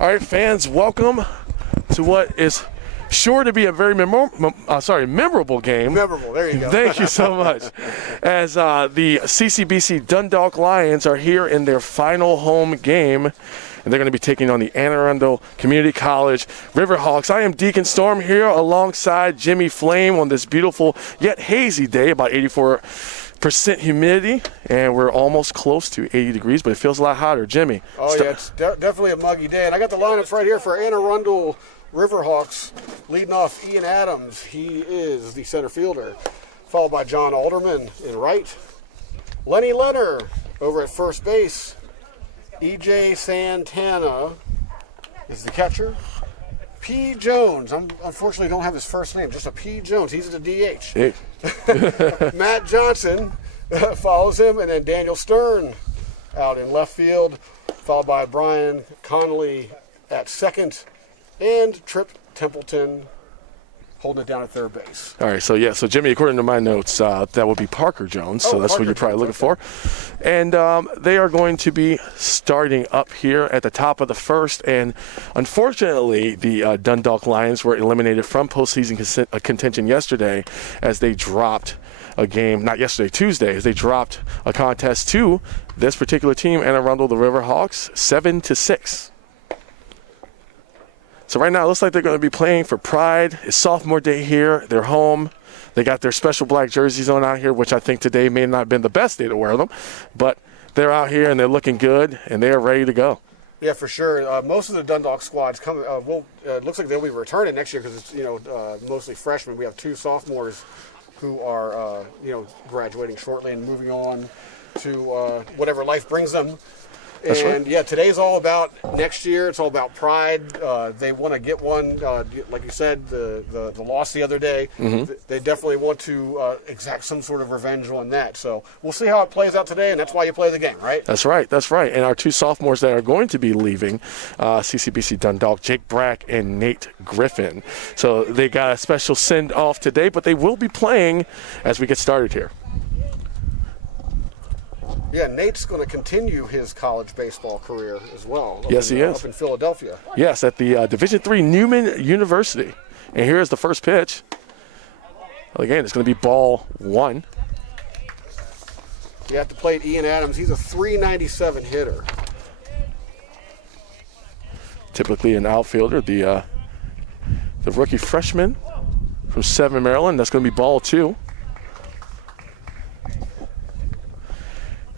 All right, fans, welcome to what is sure to be a very memorable game. Memorable, there you go. Thank you so much. As the CCBC Dundalk Lions are here in their final home game, and they're going to be taking on the Anne Arundel Community College Riverhawks. I am Deacon Storm here alongside Jimmy Flame on this beautiful yet hazy day, about 84% humidity, and we're almost close to 80 degrees, but it feels a lot hotter. Jimmy. Oh, yeah, it's definitely a muggy day. And I got the lineups right here for Anne Arundel Riverhawks. Leading off, Ian Adams. He is the center fielder, followed by John Alderman in right. Lenny Leonard over at first base. E.J. Santana is the catcher. P. Jones. I unfortunately don't have his first name, just a P. Jones. He's the DH. Hey. Matt Johnson follows him, and then Daniel Stern out in left field, followed by Brian Connolly at second, and Trip Templeton holding it down at third base. All right, so Jimmy, according to my notes, that would be Parker Jones, so that's Parker what you're probably Jones, looking for. And they are going to be starting up here at the top of the first, and unfortunately, the Dundalk Lions were eliminated from postseason contention yesterday as they dropped a game, not yesterday, Tuesday, as they dropped a contest to this particular team, Anne Arundel, the Riverhawks, 7-6. So right now it looks like they're going to be playing for pride. It's sophomore day here. They're home. They got their special black jerseys on out here, which I think today may not have been the best day to wear them. But they're out here and they're looking good and they're ready to go. Yeah, for sure. Most of the Dundalk squads come. It looks like they'll be returning next year because it's mostly freshmen. We have two sophomores who are graduating shortly and moving on to whatever life brings them. That's and right. yeah, today's all about next year. It's all about pride. They want to get one, like you said, the loss the other day. Mm-hmm. They definitely want to exact some sort of revenge on that. So we'll see how it plays out today, and that's why you play the game, right? That's right. And our two sophomores that are going to be leaving CCBC Dundalk, Jake Brack and Nate Griffin. So they got a special send-off today, but they will be playing as we get started here. Yeah, Nate's going to continue his college baseball career as well. Yes, he is. Up in Philadelphia. Yes, at the Division III Newman University. And here's the first pitch. Again, it's going to be ball one. You have to play Ian Adams. He's a .397 hitter. Typically an outfielder, the rookie freshman from 7 Maryland. That's going to be ball two.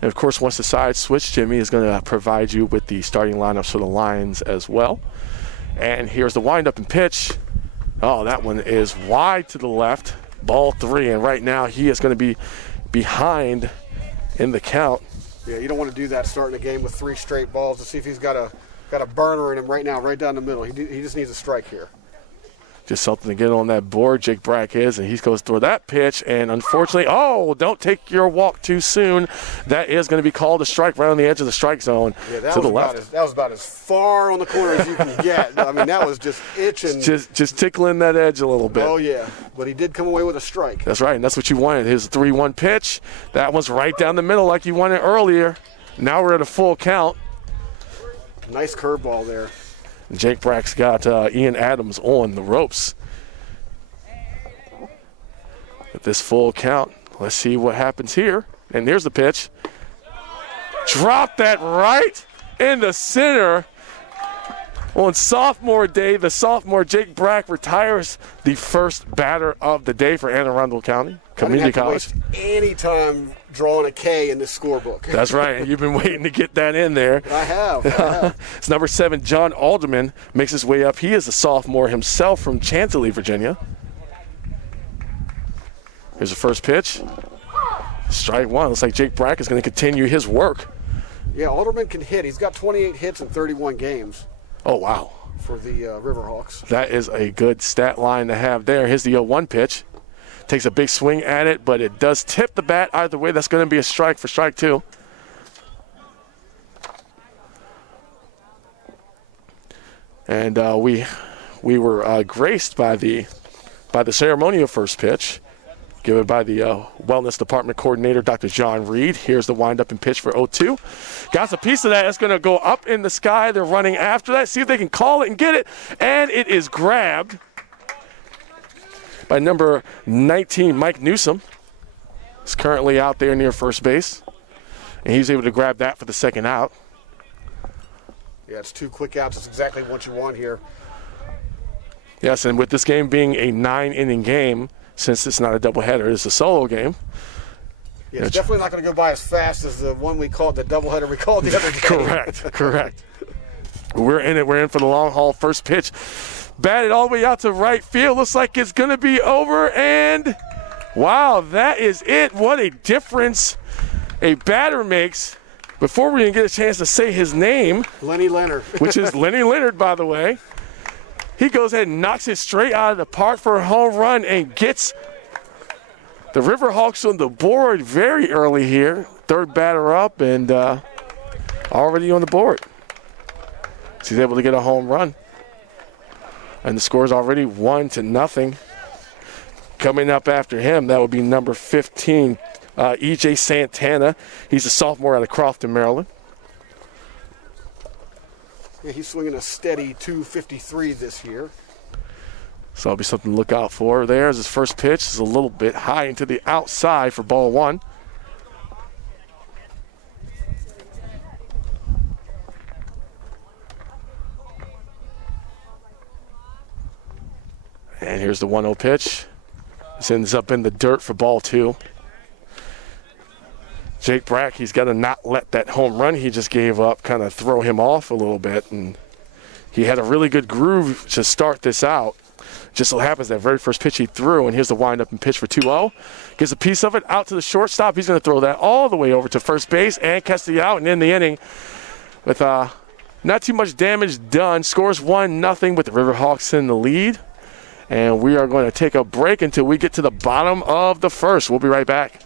And, of course, once the side switch, Jimmy is going to provide you with the starting lineups for the Lions as well. And here's the windup and pitch. Oh, that one is wide to the left, ball three. And right now he is going to be behind in the count. Yeah, you don't want to do that starting a game with 3 straight balls. To see if he's got a burner in him right now, right down the middle. He just needs a strike here. Just something to get on that board, Jake Brack is, and he goes through that pitch, and unfortunately, don't take your walk too soon. That is going to be called a strike right on the edge of the strike zone to the left. That was about as far on the corner as you can get. I mean, that was just itching. Just tickling that edge a little bit. Oh, yeah, but he did come away with a strike. That's right, and that's what you wanted. His 3-1 pitch, that one's right down the middle like you wanted earlier. Now we're at a full count. Nice curveball there. Jake Brack's got Ian Adams on the ropes. At this full count, let's see what happens here. And here's the pitch. Drop that right in the center. On sophomore day, the sophomore Jake Brack retires the first batter of the day for Anne Arundel County Community College. I didn't have to waste any time drawing a K in this scorebook. That's right. You've been waiting to get that in there. I have. It's number 7, John Alderman, makes his way up. He is a sophomore himself from Chantilly, Virginia. Here's the first pitch. Strike one. Looks like Jake Brack is going to continue his work. Yeah, Alderman can hit. He's got 28 hits in 31 games. Oh, wow. For the Riverhawks. That is a good stat line to have there. Here's the 0-1 pitch. Takes a big swing at it, but it does tip the bat either way. That's going to be a strike for strike two. And we were graced by the ceremonial first pitch given by the Wellness Department Coordinator, Dr. John Reed. Here's the windup and pitch for 0-2. Got a piece of that. It's going to go up in the sky. They're running after that. See if they can call it and get it. And it is grabbed by number 19, Mike Newsom. He's currently out there near first base. And he's able to grab that for the second out. Yeah, it's 2 quick outs. It's exactly what you want here. Yes, and with this game being a 9-inning game, since it's not a doubleheader, it's a solo game. Yeah, it's definitely not going to go by as fast as the one we called the doubleheader we called the other day. Correct. We're in it. We're in for the long haul. First pitch. Batted all the way out to right field. Looks like it's going to be over, and wow, that is it. What a difference a batter makes. Before we even get a chance to say his name, Lenny Leonard, which is Lenny Leonard, by the way, he goes ahead and knocks it straight out of the park for a home run and gets the Riverhawks on the board very early here. Third batter up and already on the board. So he's able to get a home run. And the score is already 1-0. Coming up after him, that would be number 15, E.J. Santana. He's a sophomore out of Crofton, Maryland. Yeah, he's swinging a steady 253 this year. So that'll be something to look out for there as his first pitch is a little bit high into the outside for ball one. And here's the 1-0 pitch. This ends up in the dirt for ball two. Jake Brack, he's got to not let that home run he just gave up kind of throw him off a little bit. And he had a really good groove to start this out. Just so happens that very first pitch he threw, and here's the windup and pitch for 2-0. Gets a piece of it out to the shortstop. He's going to throw that all the way over to first base and catch the out and end the inning with not too much damage done. Scores 1-0 with the Riverhawks in the lead. And we are going to take a break until we get to the bottom of the first. We'll be right back.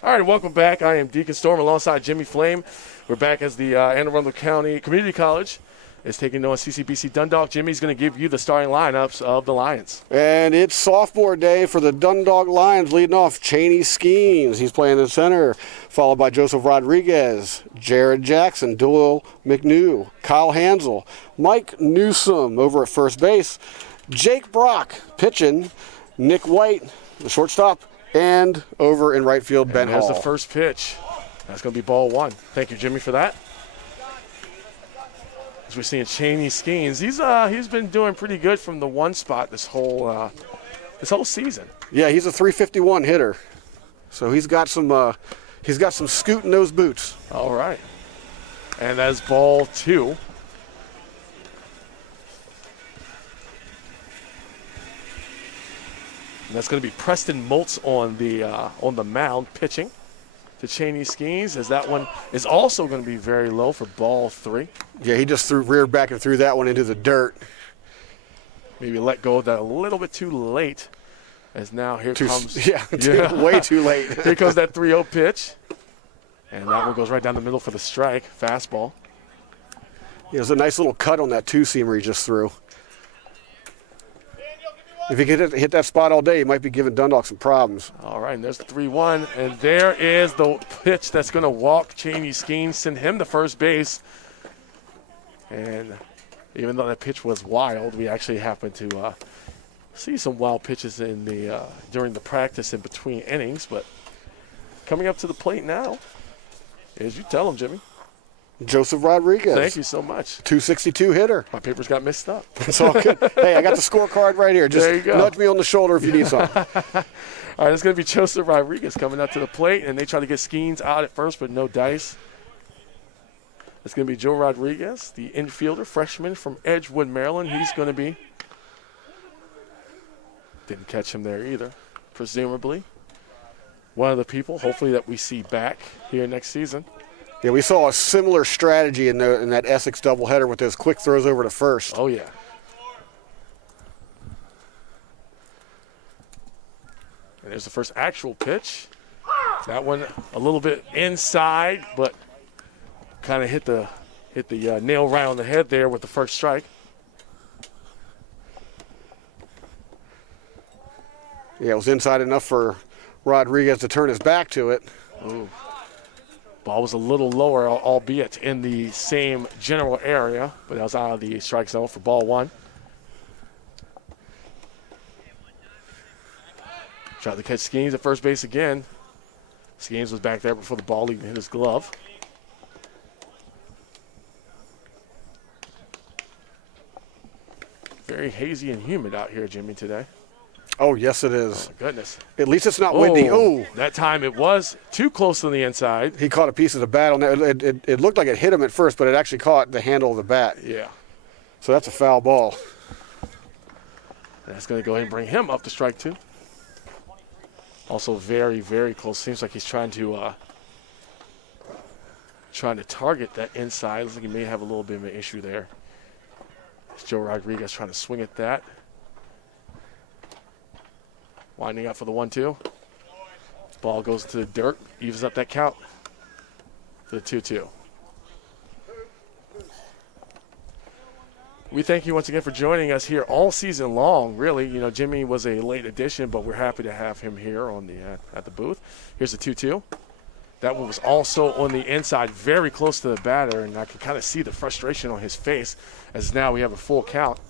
All right, welcome back. I am Deacon Storm alongside Jimmy Flame. We're back as the Anne Arundel County Community College is taking on CCBC Dundalk. Jimmy's going to give you the starting lineups of the Lions. And it's sophomore day for the Dundalk Lions, leading off Cheney Skeens. He's playing in center, followed by Joseph Rodriguez, Jared Jackson, Doyle McNew, Kyle Hansel, Mike Newsom over at first base, Jake Brock pitching, Nick White, the shortstop, and over in right field, Ben Hall. There's the first pitch. That's going to be ball one. Thank you, Jimmy, for that. As we're seeing Cheney Skeens, he's been doing pretty good from the one spot this whole season. Yeah, he's a 351 hitter, so he's got some scoot in those boots. All right, and that's ball two. And that's going to be Preston Moltz on the mound pitching to Cheney Skeens, as that one is also going to be very low for ball three. Yeah, he just reared back and threw that one into the dirt. Maybe let go of that a little bit too late, as now here comes. Way too late. Here comes that 3-0 pitch. And that one goes right down the middle for the strike, fastball. Yeah, there's a nice little cut on that two-seamer he just threw. If he could hit that spot all day, he might be giving Dundalk some problems. All right, and there's the 3-1. And there is the pitch that's going to walk Cheney Skeens, send him to first base. And even though that pitch was wild, we actually happened to see some wild pitches in during the practice in between innings. But coming up to the plate now, as you tell him, Jimmy. Joseph Rodriguez. Thank you so much. 262 hitter. My papers got messed up. It's all good. Hey, I got the scorecard right here. Just there you go. Nudge me on the shoulder if you need something. All right, it's going to be Joseph Rodriguez coming out to the plate, and they try to get Skeens out at first, but no dice. It's going to be Joe Rodriguez, the infielder, freshman from Edgewood, Maryland. He's going to be – didn't catch him there either, presumably. One of the people, hopefully, that we see back here next season. Yeah, we saw a similar strategy in that Essex doubleheader with those quick throws over to first. Oh, yeah. And there's the first actual pitch. That one a little bit inside, but kind of hit the nail right on the head there with the first strike. Yeah, it was inside enough for Rodriguez to turn his back to it. Ooh. Ball was a little lower, albeit in the same general area, but that was out of the strike zone for ball one. Tried to catch Skeens at first base again. Skeens was back there before the ball even hit his glove. Very hazy and humid out here, Jimmy, today. Oh, yes, it is. Oh, my goodness. At least it's not windy. Oh, that time it was too close to the inside. He caught a piece of the bat on that. It looked like it hit him at first, but it actually caught the handle of the bat. Yeah. So that's a foul ball. That's going to go ahead and bring him up to strike two. Also very, very close. Seems like he's trying to target that inside. Looks like he may have a little bit of an issue there. It's Joe Rodriguez trying to swing at that. Winding up for the 1-2. Ball goes to the dirt, evens up that count to the 2-2. We thank you once again for joining us here all season long. Really, you know, Jimmy was a late addition, but we're happy to have him here on at the booth. Here's the 2-2. That one was also on the inside, very close to the batter, and I can kind of see the frustration on his face as now we have a full count.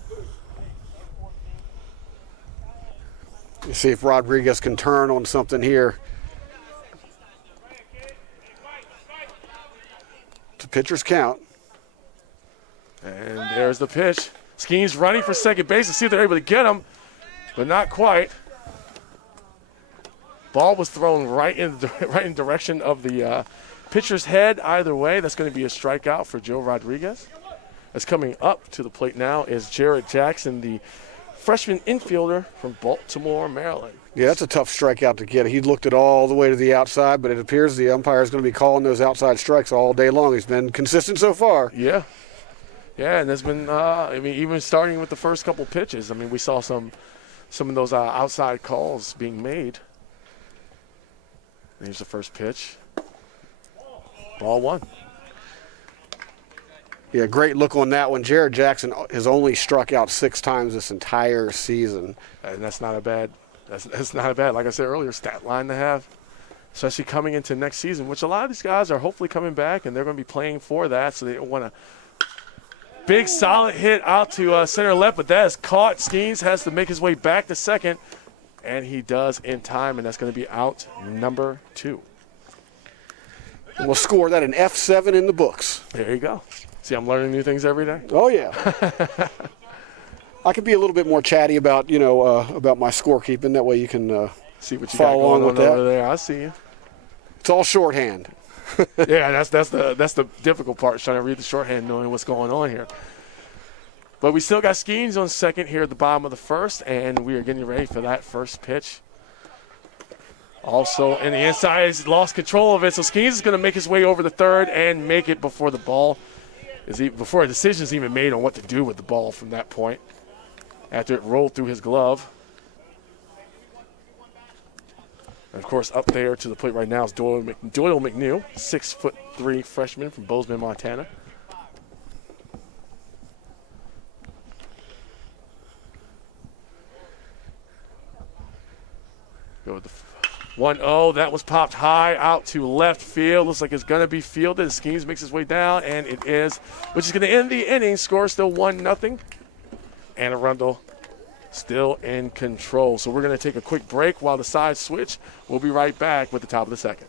You see if Rodriguez can turn on something here. It's a pitcher's count. And there's the pitch. Skeens running for second base to see if they're able to get him, but not quite. Ball was thrown right in direction of the pitcher's head. Either way, that's going to be a strikeout for Joe Rodriguez. That's coming up to the plate now is Jared Jackson, the freshman infielder from Baltimore, Maryland. Yeah, that's a tough strikeout to get. He looked it all the way to the outside, but it appears the umpire is going to be calling those outside strikes all day long. He's been consistent so far. Yeah. Yeah, and there's been, even starting with the first couple pitches, we saw some of those outside calls being made. Here's the first pitch. Ball one. Yeah, great look on that one. Jared Jackson has only struck out 6 times this entire season. And that's not a bad, that's not a bad, like I said earlier, stat line to have, especially coming into next season, which a lot of these guys are hopefully coming back, and they're going to be playing for that, so they want a big solid hit out to center left, but that is caught. Skeens has to make his way back to second, and he does in time, and that's going to be out number 2. We'll score that an F7 in the books. There you go. See, I'm learning new things every day. Oh, yeah. I could be a little bit more chatty about, about my scorekeeping. That way you can see what you follow got going on with on that. over there. I see you. It's all shorthand. Yeah, that's the difficult part, trying to read the shorthand, knowing what's going on here. But we still got Skeens on second here at the bottom of the first, and we are getting ready for that first pitch. Also, in the inside, he's lost control of it, so Skeens is going to make his way over the third and make it before before a decision is even made on what to do with the ball from that point, after it rolled through his glove. And of course, up there to the plate right now is Doyle McNeil, 6'3" freshman from Bozeman, Montana. Go with the 1-0. That was popped high out to left field. Looks like it's going to be fielded. Skeens makes his way down, and it is, which is going to end the inning. Score still 1-0. Anne Arundel still in control. So we're going to take a quick break while the sides switch. We'll be right back with the top of the second.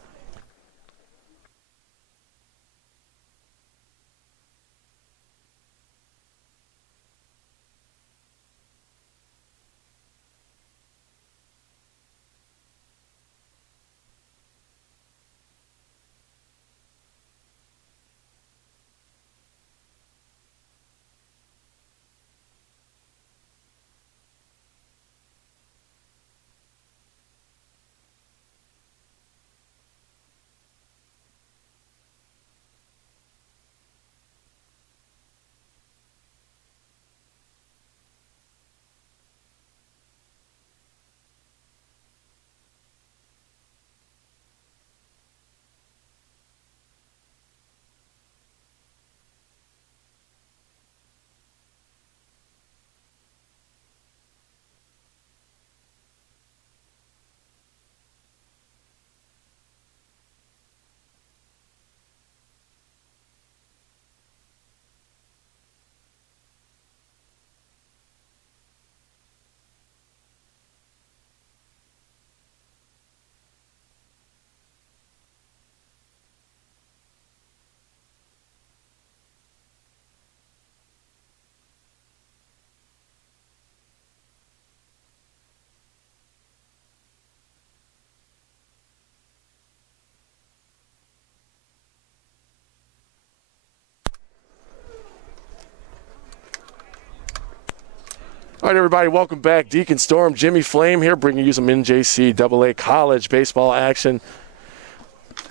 All right, everybody, welcome back. Deacon Storm, Jimmy Flame here, bringing you some NJC AA college baseball action.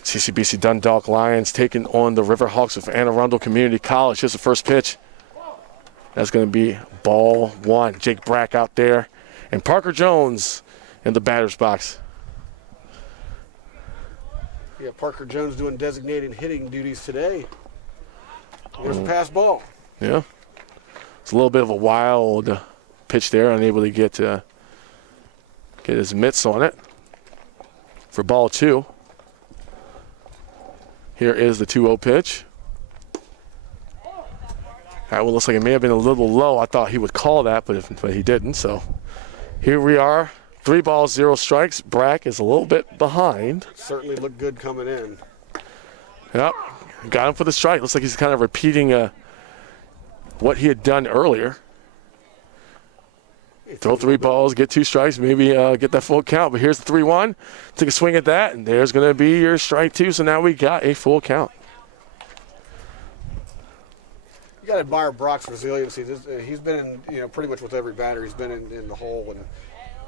CCBC Dundalk Lions taking on the Riverhawks of Anne Arundel Community College. Here's the first pitch. That's going to be ball 1. Jake Brack out there, and Parker Jones in the batter's box. Yeah, Parker Jones doing designated hitting duties today. There's a pass ball. Yeah. It's a little bit of a wild pitch there, unable to get his mitts on it for ball 2. Here is the 2-0 pitch. That one looks like it may have been a little low. I thought he would call that, but he didn't. So here we are, 3 balls, 0 strikes. Brack is a little bit behind. Certainly looked good coming in. Yep, got him for the strike. Looks like he's kind of repeating what he had done earlier. Throw 3 balls, get 2 strikes, maybe get that full count. But here's the 3-1. Take a swing at that, and there's going to be your strike 2. So now we got a full count. You got to admire Brock's resiliency. He's been in, pretty much with every batter. He's been in the hole, and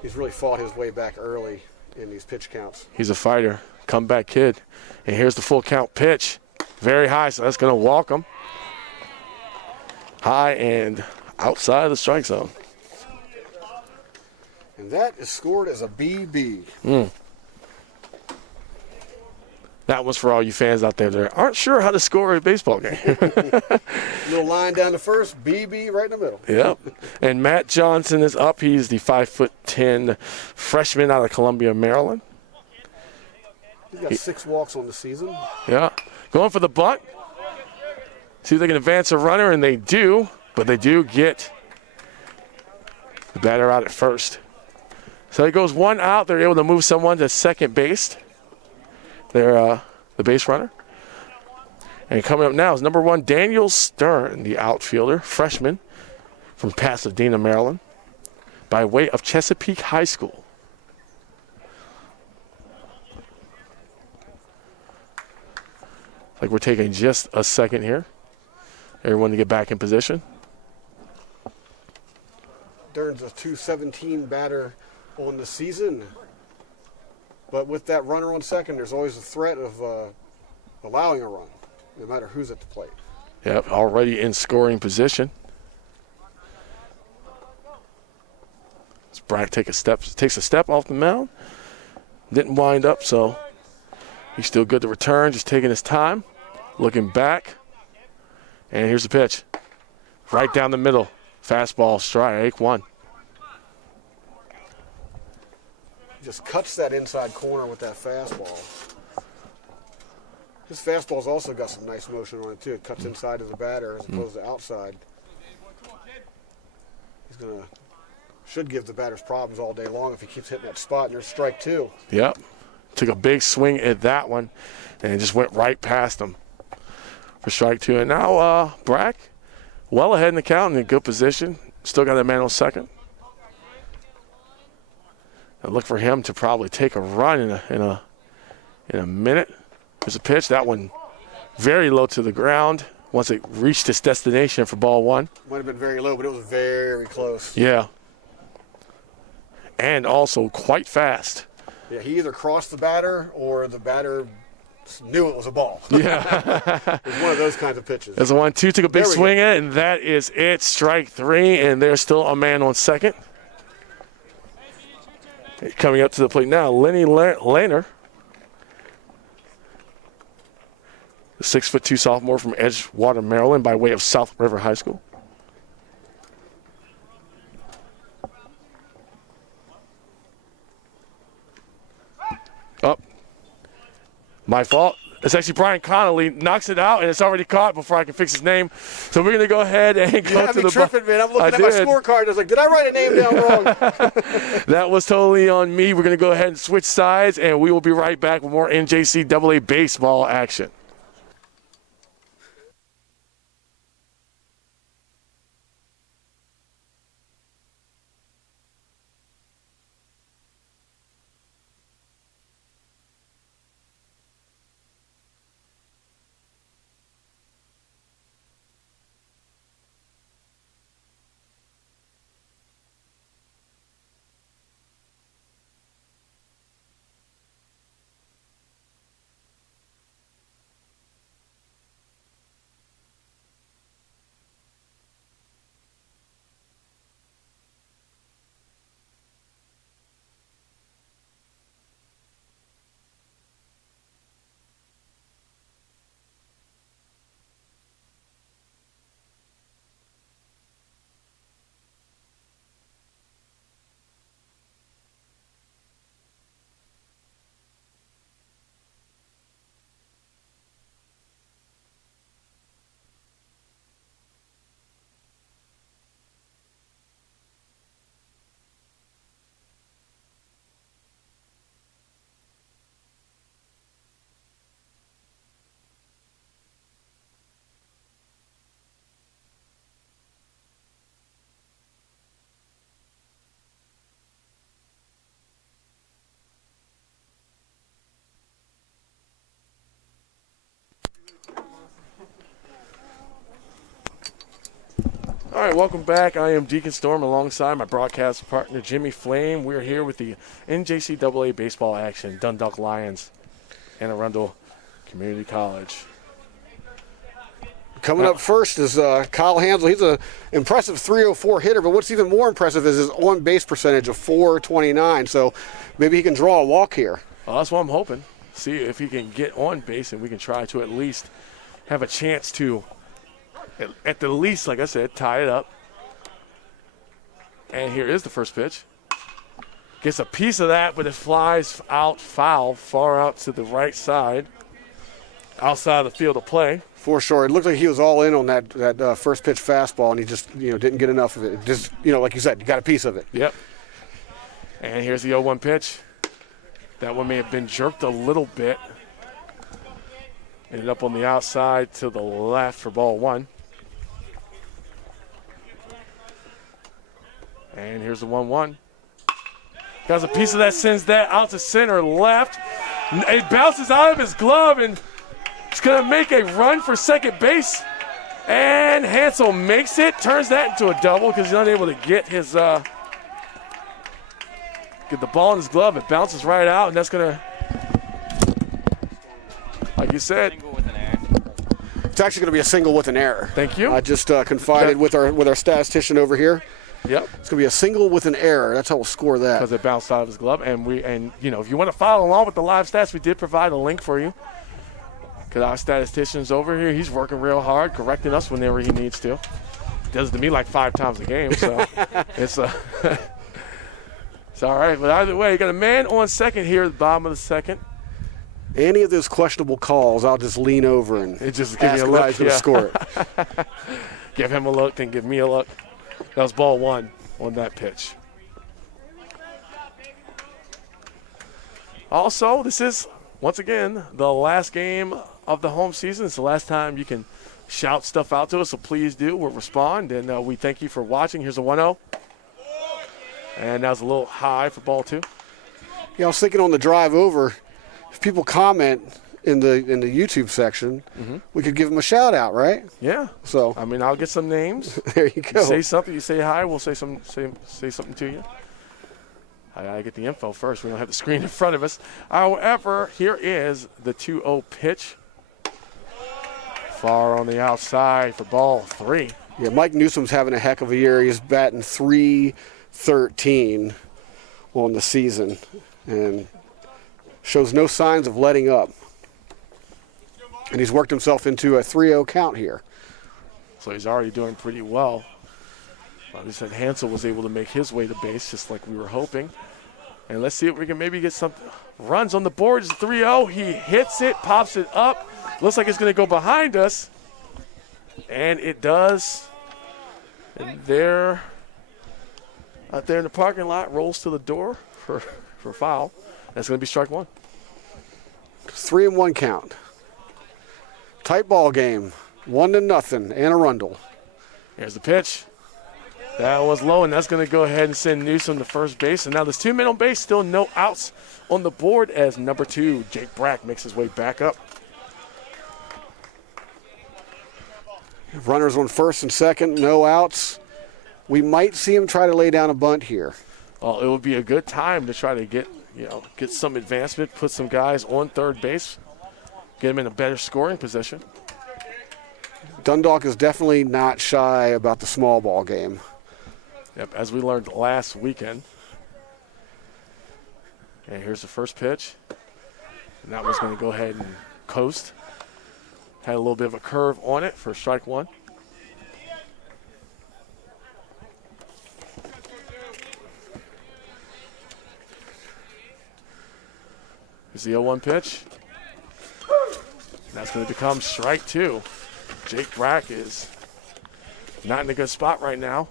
he's really fought his way back early in these pitch counts. He's a fighter, comeback kid. And here's the full count pitch. Very high, so that's going to walk him. High and outside of the strike zone. And that is scored as a BB. That That was for all you fans out there that aren't sure how to score a baseball game. Little line down the first, BB right in the middle. Yep. And Matt Johnson is up. He's the 5'10" freshman out of Columbia, Maryland. He's got 6 walks on the season. Yeah. Going for the bunt. See if they can advance a runner, and they do, but they do get the batter out at first. So he goes 1 out. They're able to move someone to second base. They're the base runner. And coming up now is number 1, Daniel Stern, the outfielder, freshman from Pasadena, Maryland, by way of Chesapeake High School. Like we're taking just a second here. Everyone to get back in position. Stern's a .217 batter on the season. But with that runner on second, there's always a threat of allowing a run, no matter who's at the plate. Yep, already in scoring position. As Brack takes a step off the mound. Didn't wind up, so he's still good to return, just taking his time. Looking back. And here's the pitch. Right down the middle. Fastball, strike 1. Just cuts that inside corner with that fastball. His fastball's also got some nice motion on it, too. It cuts inside of the batter as opposed to outside. Should give the batters problems all day long if he keeps hitting that spot, and there's strike 2. Yep. Took a big swing at that one, and it just went right past him for strike 2. And now Brack, well ahead in the count, in a good position. Still got that man on second. I look for him to probably take a run in a minute. There's a pitch. That one very low to the ground. Once it reached its destination for ball 1. Might have been very low, but it was very close. Yeah. And also quite fast. Yeah, he either crossed the batter or the batter knew it was a ball. Yeah. It was one of those kinds of pitches. There's a 1-2, took a big swing at it, and that is it. Strike 3, and there's still a man on second. Coming up to the plate now, Lenny Lehner, the 6'2" sophomore from Edgewater, Maryland, by way of South River High School. Up. My fault. It's actually Brian Connolly knocks it out, and it's already caught before I can fix his name. So we're going to go ahead and go to the tripping, man. I'm looking at my scorecard. I was like, did I write a name down wrong? That was totally on me. We're going to go ahead and switch sides, and we will be right back with more NJCAA baseball action. All right, welcome back. I am Deacon Storm alongside my broadcast partner, Jimmy Flame. We're here with the NJCAA baseball action, Dundalk Lions, Anne Arundel Community College. Coming up first is Kyle Hansel. He's an impressive .304 hitter, but what's even more impressive is his on-base percentage of .429. So maybe he can draw a walk here. Well, that's what I'm hoping. see if he can get on base, and we can try to at least have a chance to, at the least, like I said, tie it up. And here is the first pitch. Gets a piece of that, but it flies out foul, far out to the right side, outside of the field of play. For sure. It looked like he was all in on that first pitch fastball, and he just, didn't get enough of it. Just, like you said, you got a piece of it. Yep. And here's the 0-1 pitch. That one may have been jerked a little bit. Ended up on the outside to the left for ball 1. And here's the 1-1. Got a piece of that, sends that out to center left. It bounces out of his glove, and it's going to make a run for second base. And Hansel makes it, turns that into a double because he's not able to get his get the ball in his glove. It bounces right out, and that's going to, like you said, Single with an error. It's actually going to be a single with an error. Thank you. I just confided with our statistician over here. Yep. It's going to be a single with an error. That's how we'll score that. Because it bounced out of his glove. And if you want to follow along with the live stats, we did provide a link for you. Because our statistician's over here. He's working real hard, correcting us whenever he needs to. Does it to me like 5 times a game. So it's all right. But either way, you got a man on second here at the bottom of the second. Any of those questionable calls, I'll just lean over and just give ask me a him how look. he's going to score it. Give him a look, then give me a look. That was ball 1 on that pitch. Also, this is, once again, the last game of the home season. It's the last time you can shout stuff out to us, so please do. We'll respond, and we thank you for watching. Here's a 1-0. And that was a little high for ball 2. Yeah, I was thinking on the drive over, if people comment in the YouTube section, we could give them a shout out, right? Yeah. So I mean, I'll get some names. there you go. You say something, you say hi, we'll say something to you. I gotta get the info first. We don't have the screen in front of us. However, here is the 2-0 pitch. Far on the outside for ball 3. Yeah, Mike Newsom's having a heck of a year. He's batting .313 on the season and shows no signs of letting up. And he's worked himself into a 3-0 count here. So he's already doing pretty well. Like we said, Hansel was able to make his way to base just like we were hoping. And let's see if we can maybe get some runs on the board. It's 3-0. He hits it, pops it up. Looks like it's going to go behind us. And it does. And there, out there in the parking lot, rolls to the door for foul. That's going to be strike 1. 3-1 count. Tight ball game. 1-0, Anne Arundel. Here's the pitch. That was low, and that's going to go ahead and send Newsom to first base. And now there's 2 men on base, still no outs on the board as number 2, Jake Brack, makes his way back up. Runners on first and second, no outs. We might see him try to lay down a bunt here. Well, it would be a good time to try to get some advancement, put some guys on third base, get them in a better scoring position. Dundalk is definitely not shy about the small ball game. Yep, as we learned last weekend. And here's the first pitch. And that was going to go ahead and coast. Had a little bit of a curve on it for strike 1. Here's the 0-1 pitch. And that's going to become strike 2. Jake Brack is not in a good spot right now.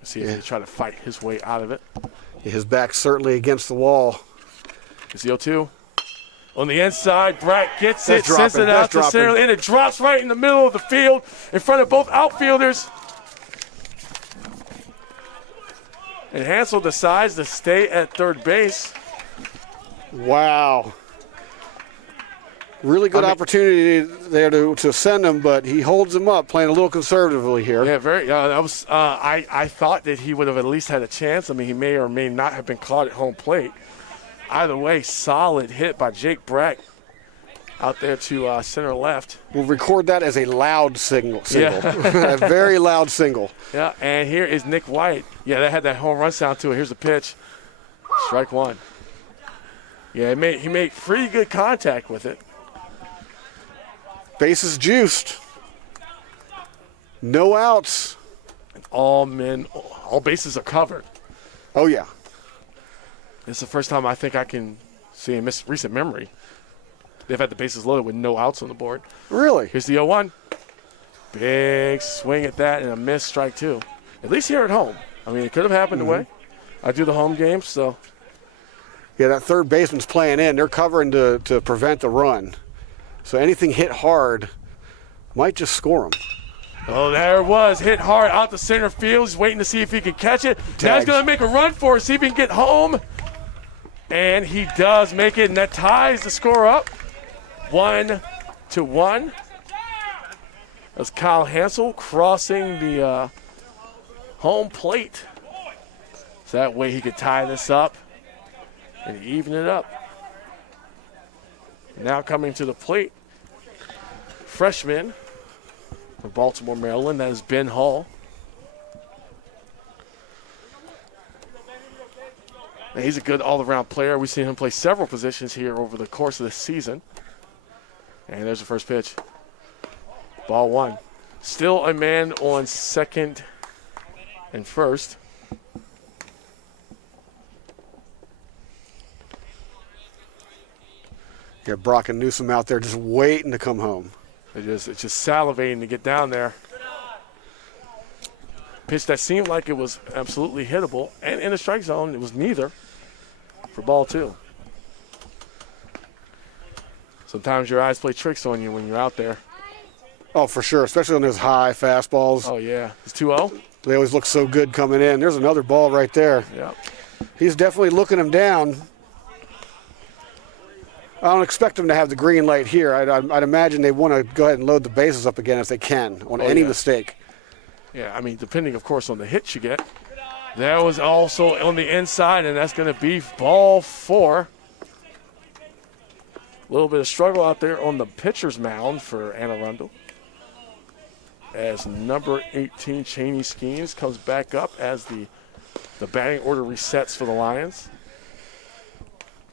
Let's see if he can try to fight his way out of it. His back's certainly against the wall. Here's the 0-2. On the inside, Brack gets it, That's sends it dropping. out to center, and it drops right in the middle of the field in front of both outfielders. And Hansel decides to stay at third base. Wow. Really good opportunity there to send him, but he holds him up, playing a little conservatively here. Yeah, very. That was. I thought that he would have at least had a chance. I mean, he may or may not have been caught at home plate. Either way, solid hit by Jake Brack out there to center left. We'll record that as a loud single. Yeah. A very loud single. Yeah, and here is Nick White. Yeah, that had that home run sound to it. Here's the pitch. Strike 1. Yeah, he made pretty good contact with it. Bases juiced. No outs. All bases are covered. Oh, yeah. It's the first time I think I can see in recent memory they've had the bases loaded with no outs on the board. Really? Here's the 0-1. Big swing at that and a missed strike two. At least here at home. I mean, it could have happened away. I do the home games, so. Yeah, that third baseman's playing in. They're covering to prevent the run. So anything hit hard might just score him. Oh, there it was. Hit hard out to center field. He's waiting to see if he can catch it. Now he's going to make a run for it, see if he can get home. And he does make it, and that ties the score up 1-1. That's Kyle Hansel crossing the home plate. So that way he could tie this up and even it up. Now coming to the plate, freshman from Baltimore, Maryland, that is Ben Hall. Now, he's a good all-around player. We've seen him play several positions here over the course of the season. And there's the first pitch. Ball one. Still a man on second and first. Yeah, Brock and Newsom out there just waiting to come home. It's just salivating to get down there. Pitch that seemed like it was absolutely hittable. And in the strike zone, it was neither for ball two. Sometimes your eyes play tricks on you when you're out there. Oh, for sure, especially on those high fastballs. Oh, yeah. It's 2-0. They always look so good coming in. There's another ball right there. Yeah. He's definitely looking him down. I don't expect them to have the green light here. I'd imagine they want to go ahead and load the bases up again if they can on any mistake. Yeah, I mean, depending, of course, on the hits you get. That was also on the inside, and that's going to be ball four. A little bit of struggle out there on the pitcher's mound for Anne Arundel. As number 18, Cheney Skeens, comes back up as the batting order resets for the Lions.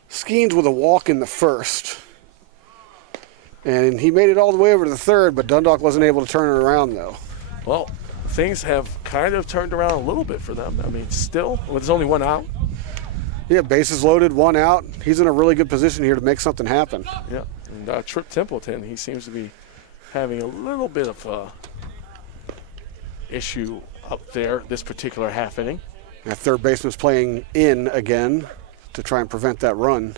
Skeens with a walk in the first. And he made it all the way over to the third, but Dundalk wasn't able to turn it around, though. Well, things have kind of turned around a little bit for them. I mean, still, there's only one out. Yeah, bases loaded, one out. He's in a really good position here to make something happen. Yeah, and Trip Templeton, he seems to be having a little bit of issue up there this particular half inning. That third baseman's playing in again to try and prevent that run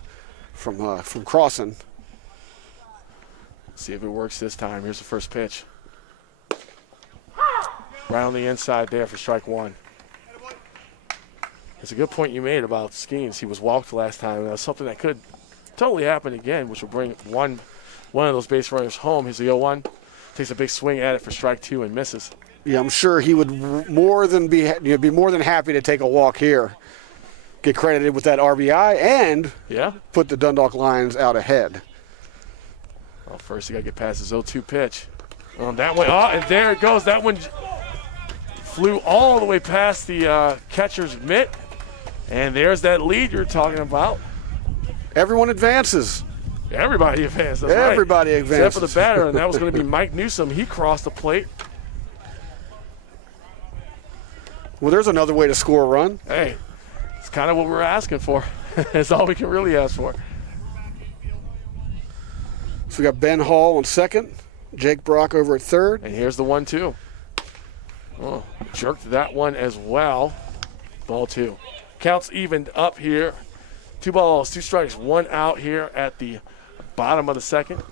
from crossing. See if it works this time. Here's the first pitch. Right on the inside there for strike one. It's a good point you made about Skeens. He was walked last time, and that's something that could totally happen again, which will bring one of those base runners home. Here's the 0-1. Takes a big swing at it for strike two and misses. Yeah, I'm sure he would be more than happy to take a walk here. Get credited with that RBI and put the Dundalk Lions out ahead. Well, first you got to get past his 0-2 pitch. That one, and there it goes. That one flew all the way past the catcher's mitt. And there's that lead you're talking about. Everyone advances. Everybody advances. Everybody right. advances. Except for the batter, and that was going to be Mike Newsom. He crossed the plate. Well, there's another way to score a run. Hey, it's kind of what we're asking for. That's all we can really ask for. So we got Ben Hall on second, Jake Brock over at third. And here's the 1-2. Oh, jerked that one as well. Ball two. Counts evened up here. 2 balls, 2 strikes, 1 out here at the bottom of the second.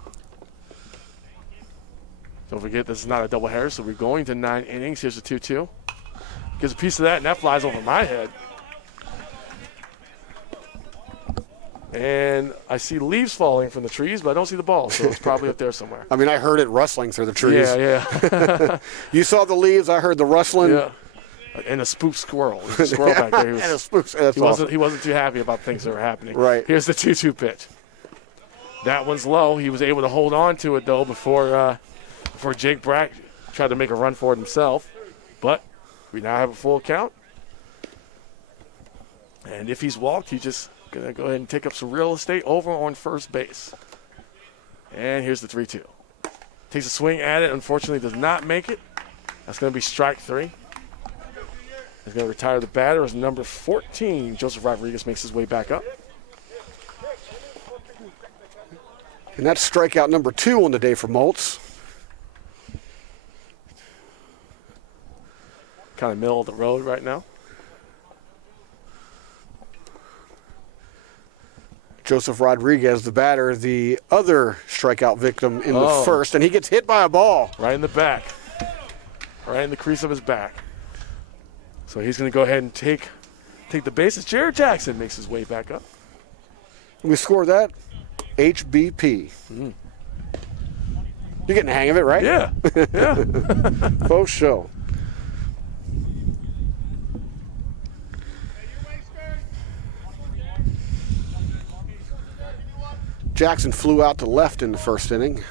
Don't forget, this is not a doubleheader, so we're going to 9 innings. Here's the 2-2. Gives a piece of that, and that flies over my head. And I see leaves falling from the trees, but I don't see the ball, so it's probably up there somewhere. I mean, I heard it rustling through the trees. Yeah. You saw the leaves, I heard the rustling. Yeah. And a spooked squirrel. There's a squirrel back there. He wasn't too happy about things that were happening. Right. Here's the 2-2 pitch. That one's low. He was able to hold on to it, though, before Jake Brack tried to make a run for it himself. But we now have a full count. And if he's walked, he just going to go ahead and take up some real estate over on first base. And here's the 3-2. Takes a swing at it. Unfortunately, does not make it. That's going to be strike 3. He's going to retire the batter as number 14. Joseph Rodriguez makes his way back up. And that's strikeout number 2 on the day for Maltz. Kind of middle of the road right now. Joseph Rodriguez, the batter, the other strikeout victim in the first, and he gets hit by a ball. Right in the back. Right in the crease of his back. So he's going to go ahead and take the bases. Jared Jackson makes his way back up. We score that. HBP. You're getting the hang of it, right? Yeah. Yeah. Faux show. Jackson flew out to left in the first inning.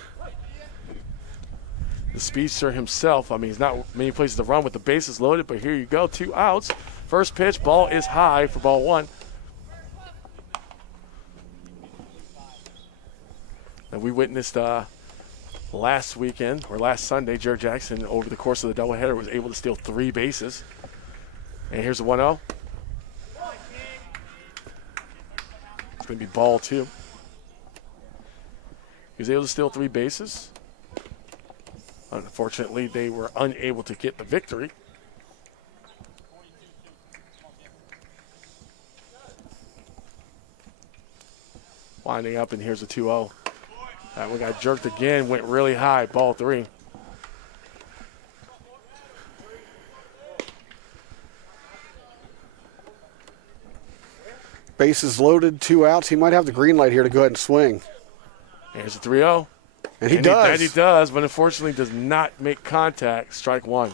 The speedster himself, I mean, he's not many places to run with the bases loaded, but here you go, 2 outs. First pitch, ball is high for ball 1. And we witnessed last weekend, or last Sunday, Jared Jackson, over the course of the doubleheader, was able to steal 3 bases. And here's the 1-0. It's going to be ball 2. He was able to steal 3 bases. Unfortunately, they were unable to get the victory. Winding up, and here's a 2-0. That one got jerked again, went really high, ball 3. Bases loaded, 2 outs. He might have the green light here to go ahead and swing. Here's a 3-0. And he does. He does, but unfortunately does not make contact. Strike 1.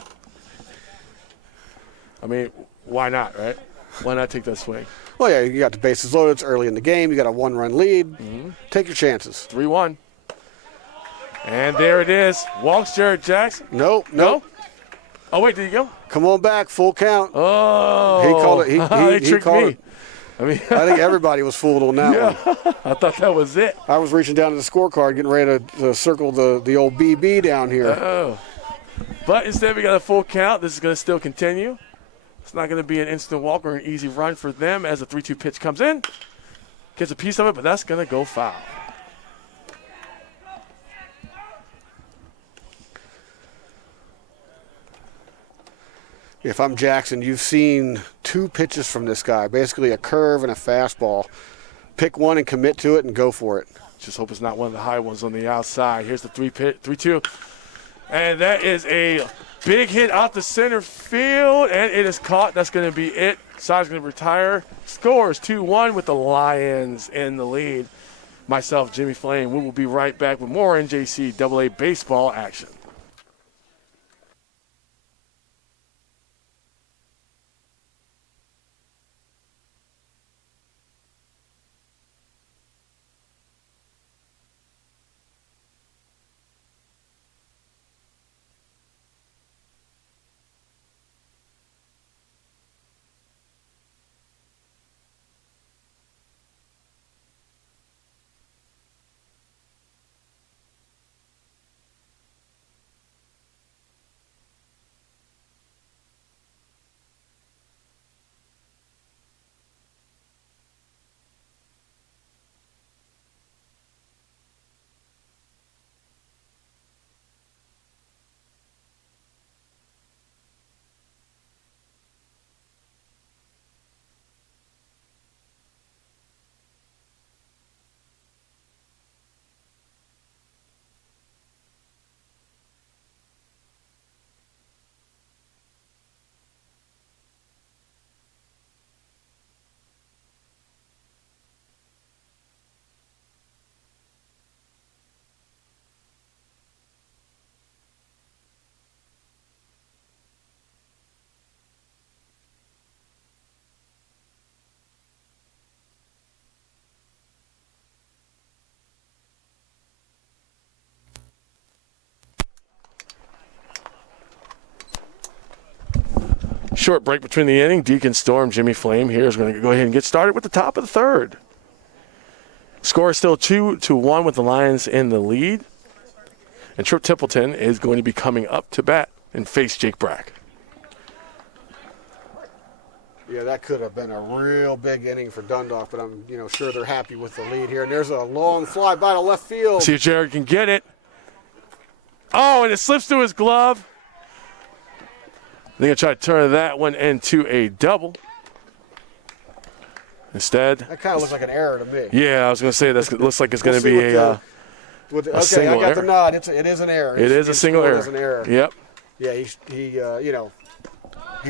I mean, why not, right? Why not take that swing? Well, yeah, you got the bases loaded. It's early in the game. You got a 1-run lead. Take your chances. 3-1. And there it is. Walks Jared Jackson. Nope. Oh, wait, did he go? Come on back, full count. Oh. He called it. He tricked called me. it. I think everybody was fooled on that one. I thought that was it. I was reaching down to the scorecard, getting ready to circle the old BB down here. Oh. But instead we got a full count. This is going to still continue. It's not going to be an instant walk or an easy run for them as the 3-2 pitch comes in. Gets a piece of it, but that's going to go foul. If I'm Jackson, you've seen 2 pitches from this guy, basically a curve and a fastball. Pick one and commit to it and go for it. Just hope it's not one of the high ones on the outside. Here's the 3-2. And that is a big hit out the center field, and it is caught. That's going to be it. Side's going to retire. Scores 2-1 with the Lions in the lead. Myself, Jimmy Flame, we will be right back with more NJC AA baseball action. Short break between the inning. Deacon Storm, Jimmy Flame here is going to go ahead and get started with the top of the third. Score is still 2-1 with the Lions in the lead. And Trip Templeton is going to be coming up to bat and face Jake Brack. Yeah, that could have been a real big inning for Dundalk, but I'm sure they're happy with the lead here. And there's a long fly by to left field. See if Jared can get it. Oh, and it slips through his glove. They're going to try to turn that one into a double. Instead. That kind of looks like an error to me. Yeah, I was going to say that looks like it's going to be a single I got error. the nod. It is an error. It is a single error. It is an error. Yep. Yeah, he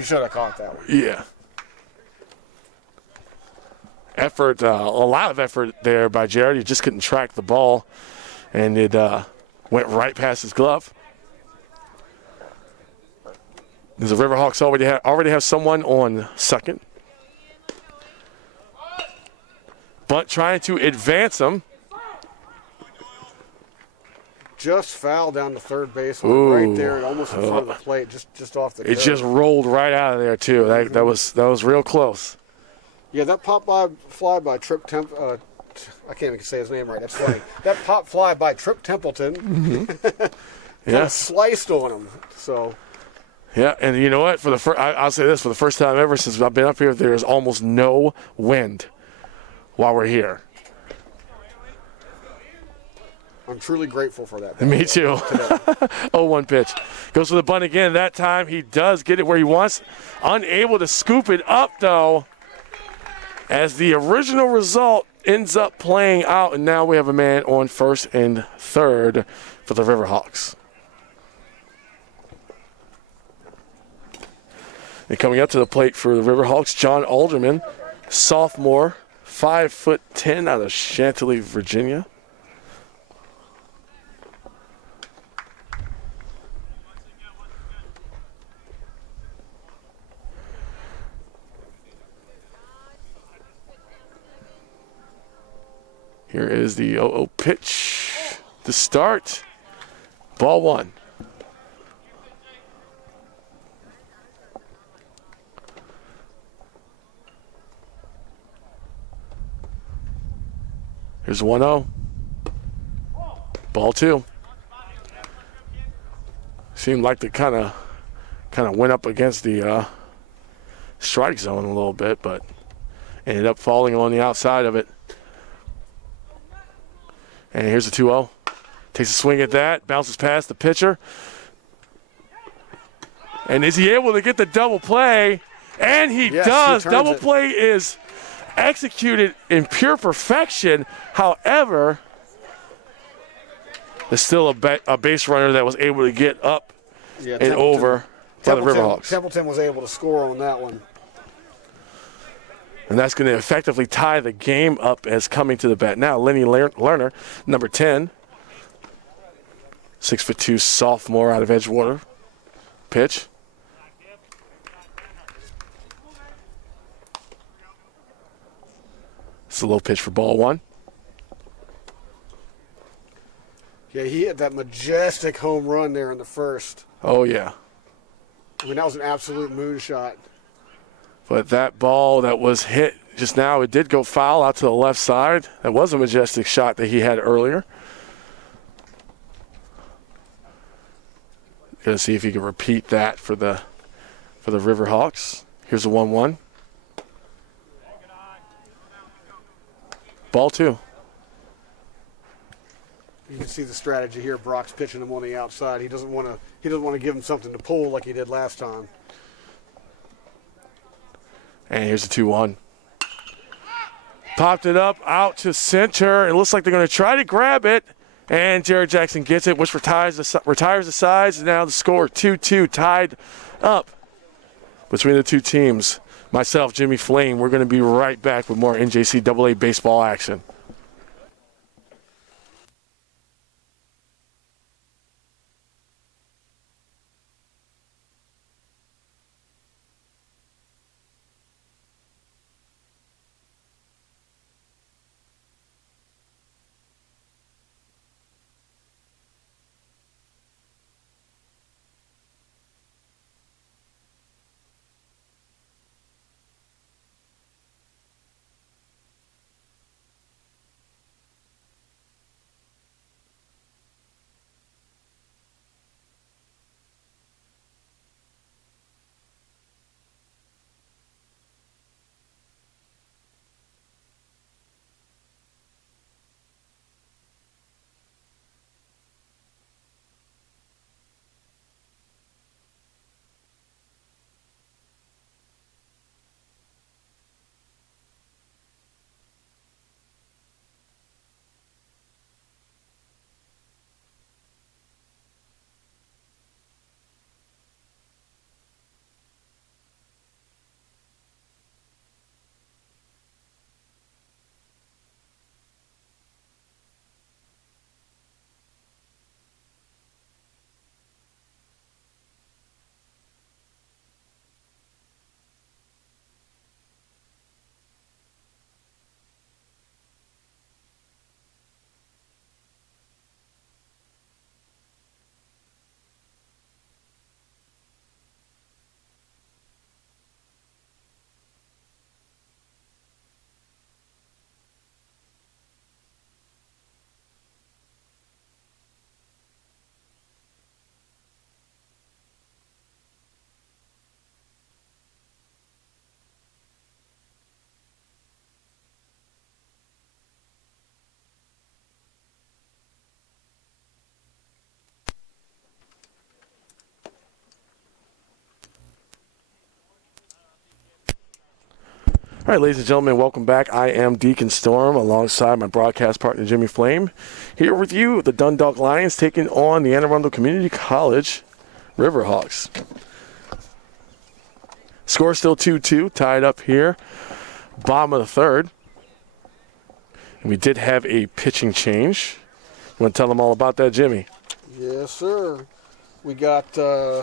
should have caught that one. Yeah. Effort, a lot of effort there by Jared. He just couldn't track the ball, and it went right past his glove. The Riverhawks already have someone on second. Bunt trying to advance them. Just fouled down the third baseline right there, almost in front of the plate, just off the It curve. just rolled right out of there too. That was real close. Yeah, that fly by Trip I can't even say his name right. That's funny. That pop fly by Trip Templeton kind of sliced on him. So. Yeah, and you know what? I'll say this: for the first time ever since I've been up here, there's almost no wind while we're here. I'm truly grateful for that. Me too. 0-1 pitch. Goes for the bunt again. That time he does get it where he wants. Unable to scoop it up, though, as the original result ends up playing out, and now we have a man on first and third for the Riverhawks. And coming up to the plate for the Riverhawks, John Alderman, sophomore, 5'10" out of Chantilly, Virginia. Here is the 0-0 pitch to start. Ball one. Here's 1-0. Ball two. Seemed like they kind of went up against the strike zone a little bit, but ended up falling on the outside of it. And here's the 2-0. Takes a swing at that, bounces past the pitcher. And is he able to get the double play? And he does. Double play is executed in pure perfection. However, there's still a base runner that was able to get up and over by the Riverhawks. Templeton was able to score on that one. And that's going to effectively tie the game up as coming to the bat. Now, Lenny Lerner, number 10, 6'2", sophomore out of Edgewater. Pitch. It's a low pitch for ball one. Yeah, he hit that majestic home run there in the first. Oh, yeah. I mean, that was an absolute moonshot. But that ball that was hit just now, it did go foul out to the left side. That was a majestic shot that he had earlier. Gonna see if he can repeat that for the Riverhawks. Here's a 1-1. Ball two. You can see the strategy here. Brock's pitching him on the outside. He doesn't want to give him something to pull like he did last time. And here's a 2-1. Popped it up out to center. It looks like they're going to try to grab it. And Jared Jackson gets it, which retires the sides. And now the score 2-2 tied up between the two teams. Myself, Jimmy Flame, we're going to be right back with more NJCAA baseball action. All right, ladies and gentlemen, welcome back. I am Deacon Storm alongside my broadcast partner, Jimmy Flame. Here with you, the Dundalk Lions taking on the Anne Arundel Community College Riverhawks. Score still 2-2, tied up here, bottom of the third. And we did have a pitching change. You want to tell them all about that, Jimmy? Yes, sir. We got, I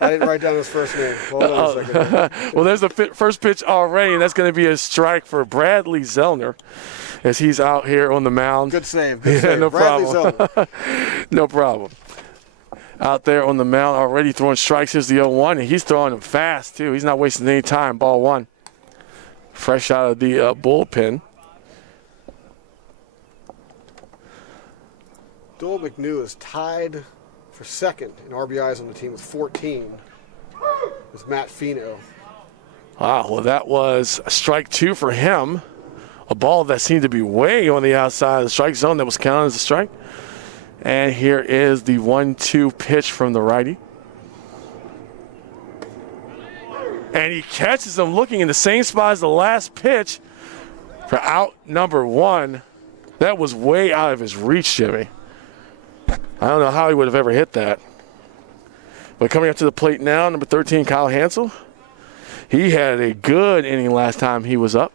didn't write down his first name. Hold on a second. Well, there's the first pitch already, and that's going to be a strike for Bradley Zellner as he's out here on the mound. Good save. Good save. No Bradley problem. Zellner. No problem. Out there on the mound already throwing strikes. Here's the 0-1, and he's throwing them fast, too. He's not wasting any time. Ball one. Fresh out of the bullpen. Doyle McNew is tied for second in RBIs on the team with 14 with Matt Fino. Wow, well, that was a strike two for him. A ball that seemed to be way on the outside of the strike zone that was counted as a strike. And here is the 1-2 pitch from the righty. And he catches him looking in the same spot as the last pitch for out number one. That was way out of his reach, Jimmy. I don't know how he would have ever hit that. But coming up to the plate now, number 13, Kyle Hansel. He had a good inning last time he was up.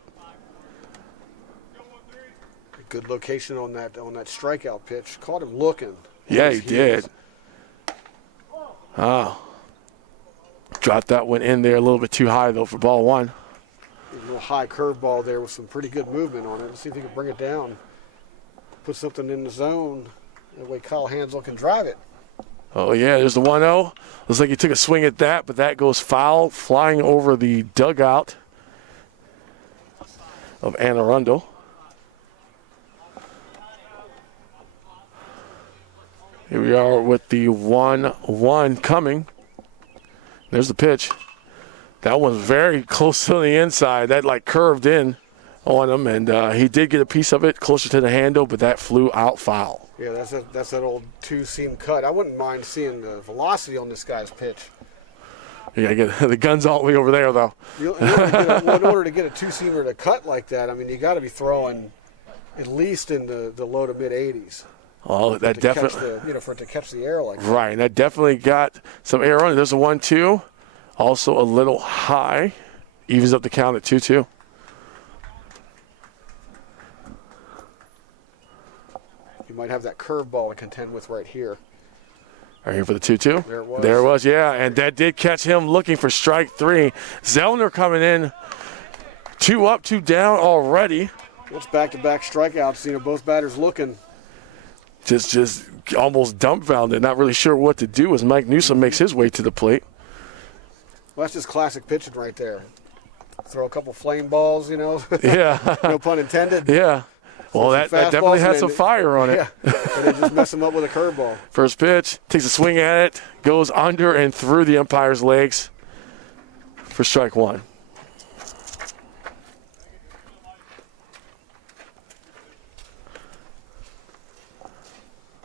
Good location on that strikeout pitch. Caught him looking. Yeah, he did. Oh. Dropped that one in there a little bit too high, though, for ball one. A little high curveball there with some pretty good movement on it. Let's see if he can bring it down. Put something in the zone. That way Kyle Hansel can drive it. Oh, yeah, there's the 1-0. Looks like he took a swing at that, but that goes foul, flying over the dugout of Anne Arundel. Here we are with the 1-1 coming. There's the pitch. That one's very close to the inside. That, like, curved in on him, and he did get a piece of it closer to the handle, but that flew out foul. Yeah, that's that old two-seam cut. I wouldn't mind seeing the velocity on this guy's pitch. You gotta get the gun's all the way over there, though. In order to get a two-seamer to cut like that, I mean, you got to be throwing at least in the low to mid-80s. Oh, that definitely. For it to catch the air like that. Right, and that definitely got some air on it. There's a 1-2, also a little high, evens up the count at 2-2. You might have that curveball to contend with right here. Right here for the 2-2. There it was. Yeah, and that did catch him looking for strike three. Zellner coming in, 2 up, 2 down already. It's back-to-back strikeouts. Both batters looking. Just almost dumbfounded, not really sure what to do as Mike Newsom makes his way to the plate. Well, that's just classic pitching right there. Throw a couple flame balls, Yeah. No pun intended. Yeah. Well, that definitely had some fire on it. Yeah, and then just mess him up with a curveball. First pitch, takes a swing at it, goes under and through the umpire's legs for strike one.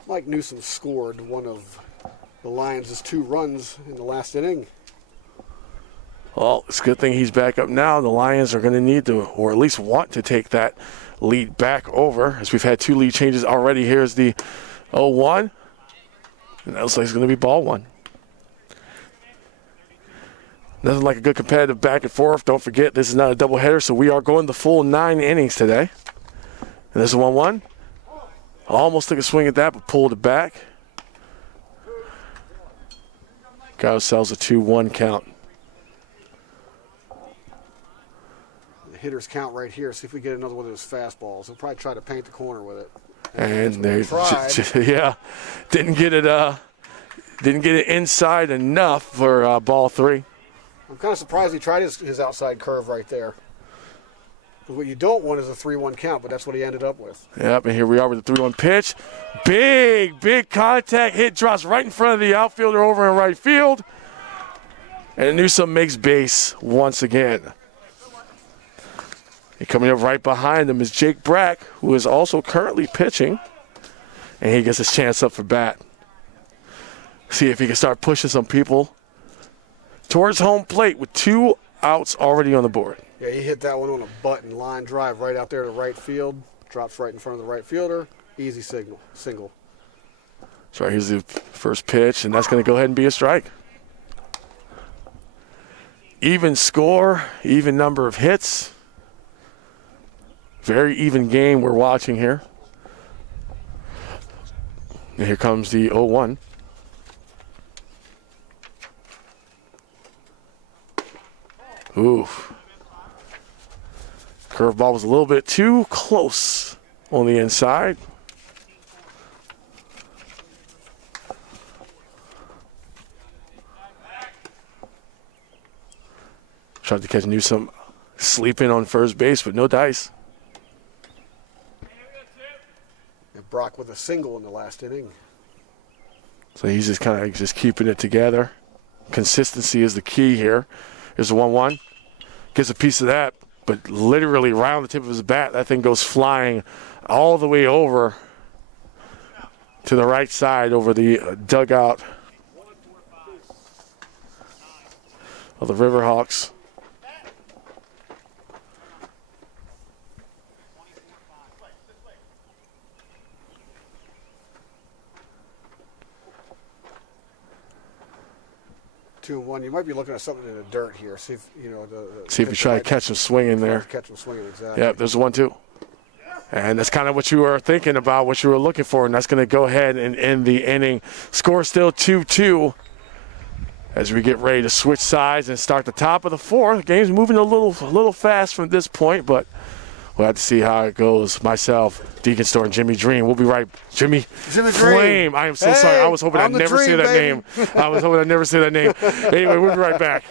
Mike Newsom scored one of the Lions' 2 runs in the last inning. Well, it's a good thing he's back up now. The Lions are going to need to, or at least want to, take that lead back over, as we've had 2 lead changes already. Here's the 0-1, and that looks like it's going to be ball one. Nothing like a good competitive back and forth. Don't forget, this is not a doubleheader, so we are going the full 9 innings today. And there's a 1-1. Almost took a swing at that, but pulled it back. Got ourselves a 2-1 count. The hitter's count right here. See if we get another one of those fastballs. He'll probably try to paint the corner with it. And they yeah, didn't get it inside enough for ball 3. I'm kind of surprised he tried his outside curve right there. What you don't want is a 3-1 count, but that's what he ended up with. Yep, and here we are with the 3-1 pitch. Big contact hit, drops right in front of the outfielder over in right field. And Newsom makes base once again. And coming up right behind him is Jake Brack, who is also currently pitching. And he gets his chance up for bat. See if he can start pushing some people towards home plate with 2 outs already on the board. Yeah, he hit that one on a button line drive right out there to right field. Drops right in front of the right fielder. Easy single. So here's the first pitch, and that's going to go ahead and be a strike. Even score, even number of hits. Very even game we're watching here. And here comes the 0-1. Oof. Curveball was a little bit too close on the inside. Tried to catch Newsom sleeping on first base, but no dice. And Brock with a single in the last inning. So he's just kind of just keeping it together. Consistency is the key here. Here's the 1-1. Gets a piece of that, but literally around the tip of his bat, that thing goes flying all the way over to the right side over the dugout of the Riverhawks. Two and one. You might be looking at something in the dirt here. See if See if you try to catch him swinging there. Catch him swinging, exactly. Yep, there's 1-2. And that's kind of what you were thinking about, what you were looking for, and that's going to go ahead and end the inning. Score still 2-2 as we get ready to switch sides and start the top of the fourth. The game's moving a little fast from this point, but we'll have to see how it goes. Myself, Deacon Store, and Jimmy Dream. We'll be right. Jimmy Flame. I am so sorry. I was hoping I'd never say that name. I was hoping I'd never say that name. Anyway, we'll be right back.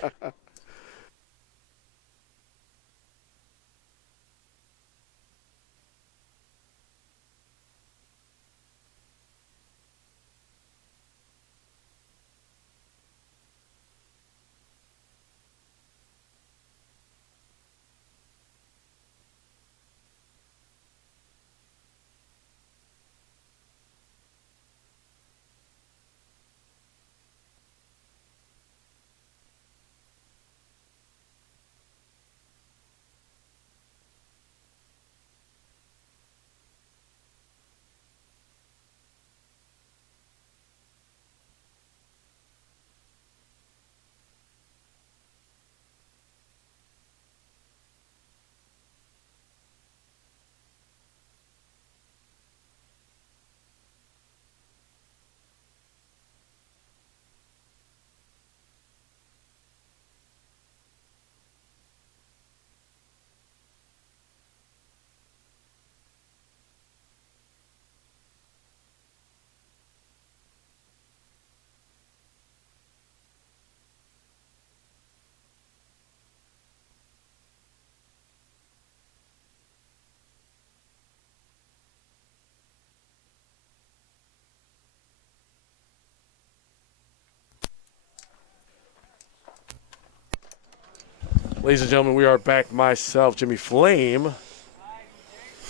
Ladies and gentlemen, we are back. Myself, Jimmy Flame,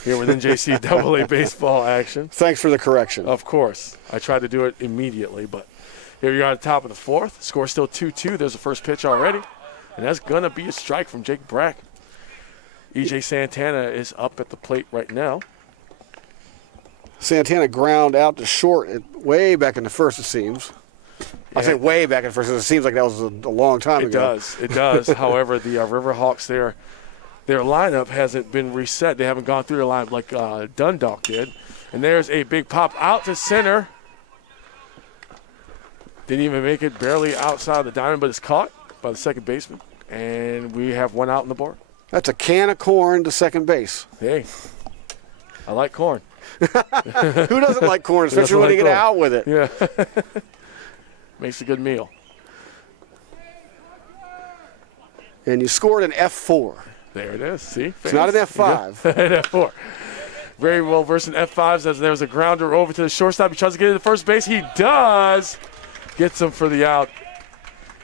here with NJCAA baseball action. Thanks for the correction. Of course. I tried to do it immediately, but here we are at the top of the fourth. Score still 2-2. There's the first pitch already, and that's going to be a strike from Jake Brack. E.J. Santana is up at the plate right now. Santana ground out to short, way back in the first, it seems. I say way back in first. It seems like that was a long time ago. It does. However, the Riverhawks, their lineup hasn't been reset. They haven't gone through their lineup like Dundalk did. And there's a big pop out to center. Didn't even make it, barely outside the diamond, but it's caught by the second baseman. And we have one out on the board. That's a can of corn to second base. Hey, I like corn. Who doesn't like corn, especially when you get out with it? Yeah. Makes a good meal. And you scored an F4. There it is. See? It's not an F5. An F4. Very well versed in F5s as there's a grounder over to the shortstop. He tries to get into first base. He does. Gets him for the out.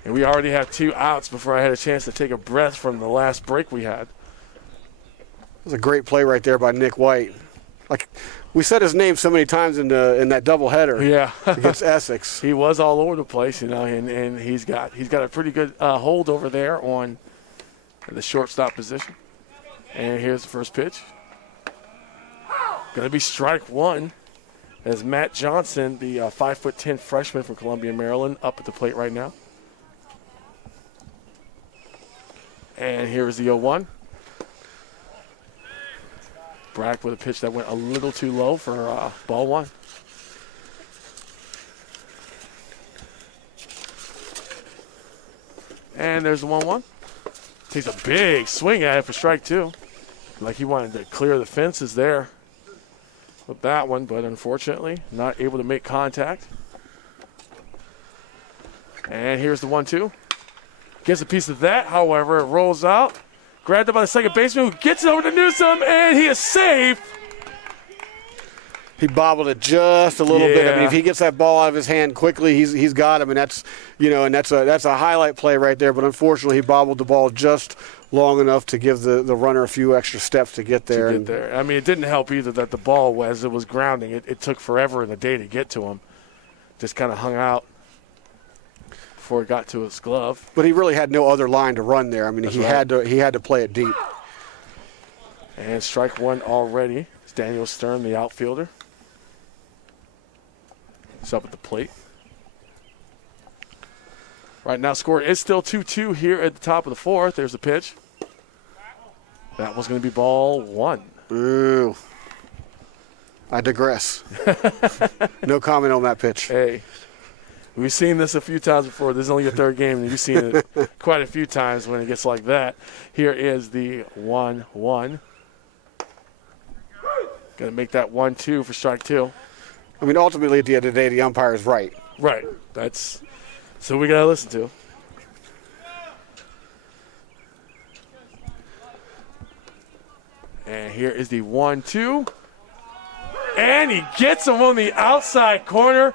And we already have 2 outs before I had a chance to take a breath from the last break we had. It was a great play right there by Nick White. Like, we said his name so many times in that doubleheader. Yeah. Against Essex. He was all over the place, and he's got a pretty good hold over there on at the shortstop position. And here's the first pitch. Going to be strike one as Matt Johnson, the 5'10" freshman from Columbia, Maryland, up at the plate right now. And here's the 0-1. Brack with a pitch that went a little too low for ball one. And there's the 1-1. Takes a big swing at it for strike two. Like he wanted to clear the fences there with that one, but unfortunately not able to make contact. And here's the 1-2. Gets a piece of that, however, it rolls out. Grabbed up by the second baseman who gets it over to Newsom, and he is safe. He bobbled it just a little bit. I mean, if he gets that ball out of his hand quickly, he's got him, and that's a highlight play right there. But unfortunately, he bobbled the ball just long enough to give the runner a few extra steps to get there. I mean, it didn't help either that the ball, as it was grounding, it took forever in the day to get to him. Just kind of hung out before it got to his glove. But he really had no other line to run there. I mean, he had to play it deep. And strike one already. It's Daniel Stern, the outfielder. He's up at the plate. Right now, score is still 2-2 here at the top of the fourth. There's the pitch. That was going to be ball one. Ooh. I digress. No comment on that pitch. Hey, we've seen this a few times before. This is only your third game, and you've seen it quite a few times when it gets like that. Here is the 1-1. Going to make that 1-2 for strike two. I mean, ultimately, at the end of the day, the umpire is right. Right. That's so we got to listen to. And here is the 1-2. And he gets him on the outside corner.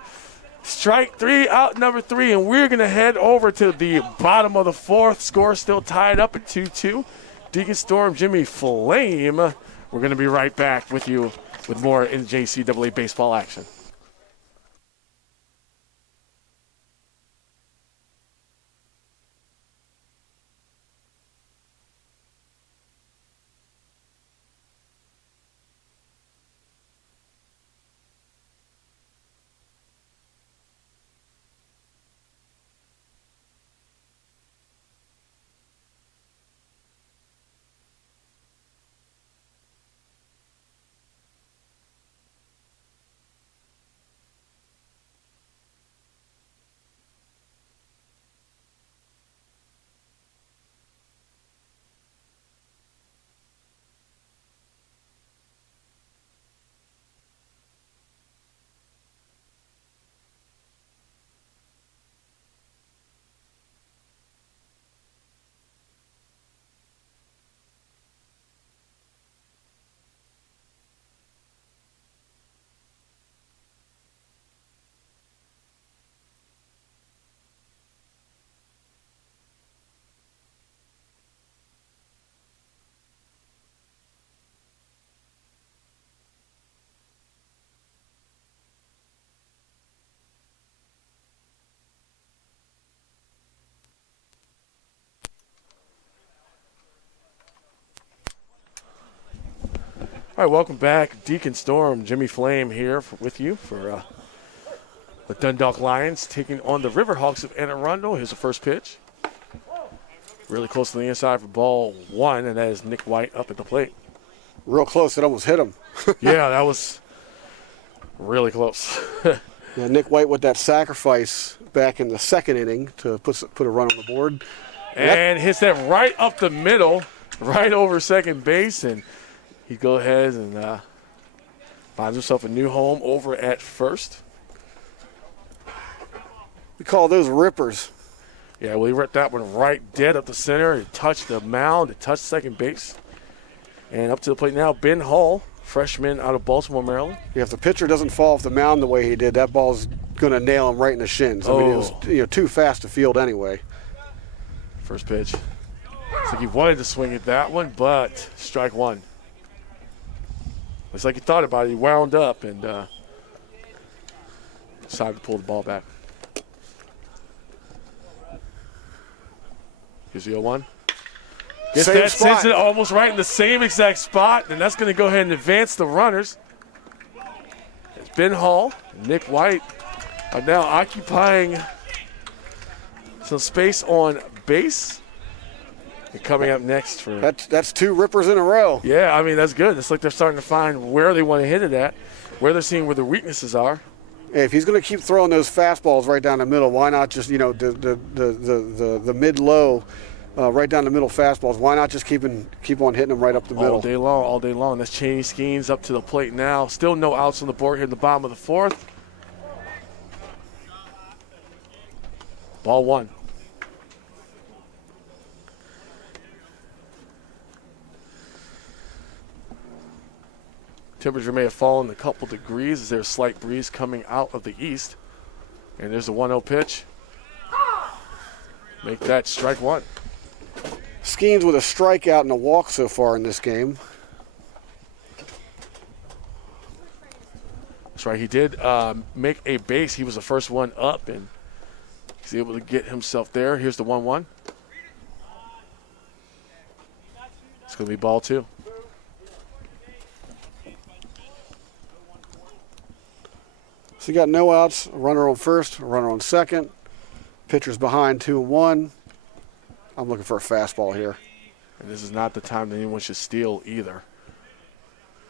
Strike three, out number three. And we're going to head over to the bottom of the fourth. Score still tied up at 2-2. Deacon Storm, Jimmy Flame. We're going to be right back with you with more NJCAA baseball action. All right, welcome back. Deacon Storm, Jimmy Flame here with you for the Dundalk Lions taking on the Riverhawks of Anne Arundel. Here's the first pitch. Really close to the inside for ball one, and that is Nick White up at the plate. Real close. It almost hit him. Yeah, that was really close. Yeah, Nick White with that sacrifice back in the second inning to put a run on the board. And hits that right up the middle, right over second base, and he goes ahead and finds himself a new home over at first. We call those rippers. Yeah, well, he ripped that one right dead up the center. It touched the mound. It touched second base. And up to the plate now, Ben Hall, freshman out of Baltimore, Maryland. Yeah, if the pitcher doesn't fall off the mound the way he did, that ball's going to nail him right in the shins. I mean, it was too fast to field anyway. First pitch. Looks like he wanted to swing at that one, but strike one. Looks like he thought about it. He wound up and decided to pull the ball back. Here's the 0-1. Gets Same that, spot. sends it almost right in the same exact spot, and that's going to go ahead and advance the runners. It's Ben Hall, Nick White are now occupying some space on base. And coming up next for That's 2 rippers in a row. yeah, I mean that's good. It's like they're starting to find where they want to hit it at, where they're seeing where the weaknesses are. Hey, if he's going to keep throwing those fastballs right down the middle, why not just the mid-low, right down the middle fastballs? Why not just keep on hitting them right up the middle? All day long. That's Cheney Skeens up to the plate now. Still no outs on the board here in the bottom of the 4th. Ball 1. Temperature may have fallen a couple degrees as there's a slight breeze coming out of the east. And there's a 1-0 pitch. Make that strike 1. Skeens with a strikeout and a walk so far in this game. That's right. He did make a base. He was the first one up, and he's able to get himself there. Here's the 1-1. It's going to be ball 2. So you got no outs, a runner on first, a runner on second. Pitcher's behind 2-1. I'm looking for a fastball here. And this is not the time that anyone should steal either.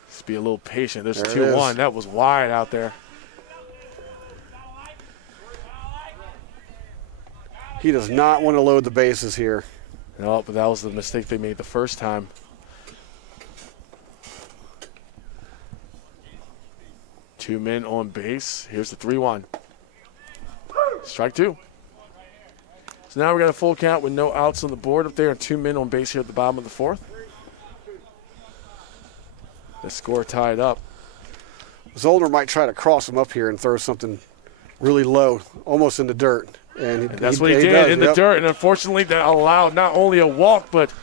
Just be a little patient. There's There it 2-1. is. That was wide out there. He does not want to load the bases here. No, but that was the mistake they made the first time. Two men on base. Here's the 3-1. Strike 2. So now we got a full count with no outs on the board up there and 2 men on base here at the bottom of the 4th. The score tied up. Zollner might try to cross him up here and throw something really low, almost in the dirt. And That's what he did does, in the dirt. And unfortunately, that allowed not only a walk, but,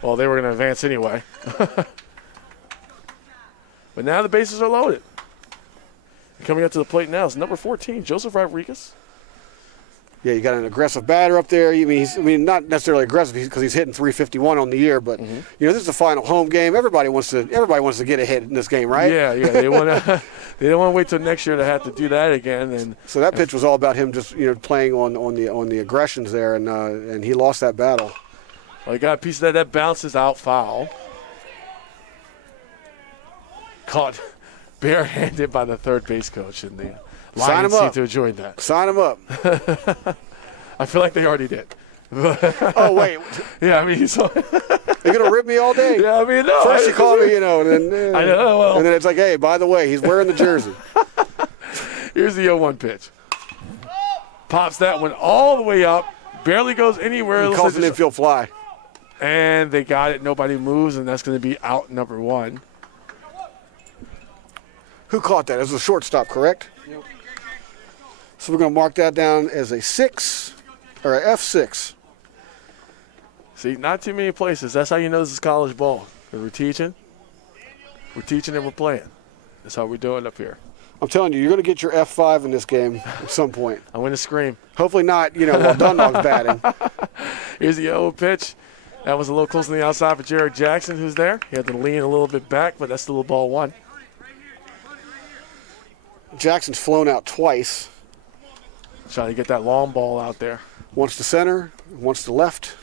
well, they were going to advance anyway. But now the bases are loaded. Coming up to the plate now is number 14, Joseph Rodriguez. Yeah, you got an aggressive batter up there. Not necessarily aggressive because he's hitting 351 on the year, but this is the final home game. Everybody wants to get a hit in this game, right? Yeah. They want to. They don't want to wait till next year to have to do that again. And so that pitch was all about him just playing on the aggressions there, and he lost that battle. Well, he got a piece of that bounces out foul. Caught barehanded by the third base coach, and the Lions seem to have enjoyed that. Sign him up. I feel like they already did. Oh, wait. Yeah, I mean, he's. They're going to rip me all day? Yeah, I mean, no. First you call me, and then, I know, well. And then it's like, hey, by the way, he's wearing the jersey. Here's the 0-1 pitch. Pops that one all the way up. Barely goes anywhere. He calls an infield fly. And they got it. Nobody moves, and that's going to be out number 1. Who caught that? It was a shortstop, correct? Yep. So we're going to mark that down as a 6 or a F6. See, not too many places. That's how you know this is college ball. 'Cause we're teaching and we're playing. That's how we're doing up here. I'm telling you, you're going to get your F5 in this game at some point. I'm going to scream. Hopefully not, while Dundalk's batting. Here's the 0 pitch. That was a little close to the outside for Jared Jackson, who's there. He had to lean a little bit back, but that's still a ball 1. Jackson's flown out twice. Trying to get that long ball out there. Once to center, once to left.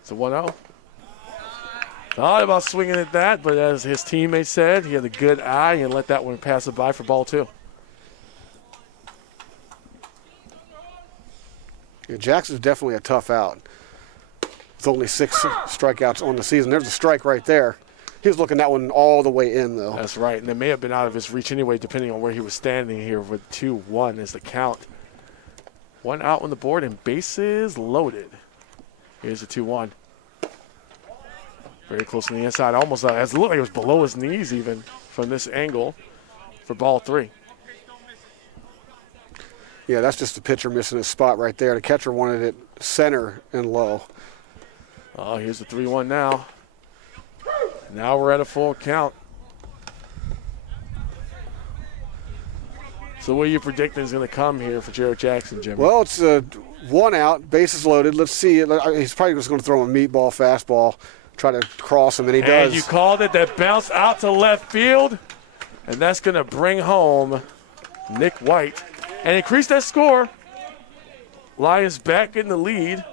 It's a 1-0. Thought about swinging at that, but as his teammate said, he had a good eye and let that one pass it by for ball 2. Yeah, Jackson's definitely a tough out. With only 6 strikeouts on the season. There's a strike right there. He was looking that one all the way in, though. That's right, and it may have been out of his reach anyway, depending on where he was standing here with 2-1 is the count. 1 out on the board and bases loaded. Here's the 2-1. Very close on the inside, almost as it looked like it was below his knees even from this angle for ball 3. Yeah, that's just the pitcher missing his spot right there. The catcher wanted it center and low. Oh, here's the 3-1 now. Now we're at a full count. So what are you predicting is going to come here for Jared Jackson, Jimmy? Well, it's 1 out, bases loaded. Let's see. He's probably just going to throw him a meatball fastball, try to cross him, and he does. And you called it. That bounce out to left field, and that's going to bring home Nick White and increase that score. Lions back in the lead.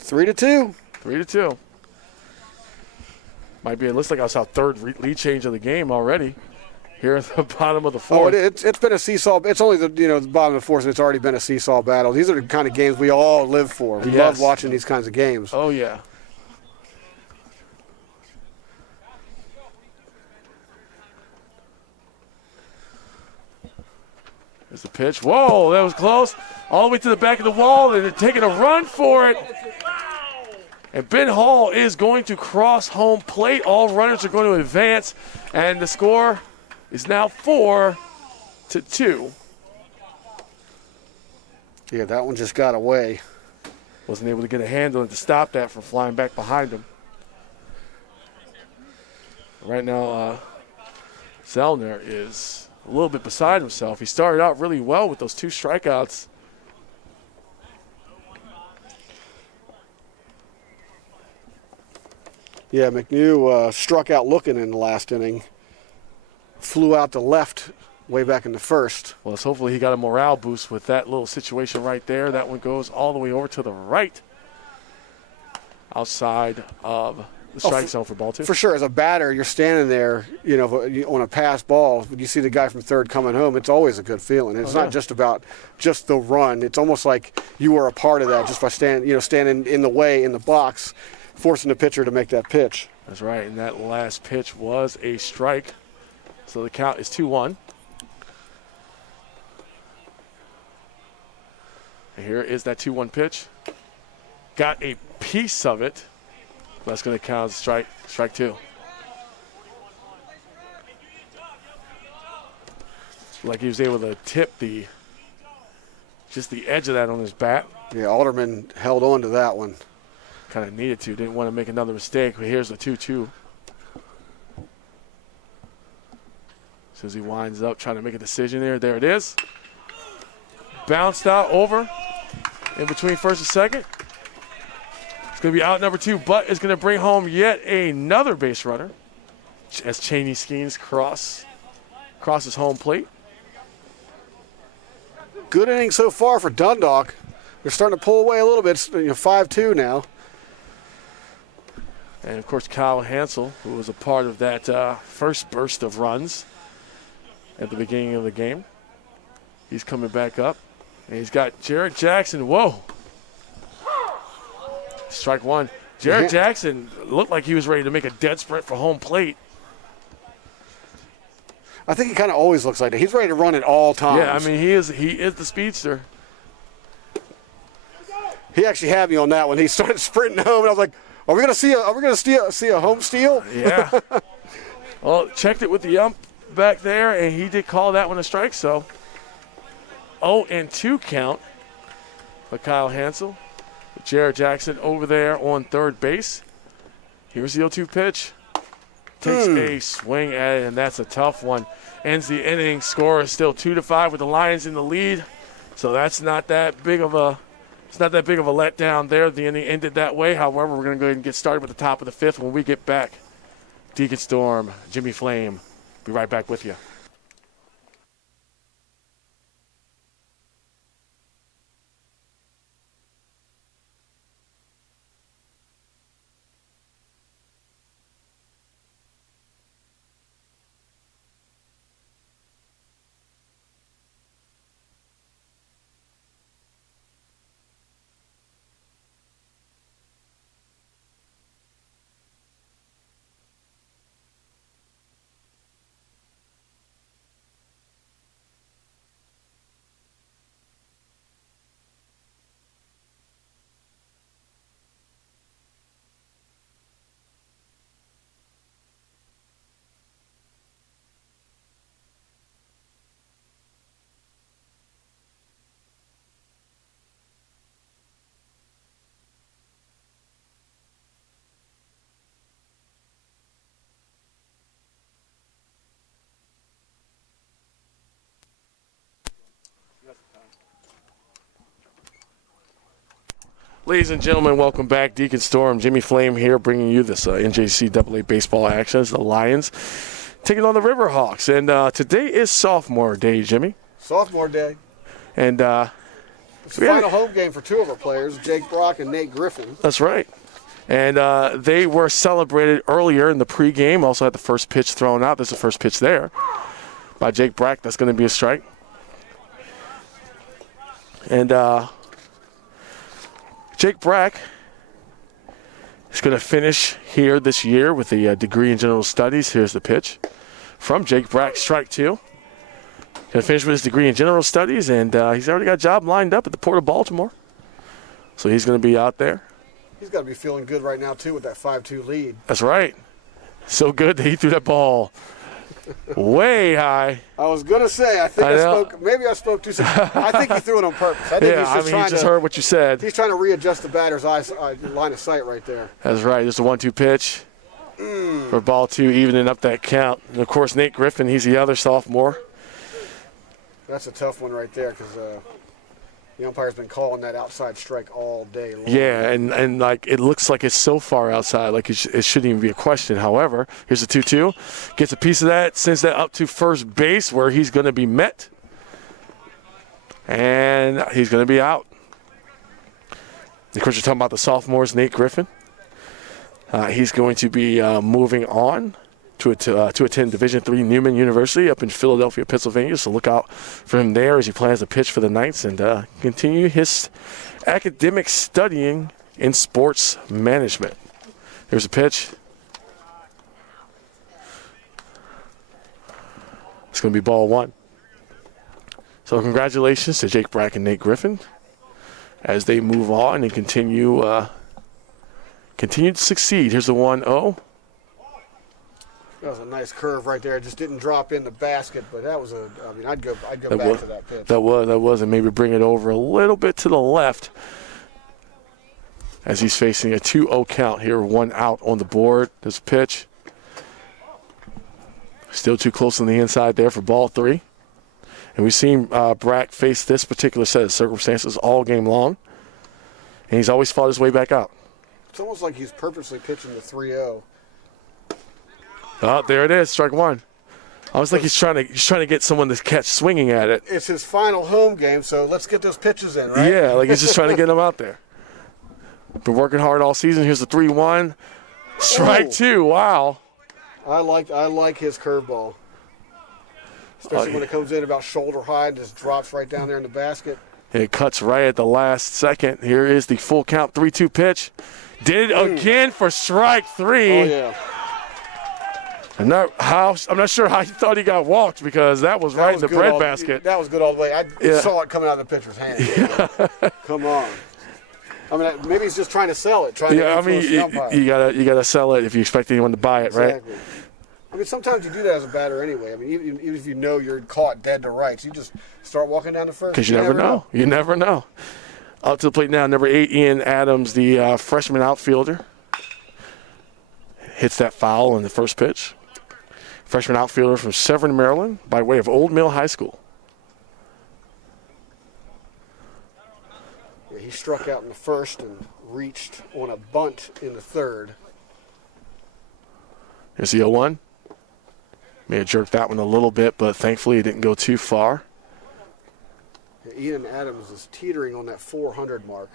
3-2. 3-2. Might be. It looks like I saw third lead change of the game already. Here at the bottom of the fourth. It's been a seesaw. It's only the bottom of the fourth, and it's already been a seesaw battle. These are the kind of games we all live for. We love watching these kinds of games. Oh yeah. There's the pitch. Whoa, that was close. All the way to the back of the wall, and they're taking a run for it. And Ben Hall is going to cross home plate. All runners are going to advance, and the score is now 4-2. Yeah, that one just got away. Wasn't able to get a handle to stop that from flying back behind him. Right now, Zellner is a little bit beside himself. He started out really well with those 2 strikeouts. Yeah, McNew struck out looking in the last inning. Flew out to left way back in the first. Well, so hopefully he got a morale boost with that little situation right there. That one goes all the way over to the right, outside of the strike zone for ball 2. For sure, as a batter, you're standing there, on a pass ball. When you see the guy from third coming home, it's always a good feeling. And it's not just about just the run. It's almost like you were a part of that just by standing in the way in the box, forcing the pitcher to make that pitch. That's right, and that last pitch was a strike. So the count is 2-1. And here is that 2-1 pitch. Got a piece of it. That's going to count as strike 2. Like he was able to tip just the edge of that on his bat. Yeah, Alderman held on to that one. Kind of needed to. Didn't want to make another mistake. But here's the 2-2. As he winds up trying to make a decision there. There it is. Bounced out over in between first and second. It's going to be out number 2, but it's going to bring home yet another base runner as Cheney Skeens crosses home plate. Good inning so far for Dundalk. They're starting to pull away a little bit. It's 5-2 now. And, of course, Kyle Hansel, who was a part of that first burst of runs at the beginning of the game. He's coming back up. And he's got Jared Jackson. Whoa. Strike 1. Jared Jackson looked like he was ready to make a dead sprint for home plate. I think he kind of always looks like that. He's ready to run at all times. Yeah, I mean, he is the speedster. He actually had me on that one. He started sprinting home, and I was like, "Are we going to see a home steal?" Yeah. Well, checked it with the ump back there, and he did call that one a strike. So 0-2 count for Kyle Hansel. Jared Jackson over there on third base. Here's the 0-2 pitch. Takes a swing at it, and that's a tough one. Ends the inning. Score is still 2-5 with the Lions in the lead. So that's not that big of a letdown there. The inning ended that way. However, we're going to go ahead and get started with the top of the 5th when we get back. Deacon Storm, Jimmy Flame. Be right back with you. Ladies and gentlemen, welcome back. Deacon Storm, Jimmy Flame here, bringing you this NJCAA baseball action as the Lions taking on the Riverhawks. And today is sophomore day, Jimmy. Sophomore day. And it's the final home game for two of our players, Jake Brock and Nate Griffin. That's right. And they were celebrated earlier in the pregame. Also had the first pitch thrown out. There's the first pitch there by Jake Brock. That's going to be a strike. And Jake Brack is going to finish here this year with a degree in general studies. Here's the pitch from Jake Brack, strike two. Going to finish with his degree in general studies, and he's already got a job lined up at the Port of Baltimore. So he's going to be out there. He's got to be feeling good right now, too, with that 5-2 lead. That's right. So good that he threw that ball way high. I was going to say, maybe I spoke too soon. I think he threw it on purpose. I think he just heard what you said. He's trying to readjust the batter's line of sight right there. That's right. There's a 1-2 pitch for ball two, evening up that count. And, of course, Nate Griffin, he's the other sophomore. That's a tough one right there because the umpire's been calling that outside strike all day long. Yeah, and like it looks like it's so far outside, like it shouldn't even be a question. However, here's a 2-2. Gets a piece of that, sends that up to first base where he's going to be met. And he's going to be out. Of course, you're talking about the sophomores, Nate Griffin. He's going to be moving on to attend Division III Newman University up in Philadelphia, Pennsylvania. So look out for him there as he plans to pitch for the Knights and continue his academic studying in sports management. Here's a pitch. It's going to be ball one. So congratulations to Jake Brack and Nate Griffin as they move on and continue to succeed. Here's the 1-0. That was a nice curve right there. It just didn't drop in the basket, but that was I'd go back to that pitch. That was, and maybe bring it over a little bit to the left as he's facing a 2-0 count here, one out on the board. This pitch. Still too close on the inside there for ball three. And we've seen Brack face this particular set of circumstances all game long, and he's always fought his way back out. It's almost like he's purposely pitching the 3-0. Oh, there it is, strike one. I was like he's trying to get someone to catch swinging at it. It's his final home game, so let's get those pitches in, right? Yeah, like he's just trying to get them out there. Been working hard all season. Here's the 3-1. Strike two, wow. I like his curveball. Especially when it comes in about shoulder high and just drops right down there in the basket. It cuts right at the last second. Here is the full count 3-2 pitch. Did it again for strike three. Oh, yeah. I'm not sure how he thought he got walked because that was right in the breadbasket. That was good all the way. I saw it coming out of the pitcher's hand. Yeah. Come on. I mean, maybe he's just trying to sell it. You gotta sell it if you expect anyone to buy it, right? Exactly. I mean, sometimes you do that as a batter anyway. I mean, even if you know you're caught dead to rights, you just start walking down the first. Because you never know. You never know. Up to the plate now, number 8, Ian Adams, the freshman outfielder. Hits that foul in the first pitch. Freshman outfielder from Severn, Maryland, by way of Old Mill High School. Yeah, he struck out in the first and reached on a bunt in the third. Here's the 0-1. May have jerked that one a little bit, but thankfully it didn't go too far. Yeah, Ian Adams is teetering on that 400 mark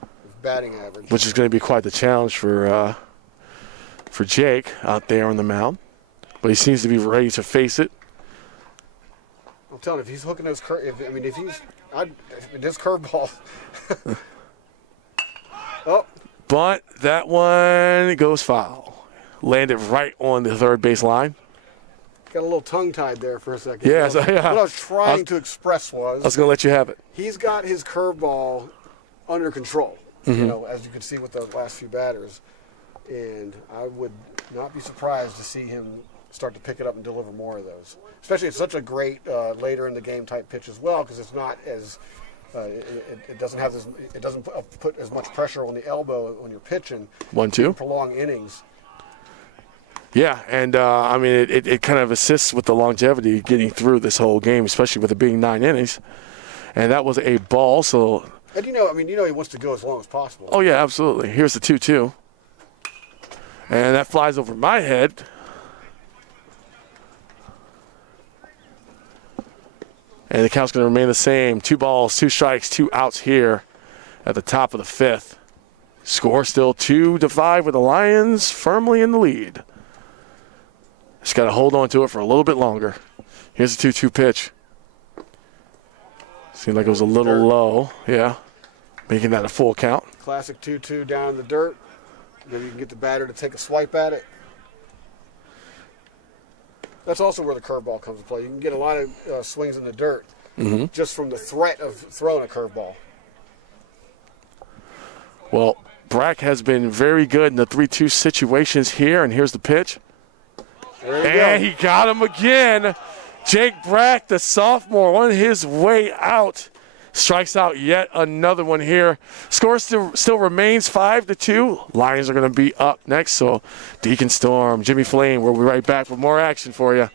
of batting average. Which is going to be quite the challenge for Jake out there on the mound. But he seems to be ready to face it. I'm telling you, if he's hooking those this curveball. Oh. But that one goes foul. Landed right on the third base line. Got a little tongue-tied there for a second. Yeah, what I was trying to express was... I was going to let you have it. He's got his curveball under control, as you can see with the last few batters. And I would not be surprised to see him start to pick it up and deliver more of those. Especially it's such a great later in the game type pitch as well, because it's not as it doesn't put as much pressure on the elbow when you're pitching. 1-2. Prolong innings. Yeah, and I mean it kind of assists with the longevity getting through this whole game, especially with it being 9 innings. And that was a ball, so And he wants to go as long as possible. Oh, yeah, absolutely. Here's the 2-2. And that flies over my head. And the count's going to remain the same. 2 balls, 2 strikes, 2 outs here at the top of the 5th. Score still 2-5 with the Lions firmly in the lead. Just got to hold on to it for a little bit longer. Here's the 2-2 pitch. Seemed like it was a little low. Yeah. Making that a full count. Classic 2-2 down in the dirt. Maybe you can get the batter to take a swipe at it. That's also where the curveball comes to play. You can get a lot of swings in the dirt just from the threat of throwing a curveball. Well, Brack has been very good in the 3-2 situations here, and here's the pitch. And he got him again. Jake Brack, the sophomore, on his way out, strikes out yet another one here. Score still remains 5-2. Lions are going to be up next, so Deacon Storm, Jimmy Flame, we'll be right back with more action for you.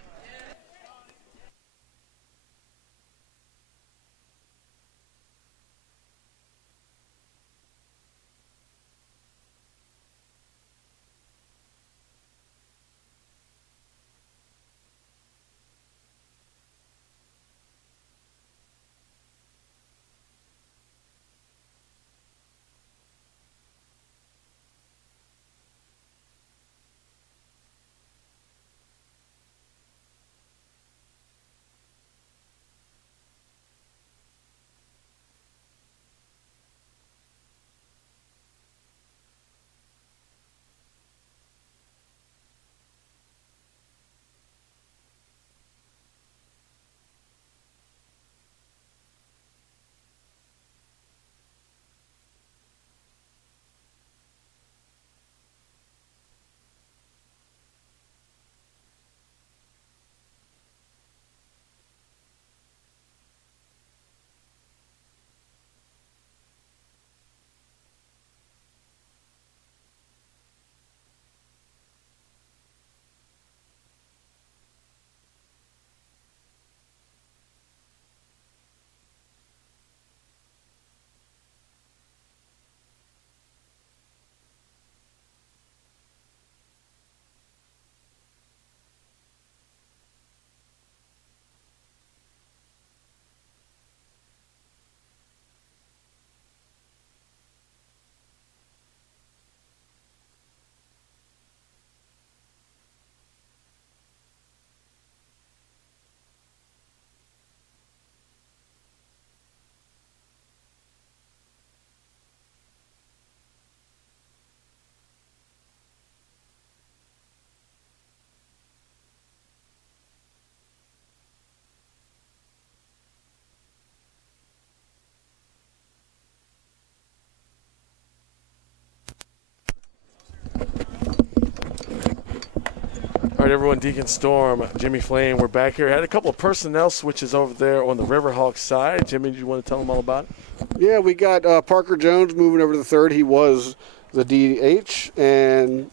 All right, everyone, Deacon Storm, Jimmy Flame, we're back here. Had a couple of personnel switches over there on the Riverhawks side. Jimmy, do you want to tell them all about it? Yeah, we got Parker Jones moving over to the third. He was the DH, and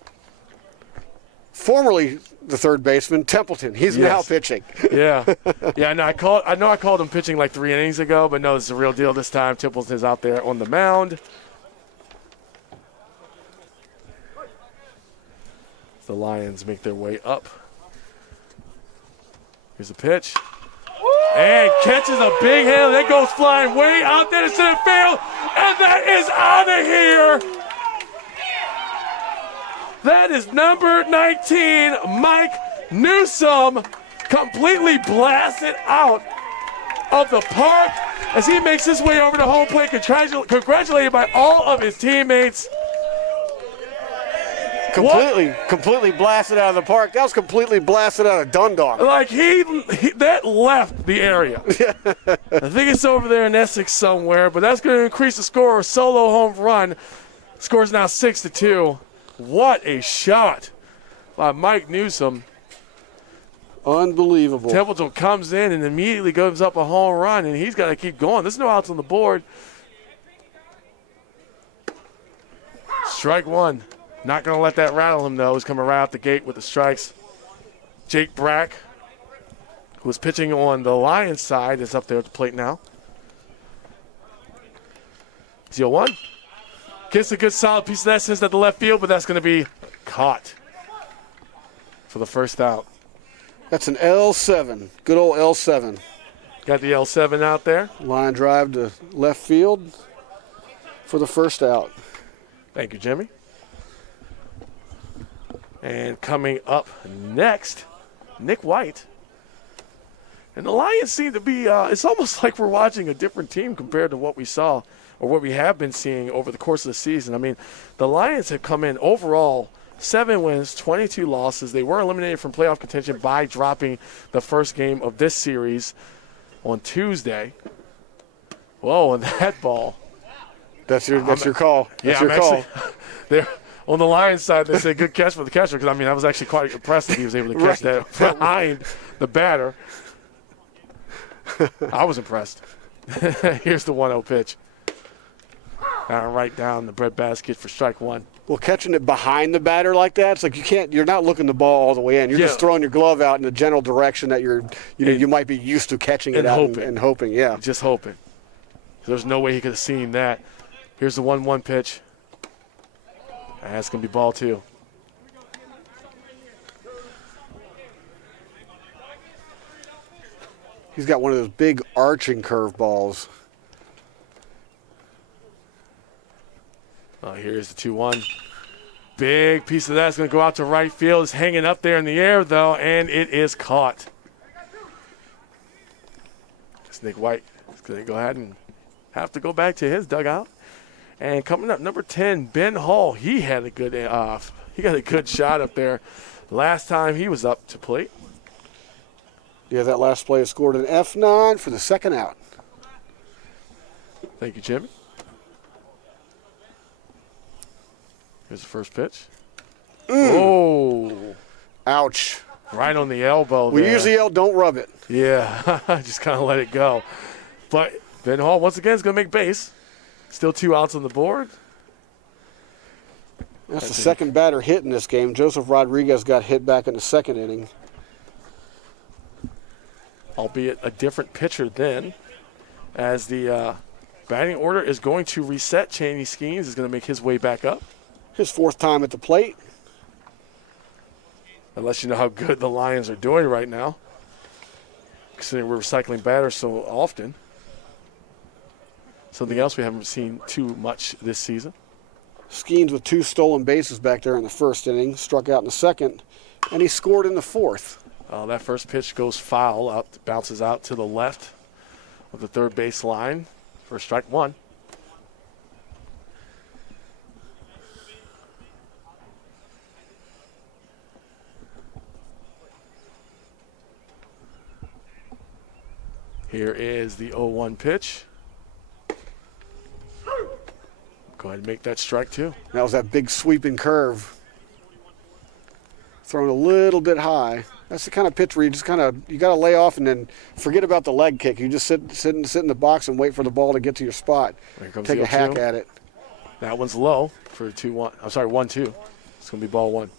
formerly the third baseman, Templeton. He's now pitching. Yeah. I know I called him pitching like 3 innings ago, but no, it's the real deal this time. Templeton's out there on the mound. The Lions make their way up. Here's the pitch. And catches a big hit. That goes flying way out there to center field. And that is out of here. That is number 19, Mike Newsome, completely blasted out of the park as he makes his way over to home plate, congratulated by all of his teammates. Completely blasted out of the park. That was completely blasted out of Dundalk. Like he that left the area. I think it's over there in Essex somewhere, but that's going to increase the score. A solo home run. Score's now 6-2. What a shot by Mike Newsome. Unbelievable. Templeton comes in and immediately goes up a home run, and he's got to keep going. There's no outs on the board. Strike one. Not going to let that rattle him, though. He's coming right out the gate with the strikes. Jake Brack, who was pitching on the Lions side, is up there at the plate now. 0-1. Gets a good solid piece of that since at the left field, but that's going to be caught for the first out. That's an L7. Good old L7. Got the L7 out there. Line drive to left field for the first out. Thank you, Jimmy. And coming up next, Nick White. And the Lions seem to be, it's almost like we're watching a different team compared to what we saw or what we have been seeing over the course of the season. I mean, the Lions have come in overall 7 wins, 22 losses. They were eliminated from playoff contention by dropping the first game of this series on Tuesday. Whoa, and that ball. That's your call. That's your call. They're on the Lions side, they say good catch for the catcher because, I mean, I was actually quite impressed that he was able to catch that behind the batter. I was impressed. Here's the 1-0 pitch. Right down the breadbasket for strike one. Well, catching it behind the batter like that, it's like you're not looking the ball all the way in. You're just throwing your glove out in the general direction that you might be used to catching it out and hoping. Yeah. Just hoping. There's no way he could have seen that. Here's the 1-1 pitch. That's going to be ball 2. He's got one of those big arching curve balls. Here's the 2-1. Big piece of that's going to go out to right field. It's hanging up there in the air, though, and it is caught. Nick White is going to go ahead and have to go back to his dugout. And coming up, number 10, Ben Hall. He had a good he got a good shot up there last time he was up to plate. Yeah, that last play scored an F9 for the second out. Thank you, Jimmy. Here's the first pitch. Oh. Ouch. Right on the elbow we there. usually yell, don't rub it. Yeah, just kind of let it go. But Ben Hall, once again, is going to make base. Still 2 outs on the board. That's the second batter hit in this game. Joseph Rodriguez got hit back in the second inning. Albeit a different pitcher then, as the batting order is going to reset. Chaney Skeens is going to make his way back up. His 4th time at the plate. Unless you know how good the Lions are doing right now, considering we're recycling batters so often. Something else we haven't seen too much this season. Skeens with 2 stolen bases back there in the first inning, struck out in the second, and he scored in the 4th. That first pitch goes foul, bounces out to the left of the third base line for strike 1. Here is the 0-1 pitch. Go ahead and make that strike 2. That was that big sweeping curve. Thrown a little bit high. That's the kind of pitch where you just you got to lay off and then forget about the leg kick. You just sit in the box and wait for the ball to get to your spot. Take a hack at it. That one's low for 2-1. I'm sorry, 1-2. It's going to be ball 1.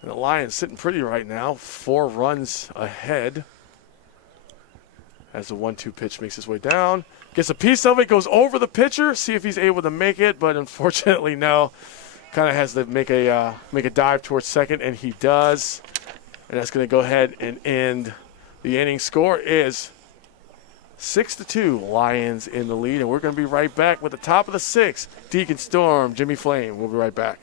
And the Lions sitting pretty right now, 4 runs ahead. As the 1-2 pitch makes its way down. Gets a piece of it, goes over the pitcher, see if he's able to make it, but unfortunately, no. Kind of has to make a dive towards second, and he does. And that's going to go ahead and end the inning. Score is 6-2, Lions in the lead, and we're going to be right back with the top of the 6th. Deacon Storm, Jimmy Flame. We'll be right back.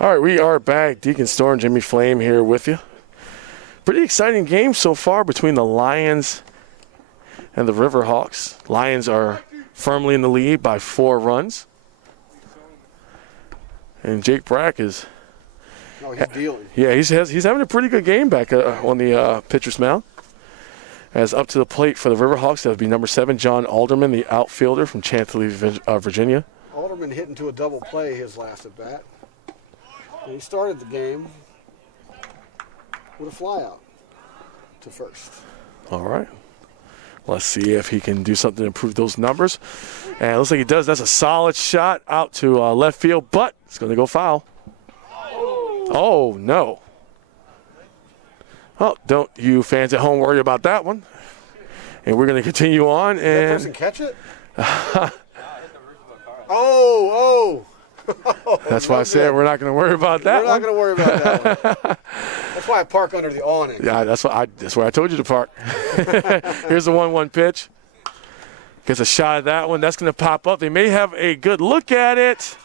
All right, we are back. Deacon Storm, Jimmy Flame here with you. Pretty exciting game so far between the Lions and the Riverhawks. Lions are firmly in the lead by 4 runs. And Jake Brack is... Oh, he's dealing. Yeah, he's having a pretty good game back on the pitcher's mound. As up to the plate for the Riverhawks, that would be number 7, John Alderman, the outfielder from Chantilly, Virginia. Alderman hit into a double play his last at bat. And he started the game with a fly out to first. All right. Let's see if he can do something to improve those numbers. And it looks like he does. That's a solid shot out to left field, but it's going to go foul. Oh, no. Oh, don't you fans at home worry about that one. And we're going to continue on. Did that person catch it? Oh. That's why I said we're not going to worry about that one. We're not going to worry about that one. That's why I park under the awning. Yeah, that's where I told you to park. Here's the 1-1 pitch. Gets a shot at that one. That's going to pop up. They may have a good look at it,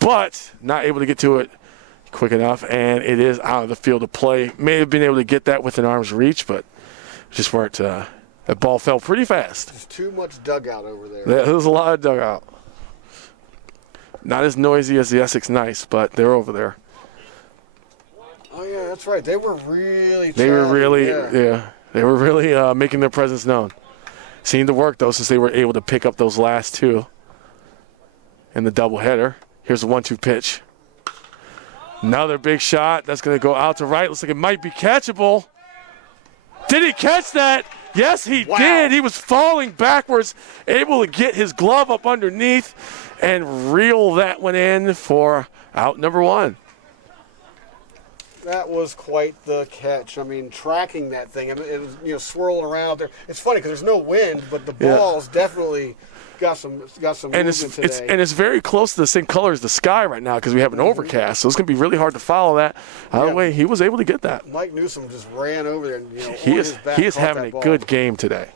but not able to get to it quick enough, and it is out of the field of play. May have been able to get that within arm's reach, but just weren't. That ball fell pretty fast. There's too much dugout over there. There's a lot of dugout. Not as noisy as the Essex Knights, but they're over there. Oh, yeah, that's right. They were really They were really making their presence known. Seemed to work, though, since they were able to pick up those last 2 in the doubleheader. Here's the 1-2 pitch. Another big shot. That's going to go out to right. Looks like it might be catchable. Did he catch that? Yes, he did. He was falling backwards, able to get his glove up underneath and reel that one in for out number 1. That was quite the catch. I mean, tracking that thing. I mean, it was swirling around there. It's funny because there's no wind, but the ball's definitely got some and movement today. It's very close to the same color as the sky right now because we have an overcast, so it's going to be really hard to follow that. Either way, he was able to get that. Mike Newsom just ran over there and he is having a good game today.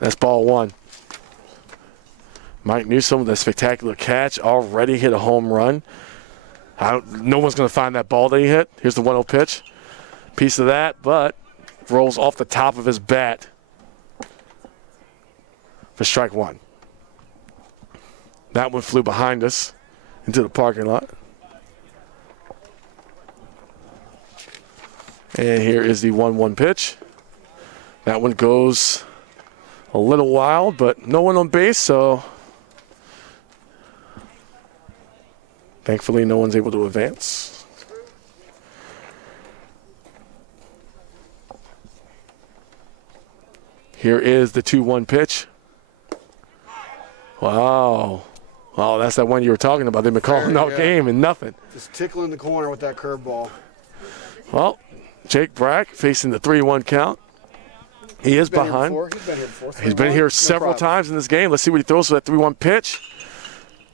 That's ball 1. Mike Newsom with a spectacular catch, already hit a home run. No one's going to find that ball that he hit. Here's the 1-0 pitch. Piece of that, but rolls off the top of his bat for strike 1. That one flew behind us into the parking lot. And here is the 1-1 pitch. That one goes a little wild, but no one on base, so thankfully no one's able to advance. Here is the 2-1 pitch. Wow. Oh, that's that one you were talking about. They've been calling out game and nothing. Just tickling the corner with that curveball. Well, Jake Brack facing the 3-1 count. He is behind. He's been here several times in this game. Let's see what he throws for that 3-1 pitch.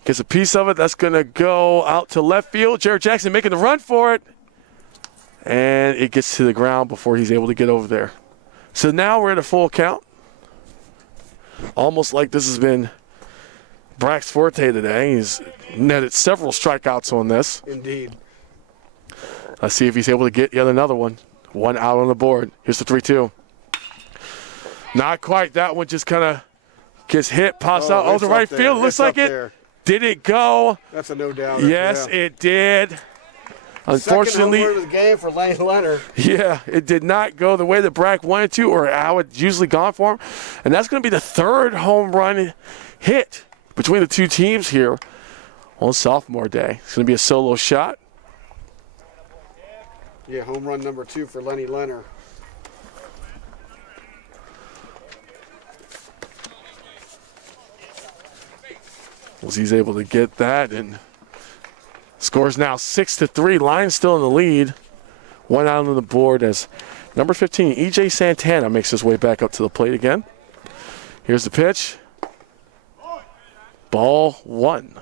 Gets a piece of it. That's going to go out to left field. Jared Jackson making the run for it. And it gets to the ground before he's able to get over there. So now we're at a full count. Almost like this has been Brack's forte today. He's netted several strikeouts on this. Indeed. Let's see if he's able to get yet another one. 1 out on the board. Here's the 3-2. Not quite. That one just kind of gets hit, pops out over the right field. Looks like it. There. Did it go? That's a no-doubter. Yes, it did. Unfortunately, second home run of the game for Lane Leonard. Yeah, it did not go the way that Brack wanted to or how it's usually gone for him. And that's going to be the 3rd home run hit between the 2 teams here on sophomore day. It's going to be a solo shot. Yeah, home run number 2 for Lenny Leonard. Was he's able to get that and scores now 6-3. Lions still in the lead. 1 out on the board as number 15, E.J. Santana, makes his way back up to the plate again. Here's the pitch. Ball 1.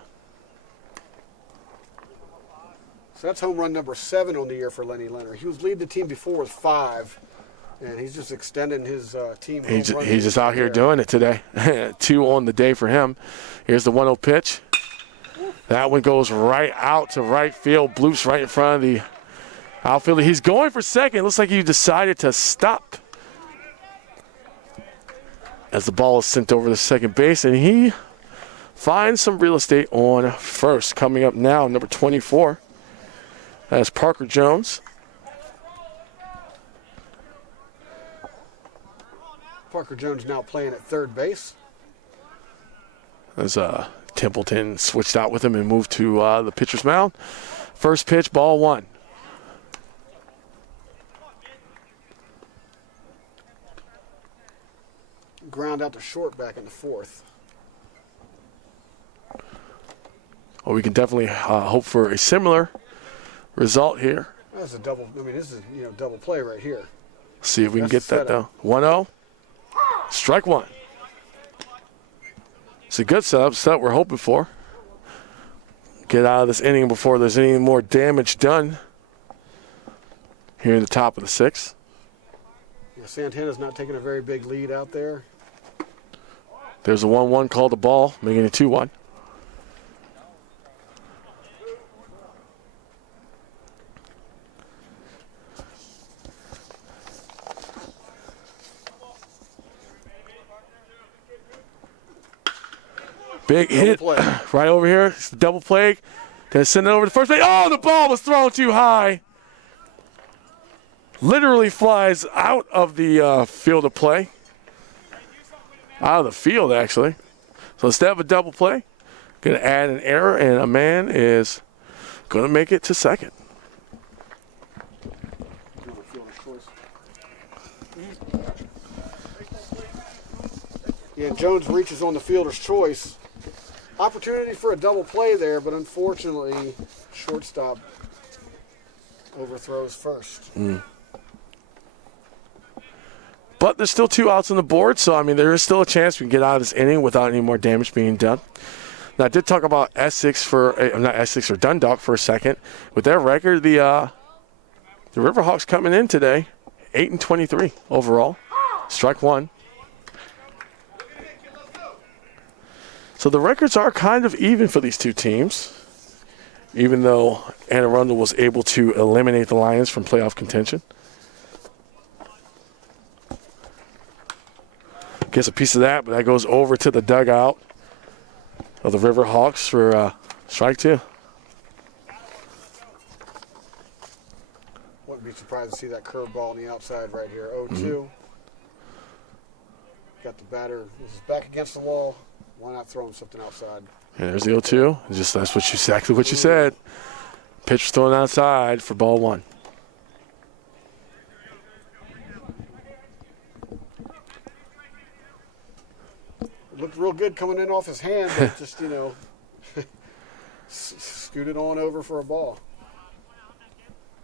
So that's home run number 7 on the year for Lenny Leonard. He was leading the team before with 5, and he's just extending his team. He's just out here doing it today. 2 on the day for him. Here's the 1-0 pitch. That one goes right out to right field. Bloop's right in front of the outfielder. He's going for second. Looks like he decided to stop as the ball is sent over to second base, and he finds some real estate on first. Coming up now, number 24. That's Parker Jones. Parker Jones now playing at third base. As Templeton switched out with him and moved to the pitcher's mound. First pitch, ball one. Ground out to short back in the fourth. Well, we can definitely hope for a similar result here. That's a double. I mean, this is double play right here. See if we can get that though. 1-0. Strike one. It's a good setup. It's what we're hoping for. Get out of this inning before there's any more damage done here in the top of the sixth. Yeah, Santana's not taking a very big lead out there. There's a 1-1 called a ball, making it 2-1. Big hit right over here. It's the double play. Gonna send it over to first base. Oh, the ball was thrown too high. Literally flies out of the field of play. Out of the field, actually. So instead of a double play, gonna add an error, and a man is gonna make it to second. Yeah, Jones reaches on the fielder's choice. Opportunity for a double play there, but unfortunately, shortstop overthrows first. But there's still 2 outs on the board, so, I mean, there is still a chance we can get out of this inning without any more damage being done. Now, I did talk about Essex not Essex or Dundalk for a second. With their record, the Riverhawks coming in today, 8-23 overall. Strike one. So the records are kind of even for these two teams, even though Anne Arundel was able to eliminate the Lions from playoff contention. Gets a piece of that, but that goes over to the dugout of the Riverhawks for strike two. Wouldn't be surprised to see that curveball on the outside right here. 0-2. Got the batter. This is back against the wall. Why not throw him something outside? And there's the 0-2. That's exactly what you said. Pitch thrown outside for ball one. It looked real good coming in off his hand, but just, scooted on over for a ball.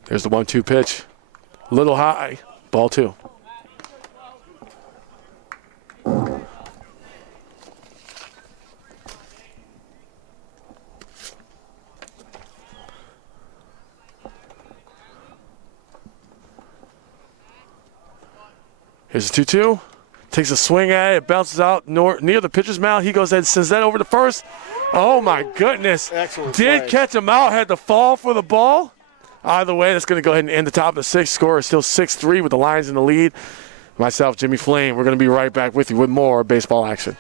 There's the 1-2 pitch. Little high. Ball two. Here's a 2-2. Takes a swing at it. It bounces out near the pitcher's mound. He goes ahead and sends that over to first. Oh, my goodness. Excellent Did play. catch him out. Had to fall for the ball. Either way, that's going to go ahead and end the top of the sixth. Score is still 6-3 with the Lions in the lead. Myself, Jimmy Flame, we're going to be right back with you with more baseball action.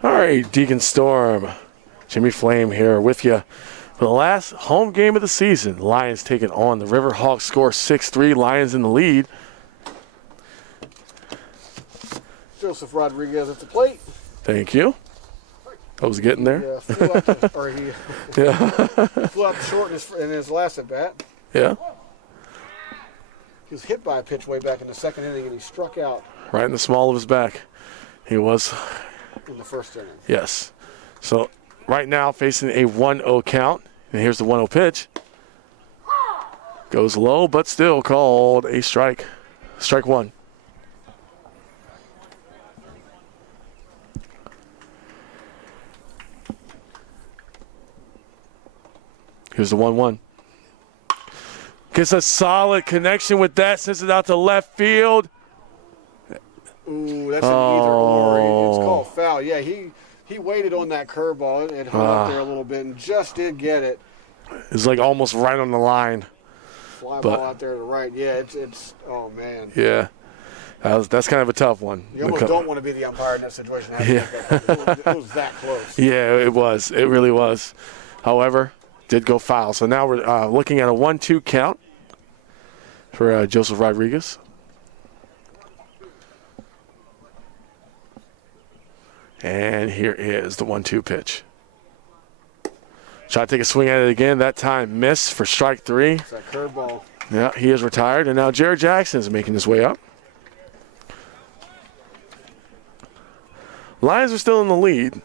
All right, Deacon Storm, Jimmy Flame here with you for the last home game of the season. Lions taking on the Riverhawks, score 6-3. Lions in the lead. Joseph Rodriguez at the plate. Thank you. I was getting there. He flew out the short in his last at bat. Yeah. He was hit by a pitch way back in the second inning, and he struck out. Right in the small of his back. He was. In the first inning. Yes. So right now facing a 1-0 count. And here's the 1-0 pitch. Goes low, but still called a strike. Strike one. Here's the 1-1. Gets a solid connection with that. Sends it out to left field. Ooh, that's an either or. It's called foul. Yeah, he waited on that curveball and hung up there a little bit and just did get it. It's like almost right on the line. Fly ball out there to the right. Yeah, it's oh, man. Yeah. That's kind of a tough one. You almost don't want to be the umpire in that situation. It was that close. Yeah, it was. It really was. However, did go foul. So now we're looking at a 1-2 count for Joseph Rodriguez. And here is the 1-2 pitch. Try to take a swing at it again. That time missed for strike three. It's that curveball. Yeah, he is retired. And now Jared Jackson is making his way up. Lions are still in the lead.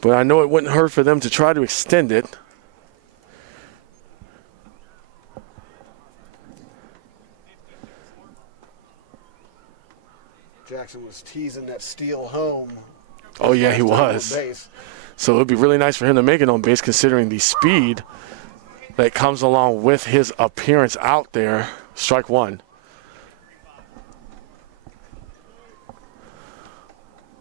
But I know it wouldn't hurt for them to try to extend it. Jackson was teasing that steal home. Oh, yeah, he was. So it would be really nice for him to make it on base considering the speed that comes along with his appearance out there. Strike one.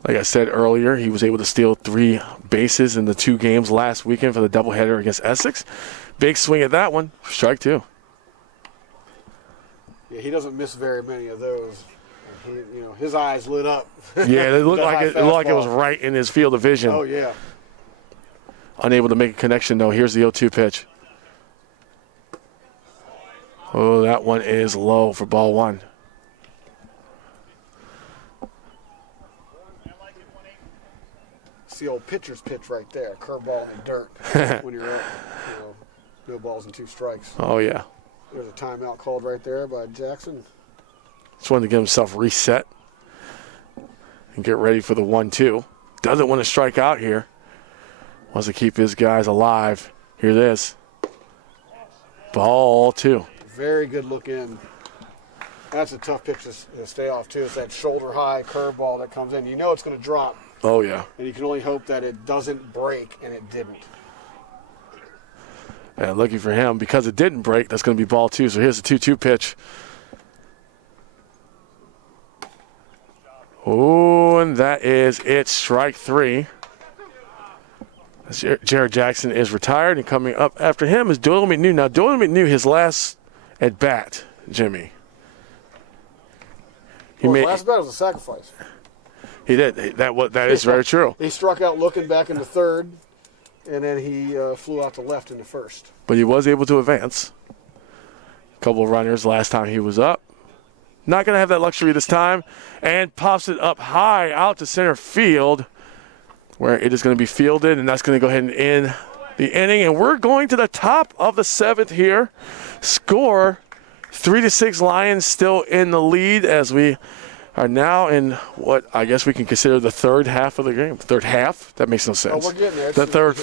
Like I said earlier, he was able to steal 3 bases in the 2 games last weekend for the doubleheader against Essex. Big swing at that one. Strike two. Yeah, he doesn't miss very many of those. His eyes lit up. Yeah, it looked like it was right in his field of vision. Oh, yeah. Unable to make a connection, though. Here's the 0-2 pitch. Oh, that one is low for ball one. It's the old pitcher's pitch right there. Curveball in the dirt when you're up. No balls and 2 strikes. Oh, yeah. There's a timeout called right there by Jackson. Just wanted to get himself reset and get ready for the 1-2. Doesn't want to strike out here. Wants to keep his guys alive. Here it is. Ball 2. Very good look in. That's a tough pitch to stay off, too. It's that shoulder-high curveball that comes in. You know it's going to drop. Oh, yeah. And you can only hope that it doesn't break, and it didn't. And lucky for him, because it didn't break, that's going to be ball 2. So here's the 2-2 pitch. Oh, and that is it. Strike 3. Jared Jackson is retired, and coming up after him is Doyle McNew. Now, Doyle McNew, his last at bat, Jimmy. His last bat was a sacrifice. He did. That is very true. He struck out looking back into third, and then he flew out to left into first. But he was able to advance. A couple of runners last time he was up. Not going to have that luxury this time. And pops it up high out to center field, where it is going to be fielded, and that's going to go ahead and end the inning. And we're going to the top of the 7th here. Score 3-6, Lions still in the lead as we are now in what I guess we can consider the third half of the game. Third half? That makes no sense. Oh, we're getting there. The third.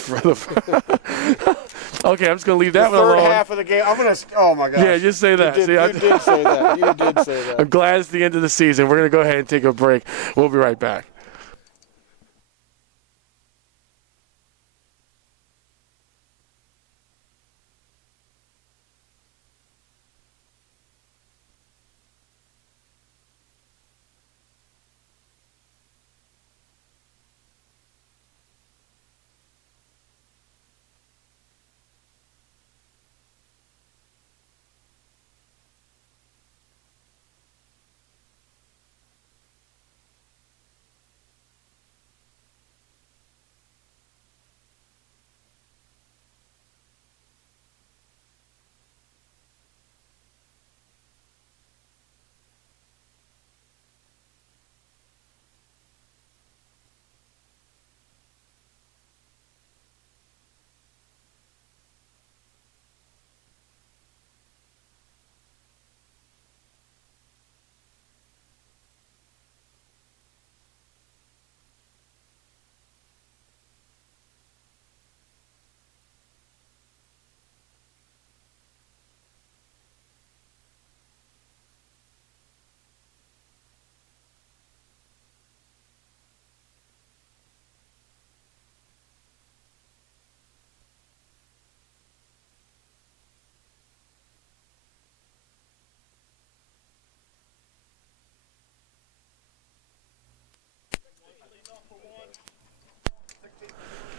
Okay, I'm just going to leave that one alone. The third half of the game. I'm going to, oh my gosh. Yeah, just say that. You did say that. You did say that. I'm glad it's the end of the season. We're going to go ahead and take a break. We'll be right back.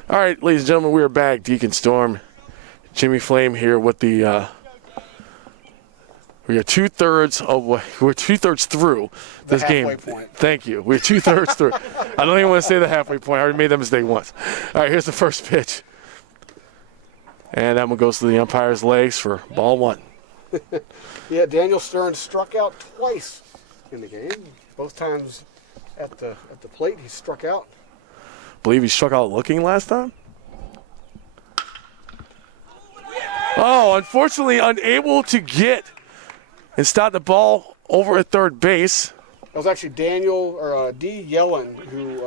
All right, ladies and gentlemen, we are back. Deacon Storm, Jimmy Flame here with the. We are 2/3 we're 2/3 through this game. Point. Thank you. We're 2/3 through. I don't even want to say the halfway point. I already made that mistake once. All right, here's the first pitch. And that one goes to the umpire's legs for ball one. Yeah, Daniel Stern struck out twice in the game. Both times at the plate he struck out. Believe he struck out looking last time. Oh, unfortunately unable to get and stop the ball over at third base. That was actually Daniel or D. Yellen who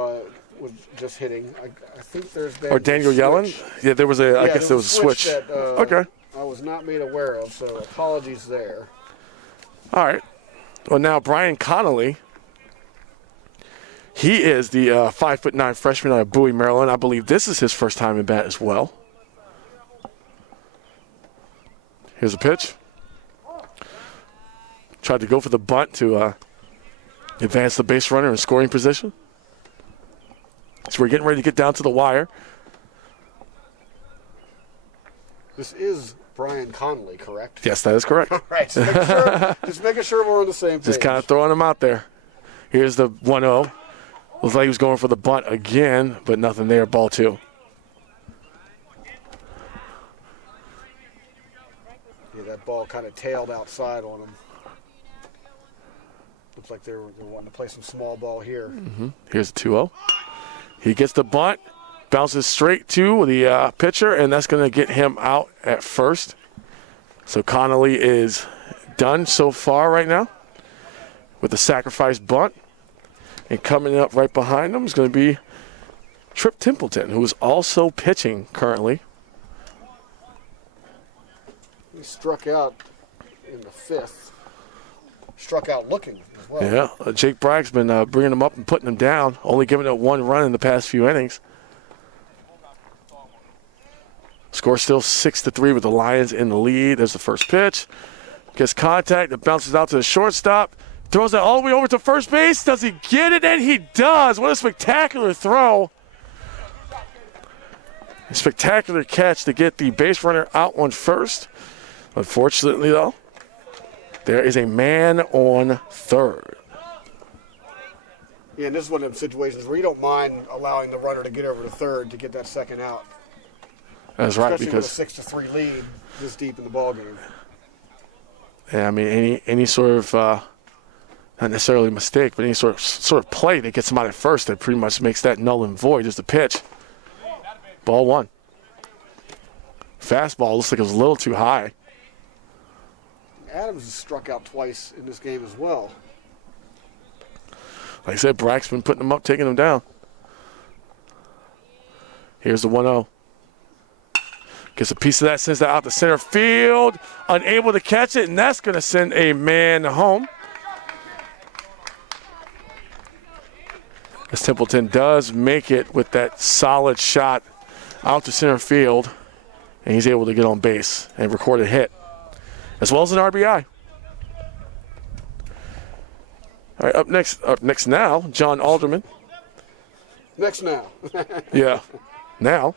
was just hitting. I think there's been or Daniel Yellen. Yeah, there was a. I guess there was a switch. That, okay. I was not made aware of, so apologies there. All right. Well, now Brian Connolly. He is the 5'9" freshman out of Bowie, Maryland. I believe this is his first time in bat as well. Here's a pitch. Tried to go for the bunt to advance the base runner in scoring position. So we're getting ready to get down to the wire. This is Brian Connolly, correct? Yes, that is correct. All right, just making sure we're on the same page. Just kind of throwing him out there. Here's the 1-0. Looks like he was going for the bunt again, but nothing there. Ball two. Yeah, that ball kind of tailed outside on him. Looks like they were wanting to play some small ball here. Mm-hmm. Here's a 2-0. He gets the bunt, bounces straight to the pitcher, and that's going to get him out at first. So Connolly is done so far right now with the sacrifice bunt. And coming up right behind him is going to be Trip Templeton, who is also pitching currently. He struck out in the fifth. Struck out looking as well. Yeah, Jake Bragg's been bringing him up and putting him down, only giving up one run in the past few innings. Score still 6-3 with the Lions in the lead. There's the first pitch. Gets contact. It bounces out to the shortstop. Throws it all the way over to first base. Does he get it? And he does. What a spectacular throw. A spectacular catch to get the base runner out on first. Unfortunately, though, there is a man on third. Yeah, and this is one of the situations where you don't mind allowing the runner to get over to third to get that second out. That's right, especially because with a 6-3 lead this deep in the ballgame. Yeah, I mean any sort of not necessarily a mistake, but any sort of play that gets him out at first that pretty much makes that null and void is the pitch. Ball one. Fastball looks like it was a little too high. Adams has struck out twice in this game as well. Like I said, Brack's been putting him up, taking him down. Here's the 1-0. Gets a piece of that, sends that out to center field. Unable to catch it, and that's going to send a man home. As Templeton does make it with that solid shot out to center field, and he's able to get on base and record a hit, as well as an RBI. All right, up next now, John Alderman. Next now. Yeah, now.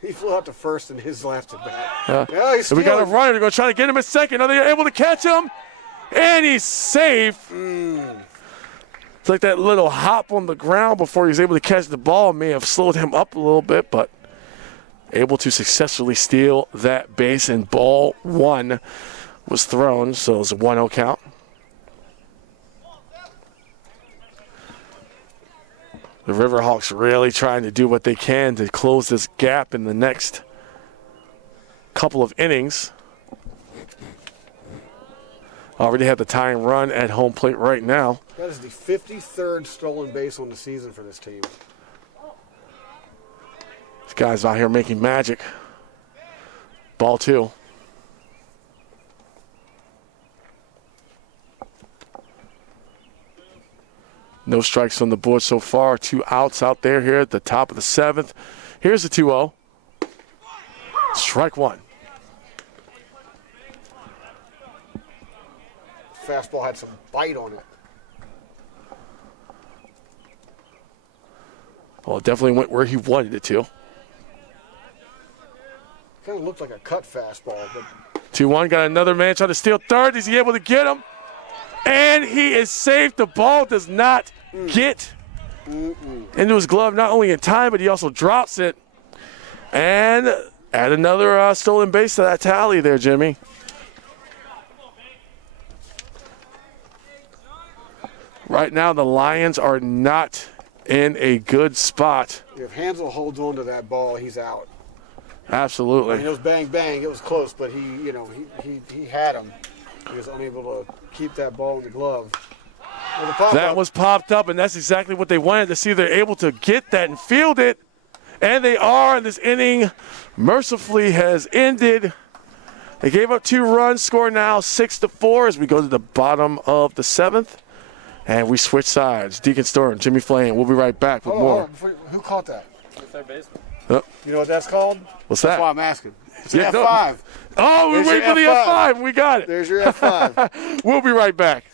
He flew out to first in his last at bat. Yeah, so we got a runner. They're going to try to get him at second. Are they able to catch him? And he's safe. It's like that little hop on the ground before he was able to catch the ball may have slowed him up a little bit, but able to successfully steal that base, and ball one was thrown, so it's a 1-0 count. The Riverhawks really trying to do what they can to close this gap in the next couple of innings. Already have the tying run at home plate right now. That is the 53rd stolen base on the season for this team. This guy's out here making magic. Ball two. No strikes on the board so far. 2 outs out there here at the top of the 7th. Here's the 2-0. Strike one. Fastball had some bite on it. Well, it definitely went where he wanted it to. Kind of looked like a cut fastball, but 2-1, got another man trying to steal third. Is he able to get him? And he is safe. The ball does not get into his glove, not only in time, but he also drops it. And add another stolen base to that tally there, Jimmy. Right now, the Lions are not in a good spot. If Hansel holds on to that ball, he's out. Absolutely. I mean, it was bang, bang. It was close, but he had him. He was unable to keep that ball in the glove. That was popped up, and that's exactly what they wanted to see. They're able to get that and field it, and they are. And this inning mercifully has ended. They gave up 2 runs, score now 6-4 as we go to the bottom of the 7th. And we switch sides. Deacon Storm, Jimmy Flame. We'll be right back with more. Who caught that? The third baseman. You know what that's called? What's that? That's why I'm asking. It's Yeah, an F5. Oh, we're There's waiting your for the F5. F5. We got it. There's your F5. We'll be right back.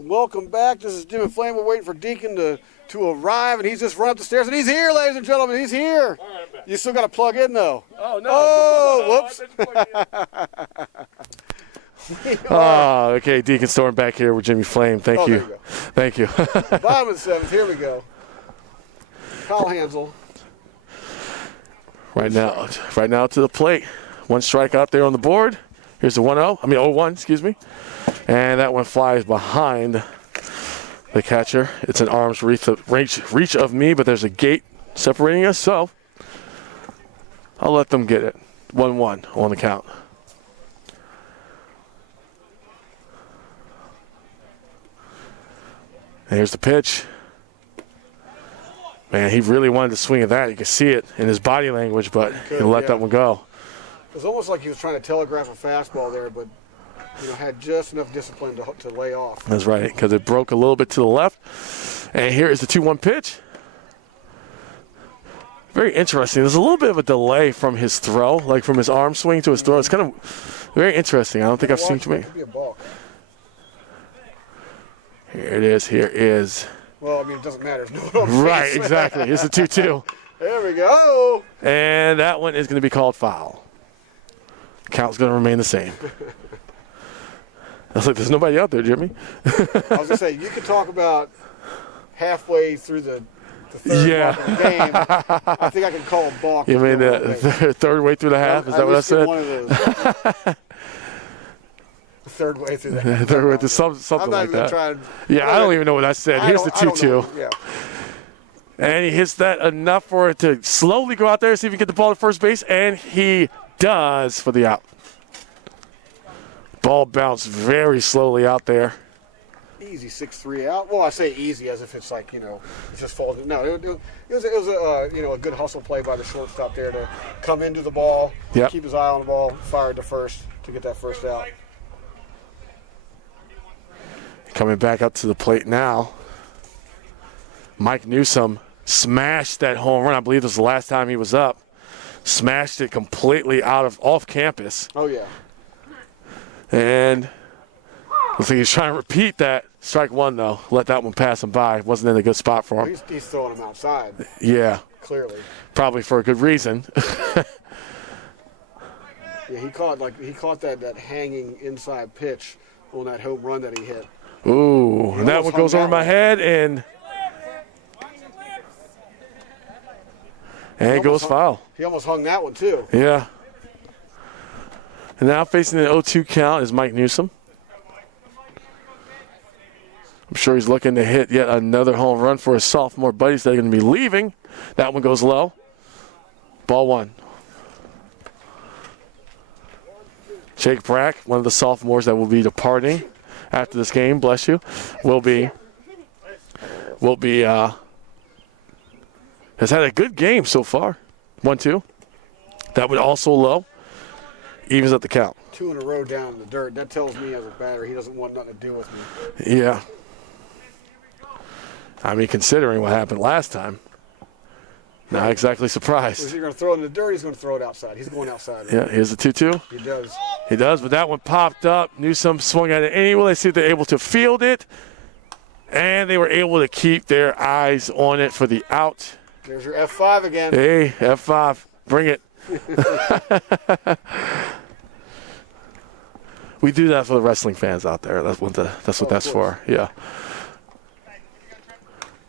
Welcome back. This is Jim and Flame. We're waiting for Deacon to arrive, and he's just run up the stairs, and he's here, ladies and gentlemen. He's here. You still got to plug in, though. Oh, no. Oh, whoops. Oh, okay. Deacon Storm back here with Jimmy Flame. Thank you. There you go. Thank you. Bottom of the 7th. Here we go. Kyle Hansel. Right now to the plate. 1 strike out there on the board. Here's the 0-1, excuse me. And that one flies behind the catcher. It's an arm's reach of me, but there's a gate separating us, so I'll let them get it. 1-1 on the count. And here's the pitch. Man, he really wanted to swing at that. You can see it in his body language, but he let that one go. It was almost like he was trying to telegraph a fastball there, but had just enough discipline to lay off. That's right, because it broke a little bit to the left. And here is the 2-1 pitch. Very interesting. There's a little bit of a delay from his throw, like from his arm swing to his throw. It's kind of very interesting. I don't think I've seen too many. Could be a balk. Here it is. Here is. Well, I mean, it doesn't matter. No, right, exactly. Here's the 2-2. There we go. And that one is going to be called foul. Count's going to remain the same. I was like, there's nobody out there, Jimmy. I was going to say, you could talk about halfway through the third mark of the game. I think I can call a balk. You mean the third way through the half? Is that what I said? One of those. Third way through the half. Third way through something like that. I don't even know what I said. Here's the 2-2. Yeah. And he hits that enough for it to slowly go out there, see if he can get the ball to first base, and he does for the out. Ball bounced very slowly out there. Easy 6-3 out. Well, I say easy as if it's like, it just falls. No, it was a good hustle play by the shortstop there to come into the ball, keep his eye on the ball, fired to first to get that first out. Coming back up to the plate now. Mike Newsome smashed that home run. I believe this was the last time he was up. Smashed it completely off campus. Oh, yeah. And looks like he's trying to repeat that. Strike one, though. Let that one pass him by. Wasn't in a good spot for him. He's throwing him outside. Yeah. Clearly. Probably for a good reason. Yeah, he caught that hanging inside pitch on that home run that he hit. Ooh, and that one goes over my head, and it goes foul. He almost hung that one, too. Yeah. And now facing an 0-2 count is Mike Newsom. I'm sure he's looking to hit yet another home run for his sophomore buddies that are going to be leaving. That one goes low. Ball one. Jake Brack, one of the sophomores that will be departing after this game, bless you, has had a good game so far. 1-2. That one also low. Evens at the count. 2 in a row down in the dirt. That tells me as a batter he doesn't want nothing to do with me. Yeah. I mean, considering what happened last time, not exactly surprised. Is he going to throw it in the dirt? He's going to throw it outside. He's going outside. Right? Yeah, here's the 2-2. He does. He does, but that one popped up. Newsom swung at it anyway. Let's see if they're able to field it. And they were able to keep their eyes on it for the out. There's your F5 again. Hey, F5. Bring it. We do that for the wrestling fans out there. That's what that's for. Yeah.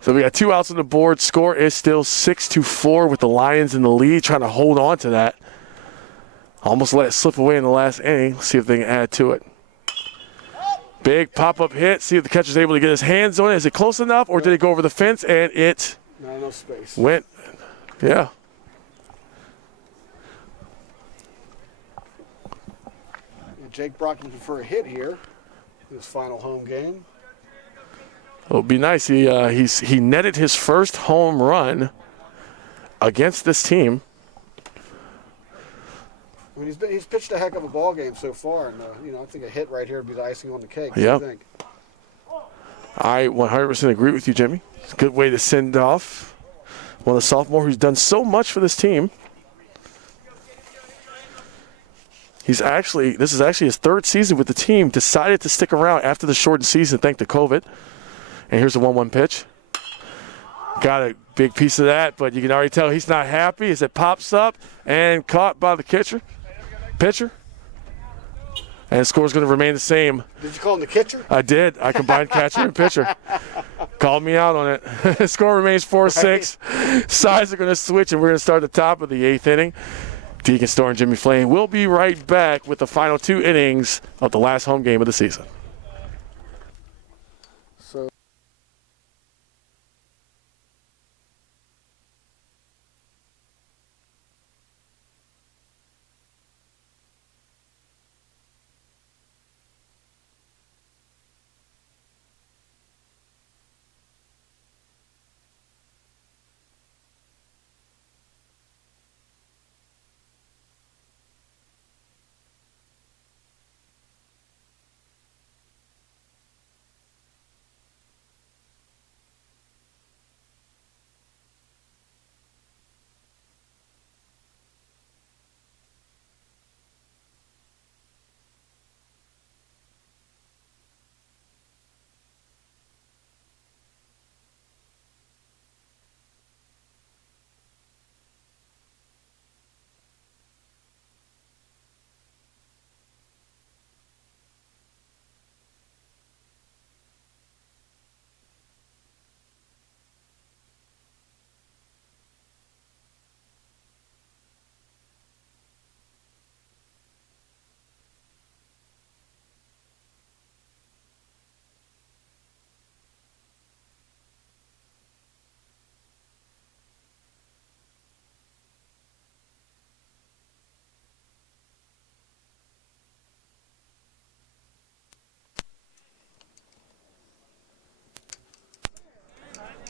So we got 2 outs on the board. Score is still 6-4 with the Lions in the lead, trying to hold on to that. Almost let it slip away in the last inning. Let's see if they can add to it. Big pop-up hit. See if the catcher's able to get his hands on it. Is it close enough, or did it go over the fence? And it not enough space. Went. Yeah. Jake Brock looking for a hit here in his final home game. It would be nice. He netted his first home run against this team. I mean, he's pitched a heck of a ball game so far, and I think a hit right here would be the icing on the cake. Yeah. What do you think? I 100% agree with you, Jimmy. It's a good way to send off one of the sophomore who's done so much for this team. This is actually his 3rd season with the team. Decided to stick around after the shortened season, thanks to COVID. And here's a 1-1 pitch. Got a big piece of that, but you can already tell he's not happy as it pops up and caught by the pitcher. And the score's going to remain the same. Did you call him the catcher? I did. I combined catcher and pitcher. Called me out on it. Score remains 4-6. Sides are going to switch, and we're going to start at the top of the 8th inning. Deacon Store and Jimmy Flame will be right back with the final 2 innings of the last home game of the season.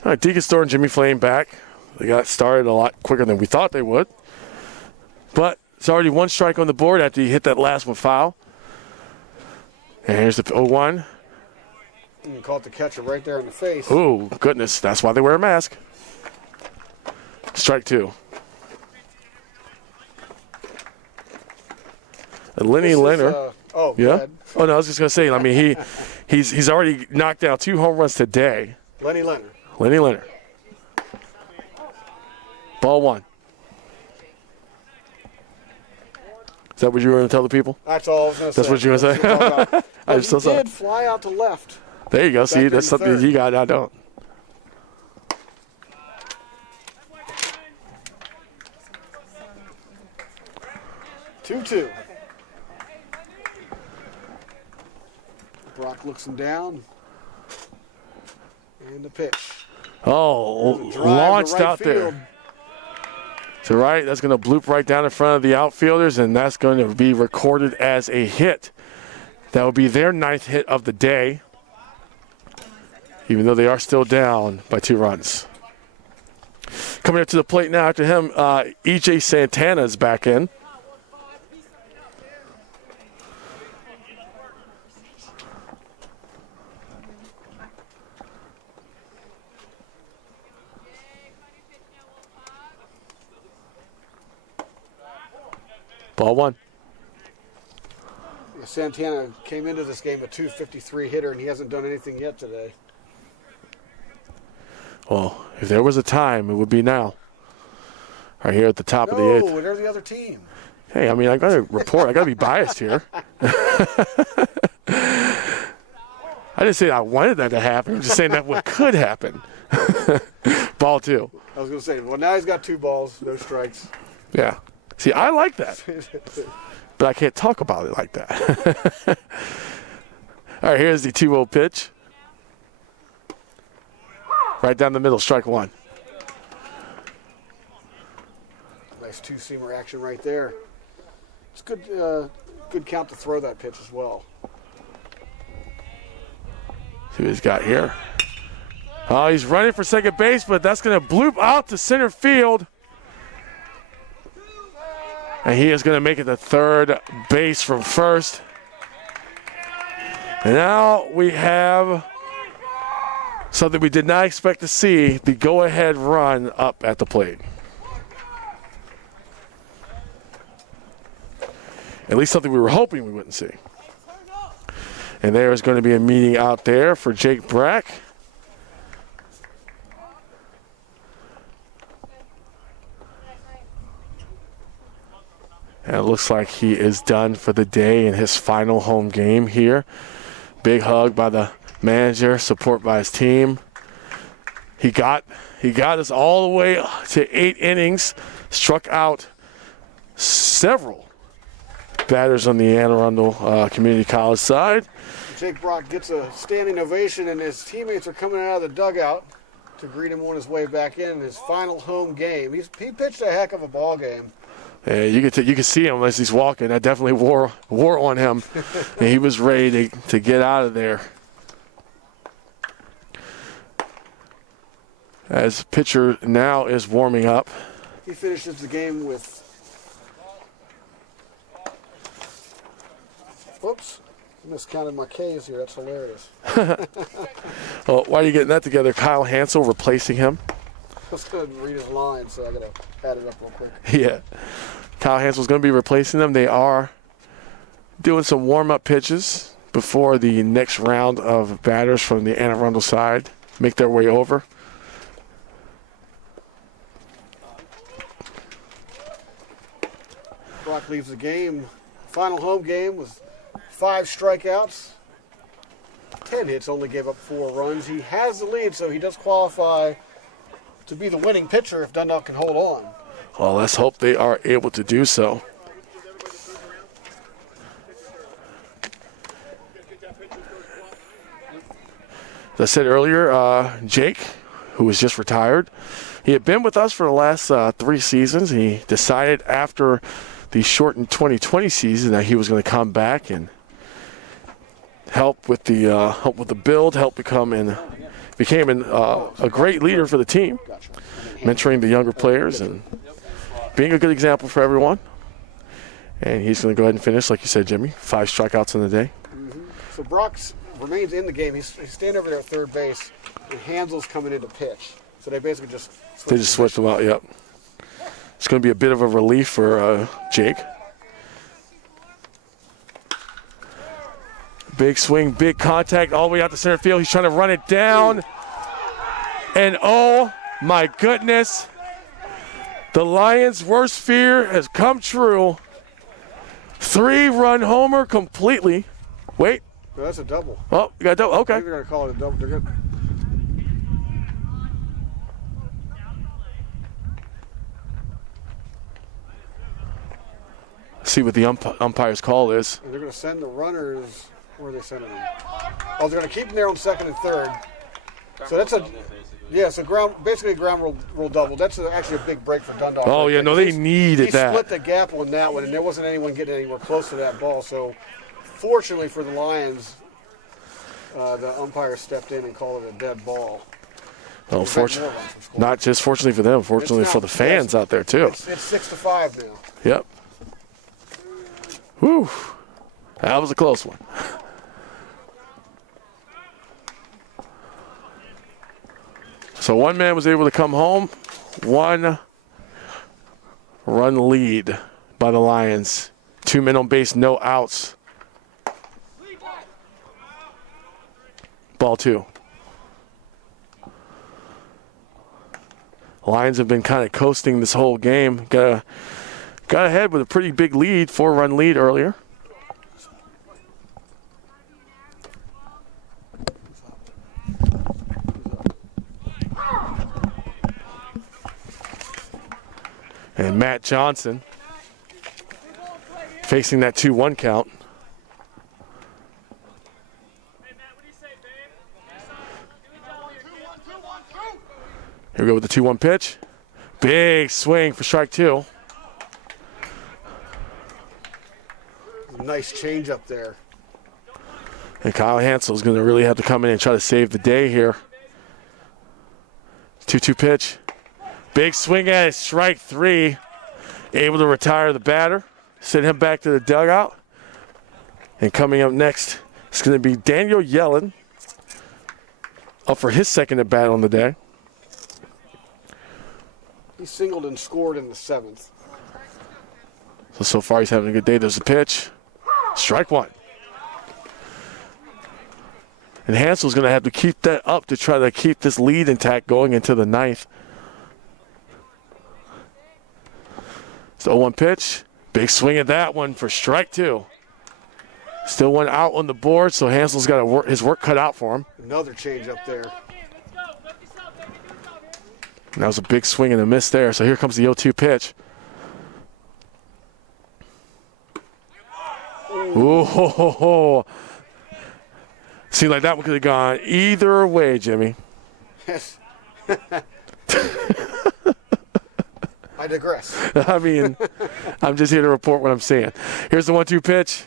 All right, Deacon Store and Jimmy Flame back. They got started a lot quicker than we thought they would. But it's already 1 strike on the board after you hit that last one foul. And here's the 0-1. You caught the catcher right there in the face. Oh, goodness. That's why they wear a mask. Strike two. Lenny Leonard. Yeah. Oh no, I was just gonna say. I mean, he's already knocked down 2 home runs today. Lenny Leonard. Lenny Leonard. Ball one. Is that what you were going to tell the people? That's all I was going to say. That's what you were going to say? I just he did fly out to left. There you go. See, that's something you got. I don't. Two. Brock looks him down. And the pitch. Oh, launched right out field. there. To right, that's going to bloop right down in front of the outfielders, and that's going to be recorded as a hit. That will be their 9th hit of the day, even though they are still down by 2 runs. Coming up to the plate now after him, E.J. Santana is back in. Ball one. Santana came into this game a .253 hitter, and he hasn't done anything yet today. Well, if there was a time, it would be now. Right here at the top of the 8th. No, they're the other team. Hey, I mean, I got to report. I got to be biased here. I didn't say I wanted that to happen. I'm just saying that what could happen. Ball two. I was going to say, well, now he's got 2 balls, no strikes. Yeah. See, I like that. But I can't talk about it like that. All right, here's the 2-0 pitch. Right down the middle, strike one. Nice 2-seamer action right there. It's good count to throw that pitch as well. See what he's got here. Oh, he's running for second base, but that's going to bloop out to center field. And he is going to make it to third base from first. And now we have something we did not expect to see, the go-ahead run up at the plate. At least something we were hoping we wouldn't see. And there is going to be a meeting out there for Jake Brack. And it looks like he is done for the day in his final home game here. Big hug by the manager, support by his team. He got us all the way to 8 innings, struck out several batters on the Anne Arundel Community College side. Jake Brock gets a standing ovation, and his teammates are coming out of the dugout to greet him on his way back in his final home game. He pitched a heck of a ball game. Yeah, you can see him as he's walking. That definitely wore on him, and he was ready to get out of there. As pitcher now is warming up. He finishes the game with. Whoops, miscounted my K's here. That's hilarious. Well, why are you getting that together? Kyle Hansel replacing him. Let's go ahead and read his line, so I gotta add it up real quick. Yeah. Kyle Hansel's going to be replacing them. They are doing some warm-up pitches before the next round of batters from the Anne Arundel side make their way over. Brock leaves the game, final home game, with 5 strikeouts, 10 hits, only gave up 4 runs. He has the lead, so he does qualify to be the winning pitcher if Dundalk can hold on. Well, let's hope they are able to do so. As I said earlier, Jake, who was just retired, he had been with us for the last 3 seasons. He decided after the shortened 2020 season that he was going to come back and help with the build, became a great leader for the team, mentoring the younger players and being a good example for everyone. And he's going to go ahead and finish, like you said, Jimmy, 5 strikeouts in the day. Mm-hmm. So Brock remains in the game. He's standing over there at third base, and Hansel's coming in to pitch. So they basically just switched them out, yep. It's going to be a bit of a relief for Jake. Big swing, big contact all the way out to center field. He's trying to run it down. And oh my goodness, the Lions' worst fear has come true. 3-run homer completely. Wait. No, that's a double. Oh, you got a double. Okay. I think they're going to call it a double. They're good. See what the umpire's call is. And they're going to send the runners. Where are they sending them? Oh, they're going to keep them there on second and third. So that's basically a ground rule double. That's actually a big break for Dundalk. Oh, right yeah, no, they needed that. He split the gap on that one, and there wasn't anyone getting anywhere close to that ball. So, fortunately for the Lions, the umpire stepped in and called it a dead ball. Oh, not just fortunately for them, fortunately for the fans out there, too. It's 6-5 now. Yep. Whew. That was a close one. So one man was able to come home. 1-run lead by the Lions. 2 men on base, no outs. Ball 2. Lions have been kind of coasting this whole game. Got ahead with a pretty big lead, 4-run lead earlier. And Matt Johnson facing that 2-1 count. Here we go with the 2-1 pitch. Big swing for strike 2. Nice change up there. And Kyle Hansel is going to really have to come in and try to save the day here. 2-2 pitch. Big swing at it, strike 3. Able to retire the batter. Send him back to the dugout. And coming up next, it's going to be Daniel Yellen. Up for his second at bat on the day. He singled and scored in the 7th. So far he's having a good day. There's a pitch. Strike 1. And Hansel's going to have to keep that up to try to keep this lead intact going into the 9th. So 0-1 pitch. Big swing at that one for strike 2. Still 1 out on the board, so Hansel's got his work cut out for him. Another change up there. And that was a big swing and a miss there. So here comes the 0-2 pitch. Ooh, ho, ho, ho. Seemed like that one could have gone either way, Jimmy. I digress. I mean, I'm just here to report what I'm seeing. Here's the 1-2 pitch.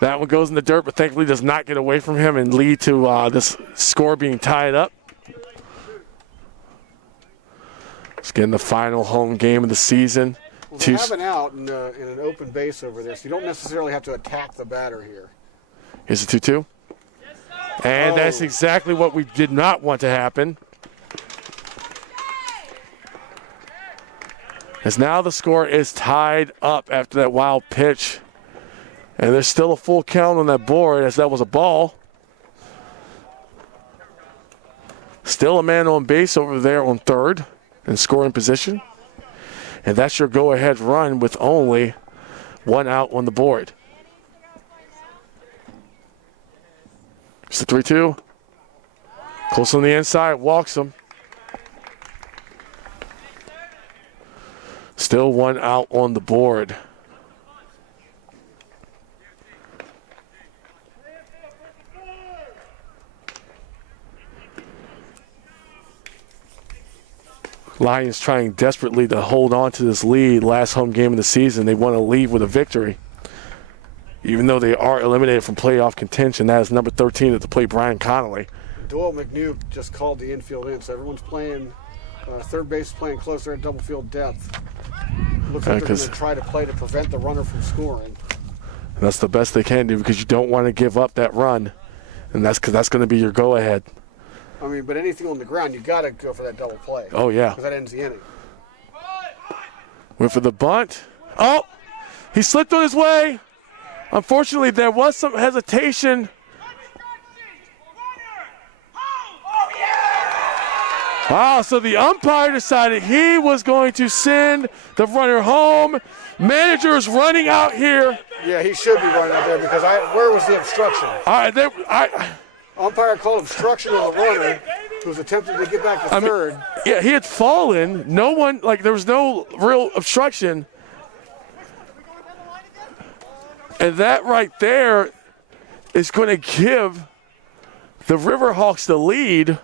That one goes in the dirt, but thankfully does not get away from him and lead to this score being tied up. It's getting the final home game of the season. Well, they have an out in an open base over there, so you don't necessarily have to attack the batter here. Here's the 2-2. And that's exactly what we did not want to happen. As now the score is tied up after that wild pitch. And there's still a full count on that board as that was a ball. Still a man on base over there on third in scoring position. And that's your go-ahead run with only 1 out on the board. It's the 3-2. Close on the inside, walks him. Still 1 out on the board. Lions trying desperately to hold on to this lead. Last home game of the season, they want to leave with a victory. Even though they are eliminated from playoff contention, that is number 13 at the plate, Brian Connolly. Doyle McNew just called the infield in, so everyone's playing, third base playing closer at double field depth. Looks like they're going to try to play to prevent the runner from scoring. That's the best they can do because you don't want to give up that run, and that's going to be your go-ahead. I mean, but anything on the ground, you got to go for that double play. Oh, yeah. Because that ends the inning. Went for the bunt. Oh, he slipped on his way. Unfortunately, there was some hesitation. Wow, so the umpire decided he was going to send the runner home. Manager is running out here. Yeah, he should be running out there because where was the obstruction? Umpire called obstruction on the runner who was attempting to get back to third. Yeah, he had fallen. No one, there was no real obstruction. And that right there is going to give the Riverhawks the lead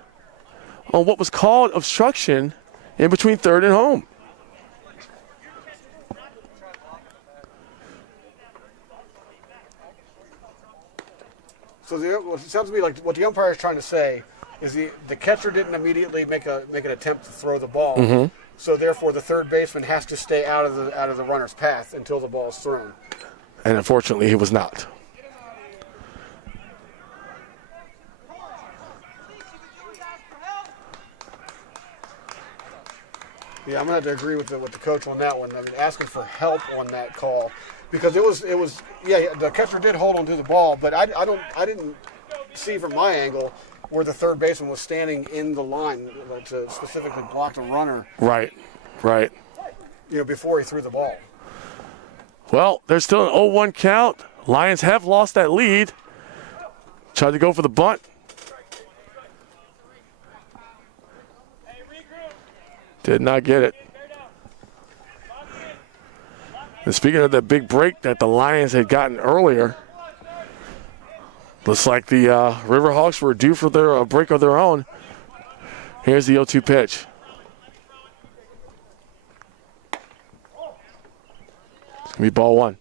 on what was called obstruction in between third and home. So it sounds to me like what the umpire is trying to say is the catcher didn't immediately make an attempt to throw the ball. Mm-hmm. So therefore, the third baseman has to stay out of the runner's path until the ball is thrown. And unfortunately, he was not. Yeah, I'm gonna have to agree with the coach on that one. I mean, asking for help on that call because it was the catcher did hold on to the ball, but I didn't see from my angle where the third baseman was standing in the line to specifically block the runner. Right. Before he threw the ball. Well, there's still an 0-1 count. Lions have lost that lead. Tried to go for the bunt. Did not get it. And speaking of that big break that the Lions had gotten earlier, looks like the Riverhawks were due for a break of their own. Here's the 0-2 pitch. It's going to be ball one.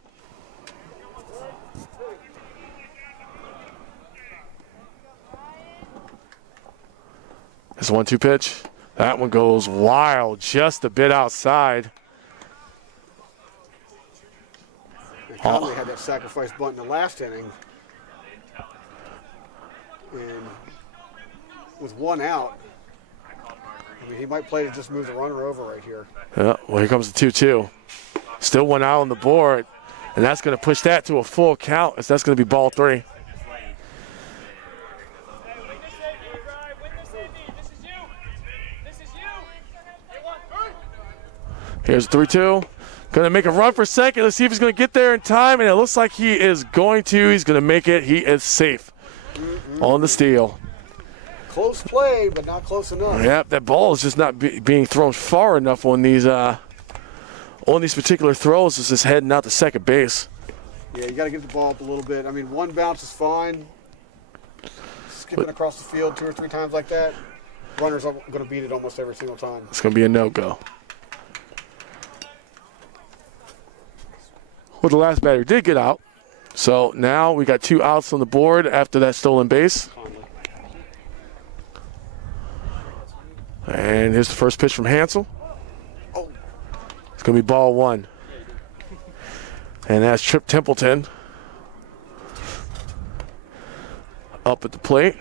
It's a 1-2 pitch. That one goes wild, just a bit outside. Connolly had that sacrifice bunt in the last inning. And with one out, he might play to just move the runner over right here. Yeah, well, here comes the 2-2. Still one out on the board, and that's going to push that to a full count, as that's going to be ball three. Here's 3-2. Going to make a run for second. Let's see if he's going to get there in time, and it looks like he is going to. He's going to make it. He is safe on the steal. Close play, but not close enough. Yep, that ball is just not being thrown far enough on these particular throws. It's just heading out to second base. Yeah, you got to get the ball up a little bit. I mean, one bounce is fine. Skipping across the field 2 or 3 times like that, runner's going to beat it almost every single time. It's going to be a no-go. Well, the last batter did get out. So now we got 2 outs on the board after that stolen base. And here's the first pitch from Hansel. It's going to be ball one. And that's Trip Templeton up at the plate.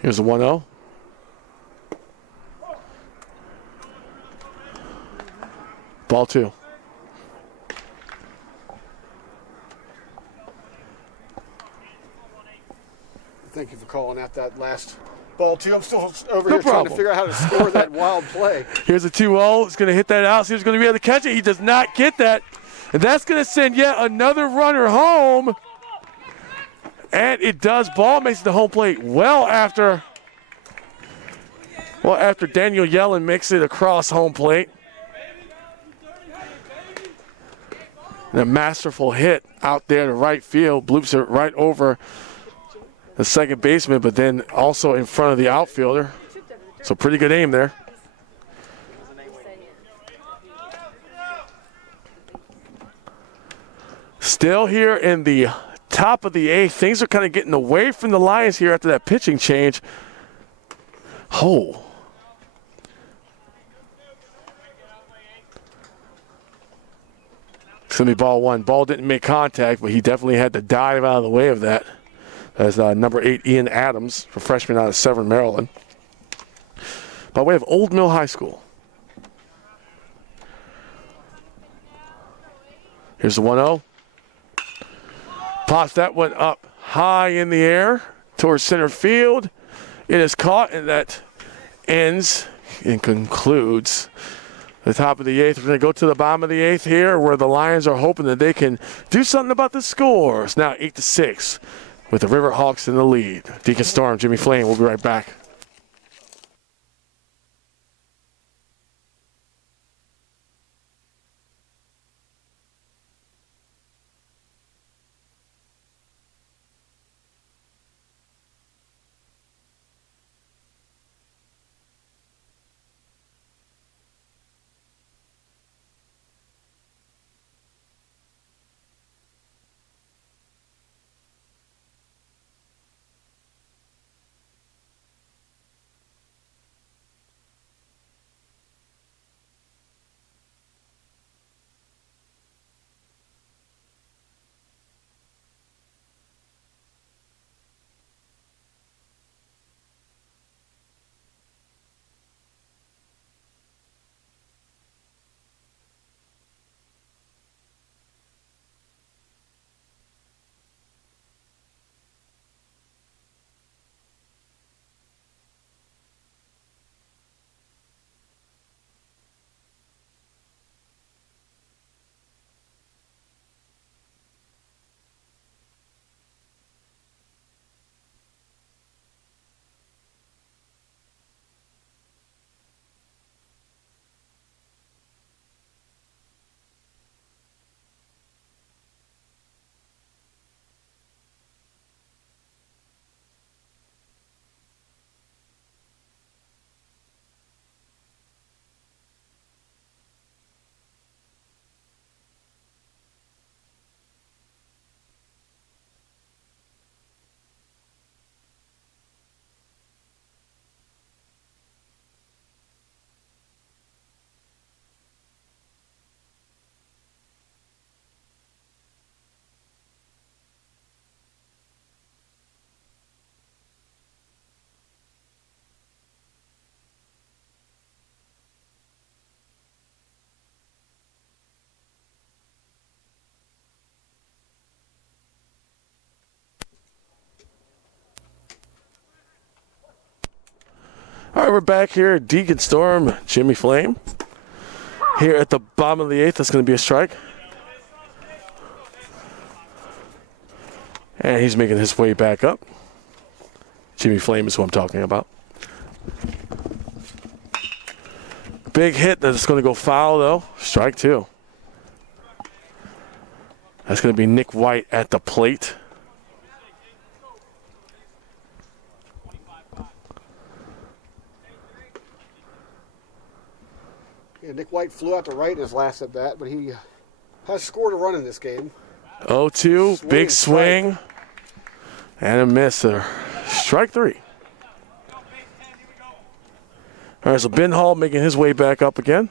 Here's the 1-0. Ball two. Thank you for calling out that last ball two. I'm still over here trying to figure out how to score that wild play. Here's a 2-0. It's going to hit that out. See who's going to be able to catch it. He does not get that. And that's going to send yet another runner home. And it does. Ball makes it to home plate well after Daniel Yellen makes it across home plate. And a masterful hit out there to right field. Bloops it right over the second baseman, but then also in front of the outfielder. So pretty good aim there. Still here in the top of the 8th. Things are kind of getting away from the Lions here after that pitching change. Oh. It's going to be ball one. Ball didn't make contact, but he definitely had to dive out of the way of that. That's number 8, Ian Adams, a freshman out of Severn, Maryland. By way of Old Mill High School. Here's the 1-0. Pops that one up high in the air towards center field. It is caught, and that ends and concludes the top of the 8th. We're going to go to the bottom of the 8th here, where the Lions are hoping that they can do something about the score. It's now 8-6 with the Riverhawks in the lead. Deacon Storm, Jimmy Flame, we'll be right back. All right, we're back here at Deacon Storm, Jimmy Flame. Here at the bottom of the 8th, that's going to be a strike. And he's making his way back up. Jimmy Flame is who I'm talking about. Big hit that's going to go foul, though. Strike 2. That's going to be Nick White at the plate. Yeah, Nick White flew out to right in his last at bat, but he has scored a run in this game. 0-2, big swing. And a miss there. Strike 3. All right, so Ben Hall making his way back up again.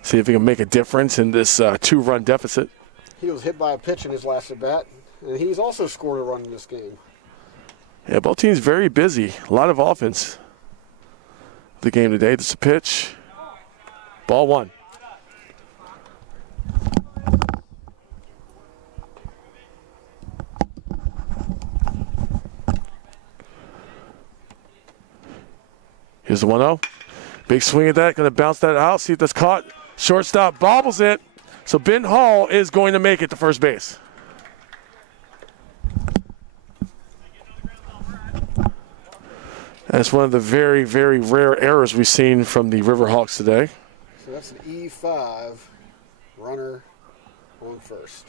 See if he can make a difference in this 2-run deficit. He was hit by a pitch in his last at bat, and he's also scored a run in this game. Yeah, both teams very busy. A lot of offense. The game today. This is a pitch. Ball 1. Here's the 1-0. Big swing at that. Going to bounce that out. See if that's caught. Shortstop bobbles it. So Ben Hall is going to make it to first base. That's one of the very, very rare errors we've seen from the Riverhawks today. So that's an E5 runner on first.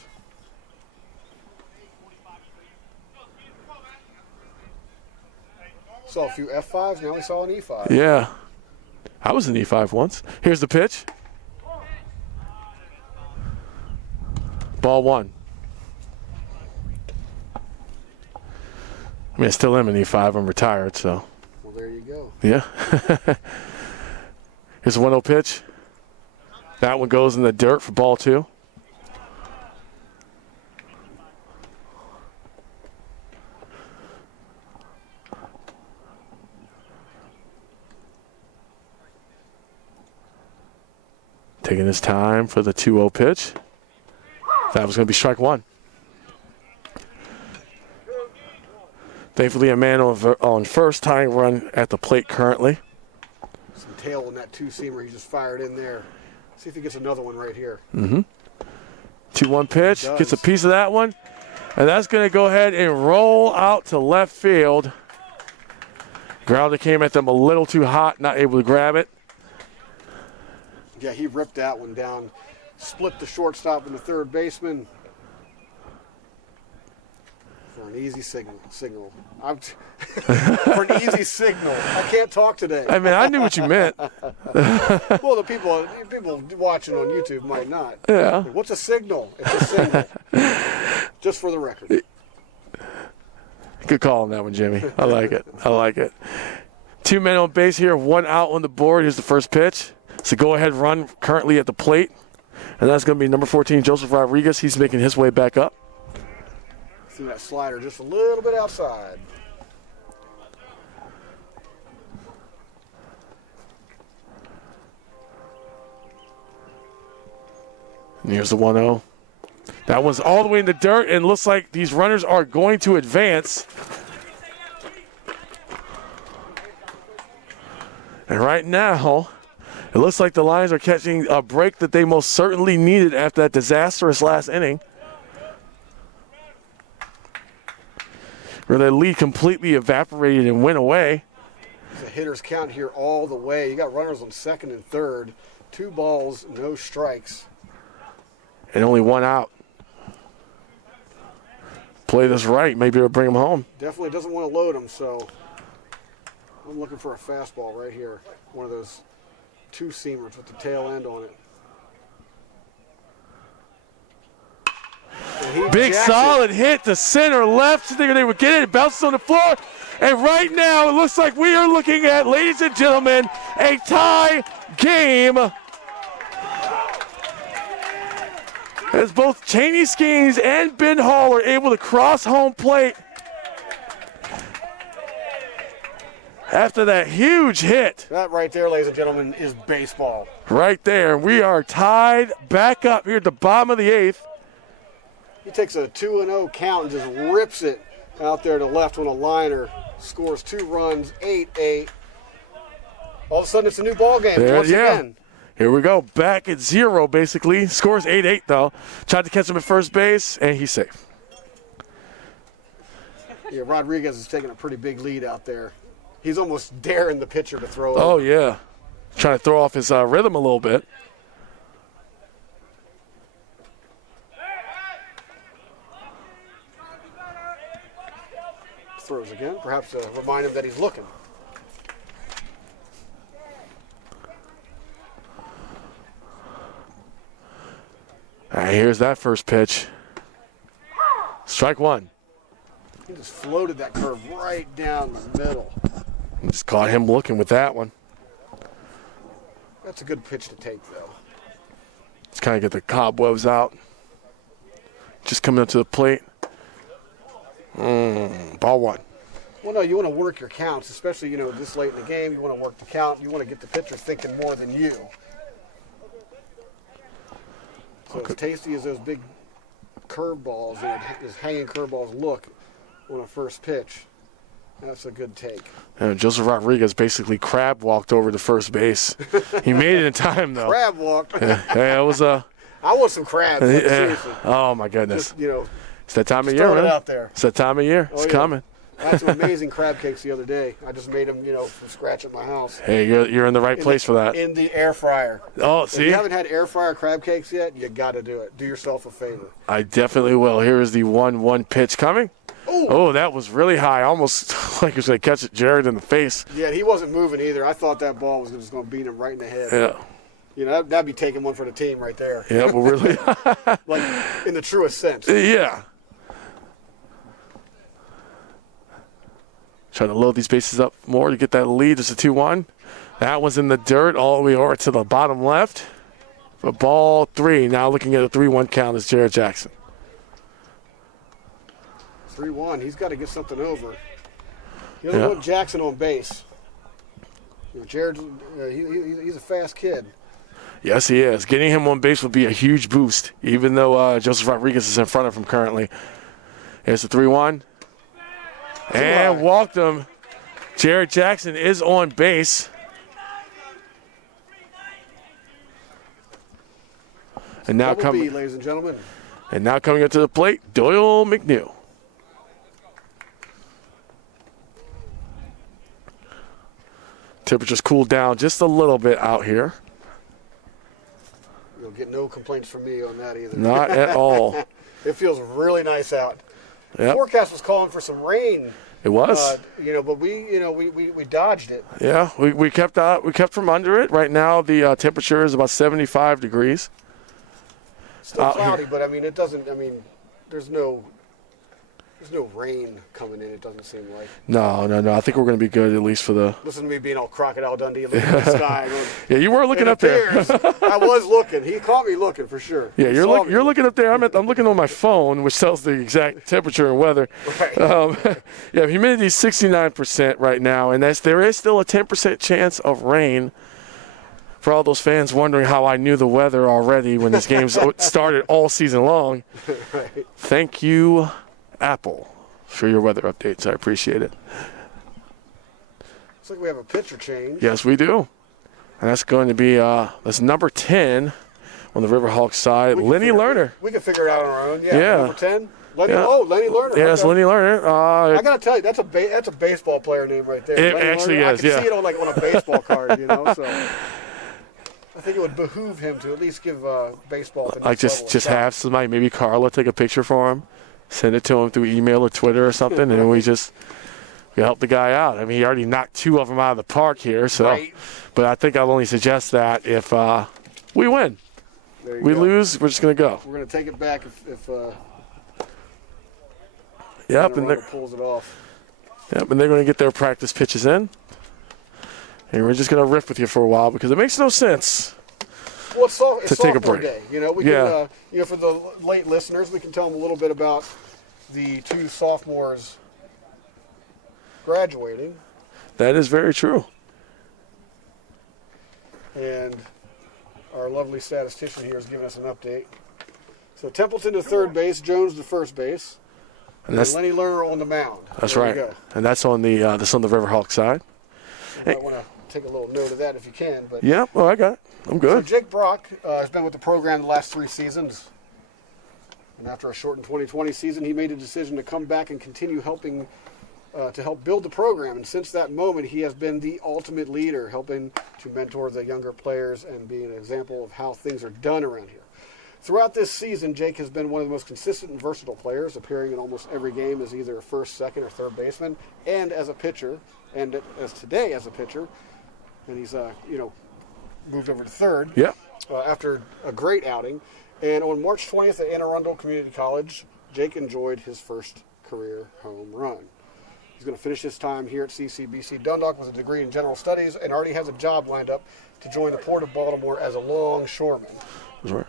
Saw a few F5s, now we saw an E5. Yeah. I was an E5 once. Here's the pitch. Ball 1. I mean, I still am an E5. I'm retired, so. Well, there you go. Yeah. Here's a 1-0 pitch. That one goes in the dirt for ball 2. Taking his time for the 2-0 pitch. That was going to be strike one. Thankfully, a man on first, tying run at the plate currently. Some tail in that two-seamer he just fired in there. See if he gets another one right here. 2-1 pitch, gets a piece of that one. And that's going to go ahead and roll out to left field. Grounder came at them a little too hot, not able to grab it. Yeah, he ripped that one down. Split the shortstop and the third baseman. For an easy signal. For an easy signal. I can't talk today. I mean, I knew what you meant. Well, the people watching on YouTube might not. Yeah. What's a signal? It's a signal. Just for the record. Good call on that one, Jimmy. I like it. I like it. 2 men on base here, 1 out on the board. Here's the first pitch. It's a go-ahead run currently at the plate. And that's going to be number 14, Joseph Rodriguez. He's making his way back up. Threw that slider just a little bit outside. And here's the 1-0. That one's all the way in the dirt, and looks like these runners are going to advance. And right now, it looks like the Lions are catching a break that they most certainly needed after that disastrous last inning, where their lead completely evaporated and went away. The hitters count here all the way. You got runners on second and third. 2 balls, no strikes. And only 1 out. Play this right, maybe it'll bring them home. Definitely doesn't want to load them, so I'm looking for a fastball right here. One of those two-seamers with the tail end on it. Big solid hit to center left. Thinking they would get it. It bounces on the floor. And right now, it looks like we are looking at, ladies and gentlemen, a tie game. As both Cheney Skeens and Ben Hall are able to cross home plate after that huge hit. That right there, ladies and gentlemen, is baseball. Right there. We are tied back up here at the bottom of the 8th. He takes a 2-0 count and just rips it out there to left on a liner. Scores 2 runs, 8-8. All of a sudden, it's a new ball game once again. Here we go. Back at 0, basically. Scores 8-8, though. Tried to catch him at first base, and he's safe. Yeah, Rodriguez is taking a pretty big lead out there. He's almost daring the pitcher to throw it. Oh, yeah. Trying to throw off his rhythm a little bit. Throws again, perhaps to remind him that he's looking. All right, here's that first pitch. Strike 1. He just floated that curve right down the middle. Just caught him looking with that one. That's a good pitch to take, though. Just kind of get the cobwebs out. Just coming up to the plate. Ball 1. Well, no, you want to work your counts, especially, this late in the game. You want to work the count. You want to get the pitcher thinking more than you. So as tasty as those big curveballs and as hanging curveballs look on a first pitch, that's a good take. And Joseph Rodriguez basically crab walked over to first base. He made it in time, though. Crab walked. Yeah, it was a. I want some crabs. Seriously. Oh my goodness. Just, it's that time of year, throw man. it out there. It's that time of year. It's coming. I had some amazing crab cakes the other day. I just made them, from scratch at my house. Hey, you're in the right place for that. In the air fryer. Oh, see? If you haven't had air fryer crab cakes yet, you got to do it. Do yourself a favor. I definitely will. Here is the 1-1 pitch coming. Ooh. Oh, that was really high. Almost like he was going to catch Jared in the face. Yeah, he wasn't moving either. I thought that ball was just going to beat him right in the head. Yeah. That'd be taking one for the team right there. Yeah, well, really. Like, in the truest sense. Yeah. Trying to load these bases up more to get that lead. It's a 2-1. That one's in the dirt all the way over to the bottom left. For ball 3. Now looking at a 3-1 count is Jared Jackson. 3-1. He's got to get something over. He doesn't want Jackson on base. Jared, he's a fast kid. Yes, he is. Getting him on base would be a huge boost, even though Joseph Rodriguez is in front of him currently. Here's the 3-1. And walked him. Jared Jackson is on base. And now coming, ladies and gentlemen. And now coming up to the plate, Doyle McNeil. Temperatures cooled down just a little bit out here. You'll get no complaints from me on that either. Not at all. It feels really nice out. Yep. The forecast was calling for some rain. It was. But we dodged it. Yeah, we kept from under it. Right now the temperature is about 75 degrees. Still cloudy, but I mean there's no rain coming in, it doesn't seem like. No. I think we're going to be good, at least for the... Listen to me being all Crocodile Dundee looking at the sky. Yeah, you were looking up there. I was looking. He caught me looking for sure. Yeah, you're looking up there. I'm looking on my phone, which tells the exact temperature and weather. Right. Yeah, humidity is 69% right now, and there is still a 10% chance of rain. For all those fans wondering how I knew the weather already when these games started all season long. Right. Thank you, Apple, for your weather updates. I appreciate it. Looks like we have a pitcher change. Yes, we do. And that's going to be that's number 10 on the Riverhawks side, Lenny Lerner. We can figure it out on our own. Yeah. Number 10. Lenny Lerner. Yeah, it's Lenny Lerner. I gotta tell you, that's a baseball player name right there. It Lenny actually Lerner. is. I can see it on a baseball card, So I think it would behoove him to at least give baseball at the next level. Just have somebody, maybe Carla, take a picture for him, send it to him through email or Twitter or something, and we help the guy out. I mean, he already knocked 2 of them out of the park here, so. Right. But I think I'll only suggest that if we win. We lose, we're just going to go. We're going to take it back if yep, and pulls it off. Yep, and they're going to get their practice pitches in. And we're just going to riff with you for a while because it makes no sense to take a break. Day. We can, for the late listeners, we can tell them a little bit about the 2 sophomores graduating. That is very true. And our lovely statistician here is giving us an update. So Templeton to third base, Jones to first base, and Lenny Lerner on the mound. That's right. And that's on the Riverhawks side. You might want to take a little note of that if you can. But yeah, well, I got it. I'm good. So Jake Brock has been with the program the last 3 seasons. And after a shortened 2020 season, he made a decision to come back and continue helping to help build the program. And since that moment, he has been the ultimate leader, helping to mentor the younger players and be an example of how things are done around here. Throughout this season, Jake has been one of the most consistent and versatile players, appearing in almost every game as either a first, second, or third baseman, and as a pitcher, and as today as a pitcher. And he's, moved over to third after a great outing. And on March 20th at Anne Arundel Community College, Jake enjoyed his first career home run. He's going to finish his time here at CCBC Dundalk with a degree in general studies and already has a job lined up to join the Port of Baltimore as a longshoreman. That's right.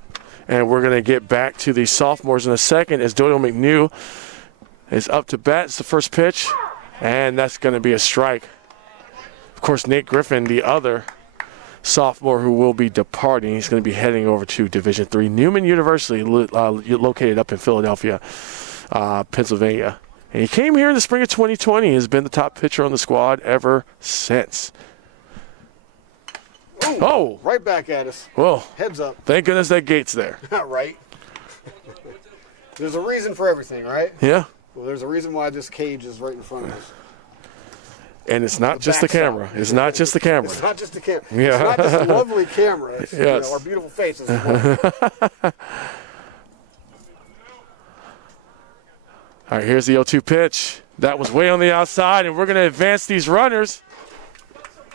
And we're going to get back to the sophomores in a second as Doyle McNeil is up to bat. It's the first pitch, and that's going to be a strike. Of course, Nate Griffin, the other sophomore who will be departing, he's going to be heading over to Division III, Newman University, located up in Philadelphia, Pennsylvania. And he came here in the spring of 2020 and has been the top pitcher on the squad ever since. Oh! Right back at us. Well, heads up. Thank goodness that gate's there. Right. There's a reason for everything, right? Yeah. Well, there's a reason why this cage is right in front of us. And it's not just the camera. It's not just the camera. It's not just the camera. Yeah. It's not just a lovely camera. It's our beautiful faces. All right, here's the 0-2 pitch. That was way on the outside, and we're going to advance these runners.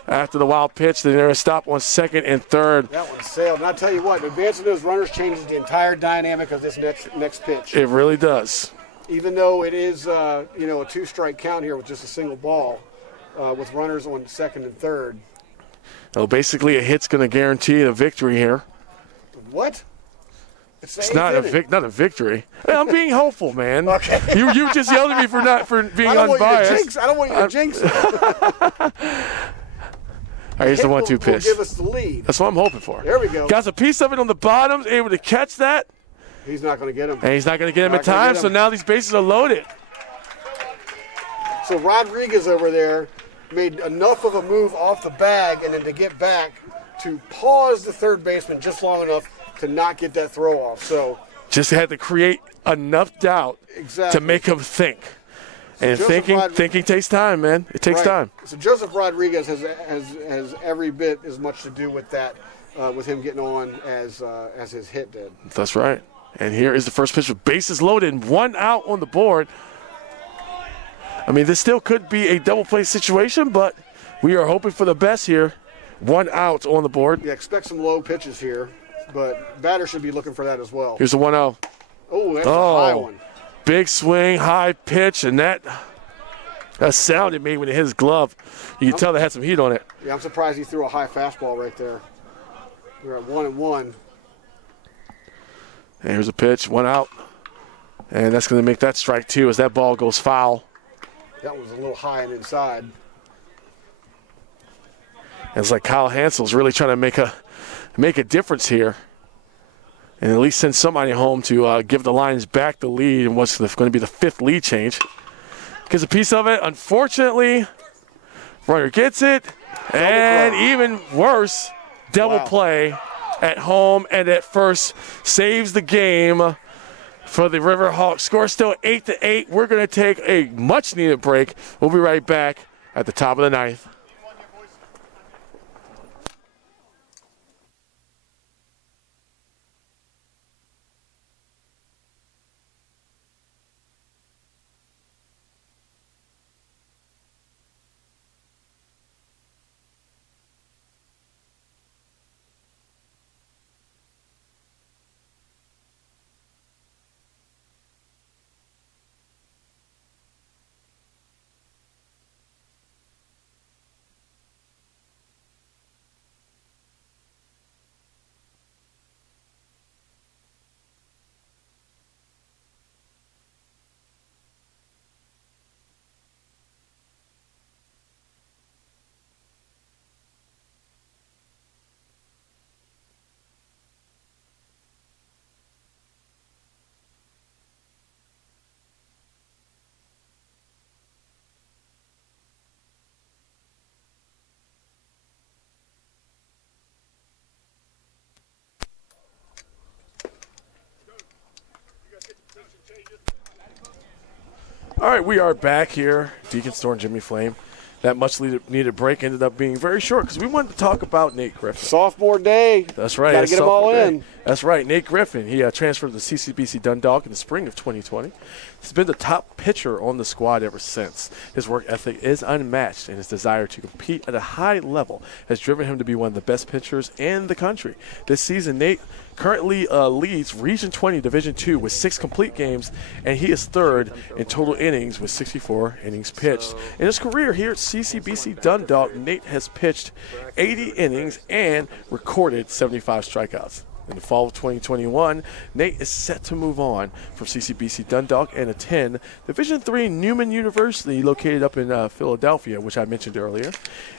After the wild pitch, they're going to stop on second and third. That one sailed. And I'll tell you what, advancing those runners changes the entire dynamic of this next pitch. It really does. Even though it is, a 2-strike count here with just a single ball, with runners on second and third. Well, basically, a hit's going to guarantee a victory here. What? It's not a victory. Hey, I'm being hopeful, man. Okay. You just yelled at me for being unbiased. I don't want you to jinx it. All right, here's the 1-2 pitch. Will give us the lead. That's what I'm hoping for. There we go. Got a piece of it on the bottom, able to catch that. He's not going to get him. And he's not going to get him in time, so now these bases are loaded. So Rodriguez over there made enough of a move off the bag and then to get back to pause the third baseman just long enough to not get that throw off. So just had to create enough doubt to make him think. And thinking takes time, man. It takes time. So Joseph Rodriguez has every bit as much to do with that, with him getting on as his hit did. That's right. And here is the first pitch with bases loaded and 1 out on the board. I mean, this still could be a double play situation, but we are hoping for the best here. 1 out on the board. Yeah, expect some low pitches here, but batter should be looking for that as well. Here's the 1-0. Oh, that's a high one. Big swing, high pitch, and that sound it made when it hit his glove. You can tell that had some heat on it. Yeah, I'm surprised he threw a high fastball right there. We're at 1-1. And here's a pitch, 1 out. And that's going to make that strike 2 as that ball goes foul. That was a little high and inside. And it's like Kyle Hansel's really trying to make a difference here. And at least send somebody home to give the Lions back the lead in what's going to be the 5th lead change. Gets a piece of it. Unfortunately, runner gets it. And even worse, double play at home and at first saves the game for the Riverhawks. Score still 8-8. We're going to take a much-needed break. We'll be right back at the top of the 9th. All right, we are back here. Deacon Store and Jimmy Flame. That much-needed break ended up being very short because we wanted to talk about Nate Griffin. Sophomore day. That's right. Got to get them all in. That's right. Nate Griffin, he transferred to the CCBC Dundalk in the spring of 2020. He's been the top pitcher on the squad ever since. His work ethic is unmatched, and his desire to compete at a high level has driven him to be one of the best pitchers in the country. This season, Nate currently leads Region 20 Division II with 6 complete games, and he is 3rd in total innings with 64 innings pitched. In his career here at CCBC Dundalk, Nate has pitched 80 innings and recorded 75 strikeouts. In the fall of 2021, Nate is set to move on from CCBC Dundalk and attend Division III Newman University located up in Philadelphia, which I mentioned earlier.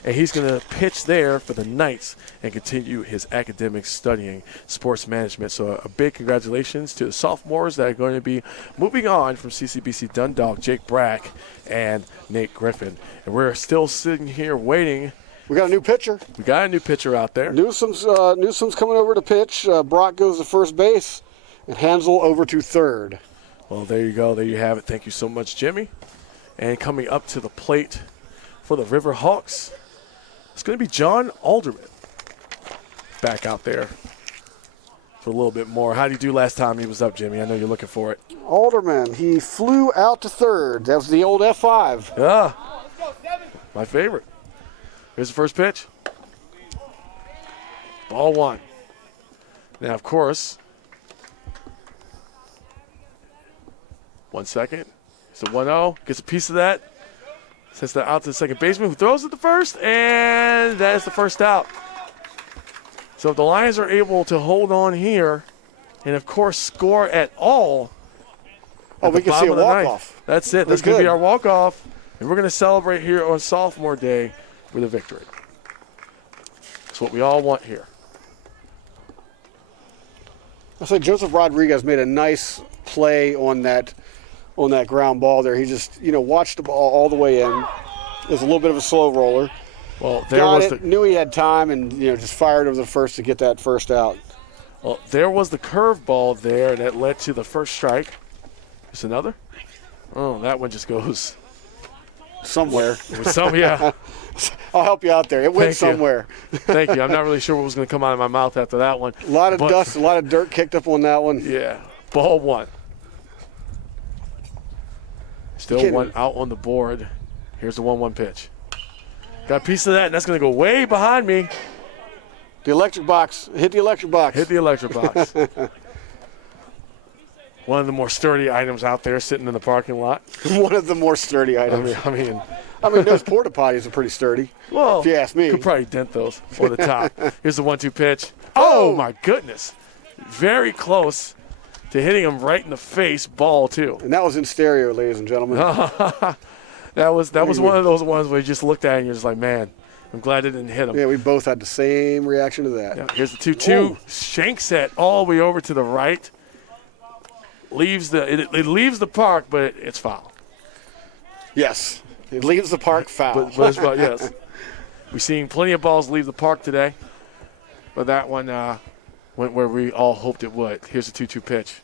And he's going to pitch there for the Knights and continue his academics studying sports management. So a big congratulations to the sophomores that are going to be moving on from CCBC Dundalk, Jake Brack and Nate Griffin. And we're still sitting here waiting. We got a new pitcher. We got a new pitcher out there. Newsom's coming over to pitch. Brock goes to first base, and Hansel over to third. Well, there you go. There you have it. Thank you so much, Jimmy. And coming up to the plate for the Riverhawks, it's going to be John Alderman back out there for a little bit more. How did he do last time he was up, Jimmy? I know you're looking for it. Alderman, he flew out to third. That was the old F5. Yeah, my favorite. Here's the first pitch. Ball 1. Now, of course, 1 second. It's a 1-0. Gets a piece of that. Sends that out to the second baseman who throws it to first, and that is the first out. So if the Lions are able to hold on here and, of course, score at all. Oh, we can see a walk-off. That's it. That's going to be our walk-off. And we're going to celebrate here on Sophomore Day with a victory. It's what we all want here. I say Joseph Rodriguez made a nice play on that ground ball there. He just, watched the ball all the way in. It was a little bit of a slow roller. Well, there was knew he had time, and just fired over the first to get that first out. Well, there was the curveball there that led to the first strike. Just another? Oh, that one just goes somewhere. Yeah. I'll help you out there. It went somewhere. Thank you. I'm not really sure what was going to come out of my mouth after that one. A lot of dust, a lot of dirt kicked up on that one. Yeah. Ball one. Still one out on the board. Here's the 1-1 pitch. Got a piece of that, and that's going to go way behind me. The electric box. Hit the electric box. Hit the electric box. One of the more sturdy items out there sitting in the parking lot. One of the more sturdy items. I mean, those porta potties are pretty sturdy. Well, if you ask me. You could probably dent those for the top. Here's the 1-2 pitch. Oh, my goodness. Very close to hitting him right in the face. Ball, too. And that was in stereo, ladies and gentlemen. That was one of those ones where you just looked at it and you're just like, man, I'm glad it didn't hit him. Yeah, we both had the same reaction to that. Yeah, here's the 2-2. Shanks it all the way over to the right. It leaves the park, but it's foul. Yes, it leaves the park foul. But it's foul, yes. We've seen plenty of balls leave the park today, but that one went where we all hoped it would. Here's the 2-2 pitch.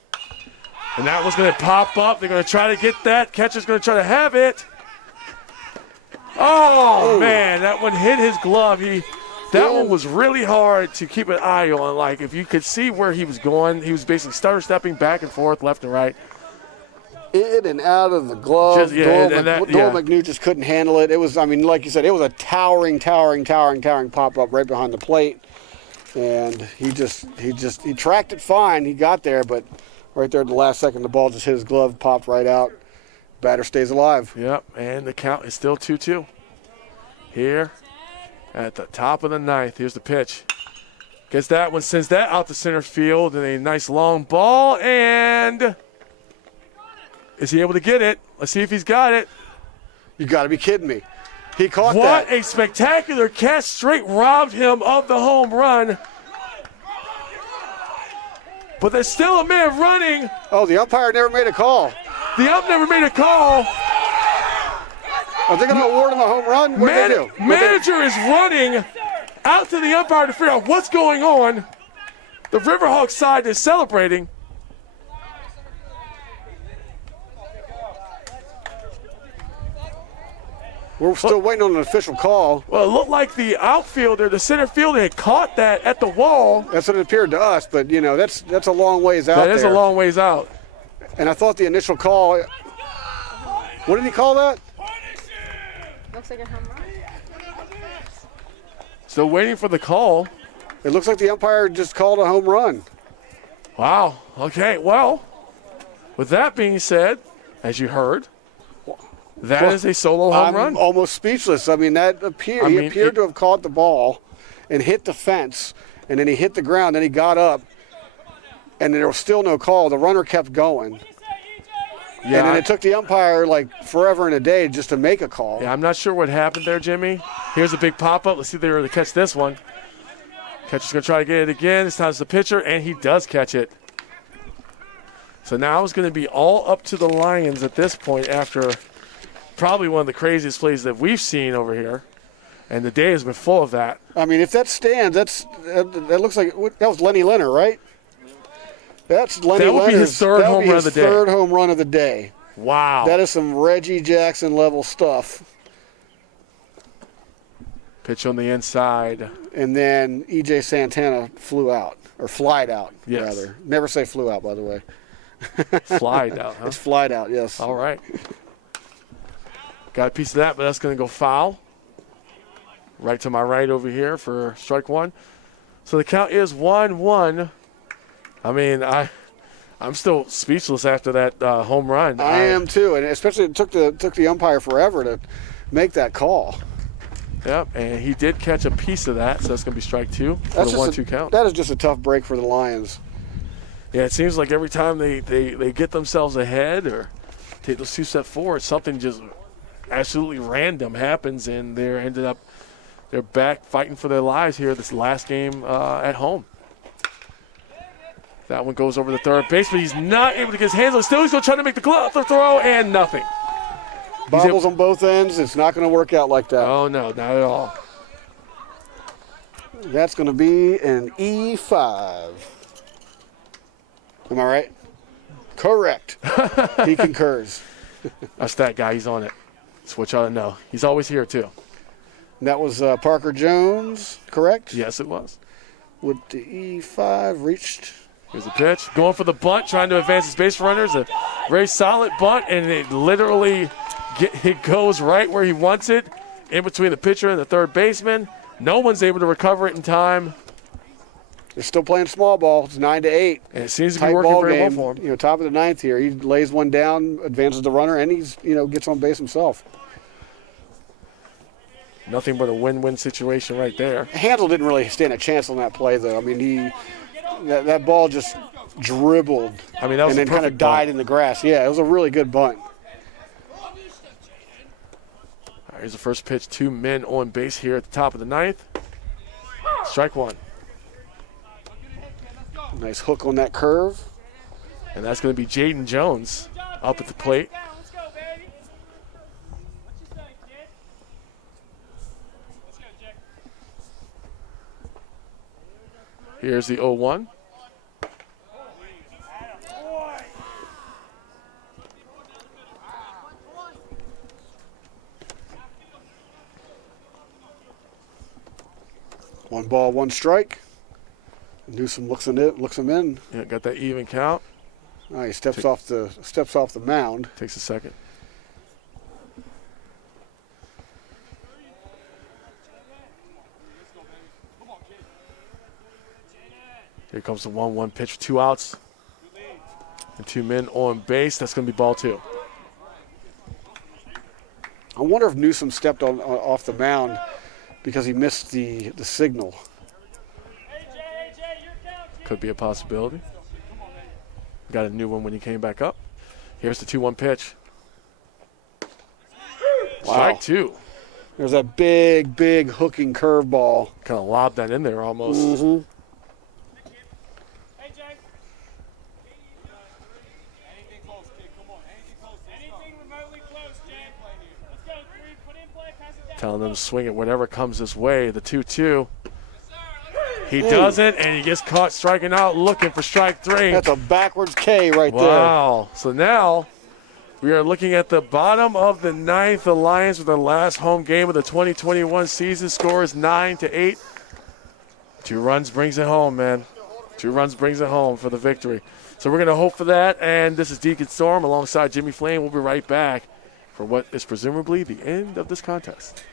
And that one's going to pop up. They're going to try to get that. Catcher's going to try to have it. Oh, man, that one hit his glove. That one was really hard to keep an eye on. Like, if you could see where he was going, he was basically stutter stepping back and forth, left and right. In and out of the glove. Doyle McNew just couldn't handle it. It was, like you said, it was a towering pop-up right behind the plate. And he tracked it fine. He got there, but right there at the last second, the ball just hit his glove, popped right out. Batter stays alive. Yep, and the count is still 2-2. Here at the top of the ninth, here's the pitch. Gets that one, sends that out to center field, and a nice long ball, and is he able to get it? Let's see if he's got it. You got to be kidding me. He caught that. What a spectacular catch. Straight robbed him of the home run. But there's still a man running. Oh, the umpire never made a call. The ump never made a call. Are they going to award him a home run? What did they do? Manager is running out to the umpire to figure out what's going on. The Riverhawks side is celebrating. We're still waiting on an official call. Well, it looked like the outfielder, the center fielder, had caught that at the wall. That's what it appeared to us, but, that's a long ways out there. That is a long ways out. And I thought the initial call, what did he call that? Looks like a home run. Still waiting for the call. It looks like the umpire just called a home run. Wow. Okay, well, with that being said, as you heard, that is a solo home run. I'm almost speechless. He appeared to have caught the ball and hit the fence, and then he hit the ground, then he got up, and there was still no call. The runner kept going. Yeah, and then it took the umpire forever and a day just to make a call. Yeah, I'm not sure what happened there, Jimmy. Here's a big pop-up. Let's see if they're able to catch this one. Catcher's going to try to get it again. This time it's the pitcher, and he does catch it. So now it's going to be all up to the Lions at this point after probably one of the craziest plays that we've seen over here. And the day has been full of that. If that stands, that looks like that was Lenny Leonard, right? That's Lenny Leonard's. That would be his third home run of the day. Third home run of the day. Wow. That is some Reggie Jackson level stuff. Pitch on the inside. And then E.J. Santana flied out, yes. rather. Never say flew out, by the way. Flied out, huh? It's flied out, yes. All right. Got a piece of that, but that's going to go foul. Right to my right over here for strike one. So the count is 1-1. I'm still speechless after that home run. I am too, and especially it took the umpire forever to make that call. Yep, and he did catch a piece of that, so that's going to be strike two for the 1-2 count. That is just a tough break for the Lions. Yeah, it seems like every time they get themselves ahead or take those 2 steps forward, something just absolutely random happens, and they ended up they're back fighting for their lives here this last game at home. That one goes over the third base, but he's not able to get his hands on it. Still, he's going to try to make the glove throw, and nothing. Bobbles on both ends. It's not going to work out like that. Oh, no, not at all. That's going to be an E5. Am I right? Correct. He concurs. That's that guy. He's on it. That's what y'all to know. He's always here, too. And that was Parker Jones, correct? Yes, it was. With the E5 reached. Here's the pitch. Going for the bunt, trying to advance his base runners. A very solid bunt, and it literally it goes right where he wants it, in between the pitcher and the third baseman. No one's able to recover it in time. They're still playing small ball. It's 9-8. And it seems to be Tight working ball very well game. for him. You know, top of the ninth here. He lays one down, advances the runner, and he's gets on base himself. Nothing but a win-win situation right there. Hansel didn't really stand a chance on that play, though. I mean, that ball just dribbled. I mean, that was and a then kind of perfect died bunt. in the grass. Yeah, it was a really good bunt. All right, here's the first pitch. 2 men on base here at the top of the ninth. Strike one. Nice hook on that curve. And that's going to be Jaden Jones up at the plate. Here's the 0-1. One ball, one strike. Newsom looks him in. Yeah, got that even count. Oh, he steps off the mound. Takes a second. Here comes the 1-1 pitch for 2 outs. And 2 men on base. That's going to be ball 2. I wonder if Newsom stepped off the mound because he missed the signal. Could be a possibility. Got a new one when he came back up. Here's the 2-1 pitch. Wow. Strike 2. There's that big hooking curveball. Kind of lobbed that in there almost. Mm-hmm. Telling them to swing it whatever comes his way. The 2-2. He doesn't, and he gets caught striking out looking for strike 3. That's a backwards K right there. Wow. So now we are looking at the bottom of the ninth. The Lions with their last home game of the 2021 season. Score is 9-8. 2 runs brings it home, man. 2 runs brings it home for the victory. So we're going to hope for that. And this is Deacon Storm alongside Jimmy Flame. We'll be right back for what is presumably the end of this contest.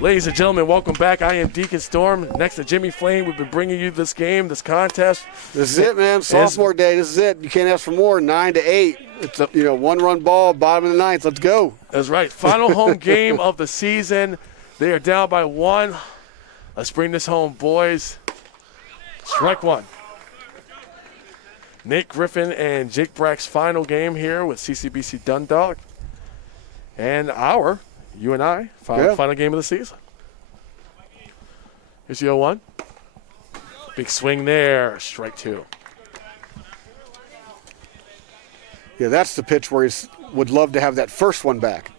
Ladies and gentlemen, welcome back. I am Deacon Storm. Next to Jimmy Flame, we've been bringing you this game, this contest. This is it, man. Sophomore day. This is it. You can't ask for more. 9-8. It's a one-run ball, bottom of the ninth. Let's go. That's right. Final home game of the season. They are down by 1. Let's bring this home, boys. Strike 1. Nate Griffin and Jake Brack's final game here with CCBC Dundalk. And you and I, final game of the season. Here's the 0-1. Big swing there. Strike 2. Yeah, that's the pitch where he would love to have that first one back.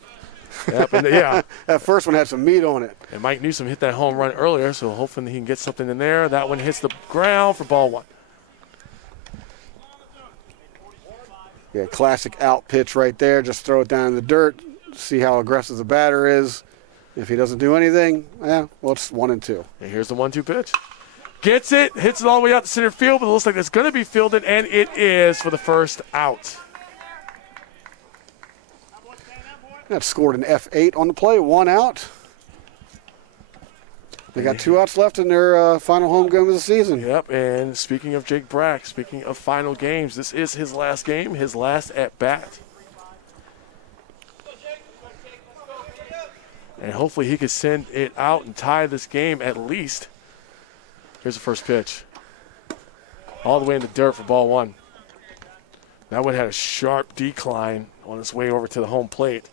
Yep, and yeah. That first one had some meat on it. And Mike Newsom hit that home run earlier, so hopefully he can get something in there. That one hits the ground for ball 1. Yeah, classic out pitch right there. Just throw it down in the dirt, see how aggressive the batter is. If he doesn't do anything, well, it's 1-2. And here's the 1-2 pitch. Gets it, hits it all the way out to center field, but it looks like it's going to be fielded, and it is for the first out. That scored an F8 on the play, 1 out. They got 2 outs left in their final home game of the season. Yep, and speaking of Jake Brack, speaking of final games, this is his last game, his last at-bat. And hopefully he could send it out and tie this game at least. Here's the first pitch. All the way in the dirt for ball 1. That one had a sharp decline on its way over to the home plate.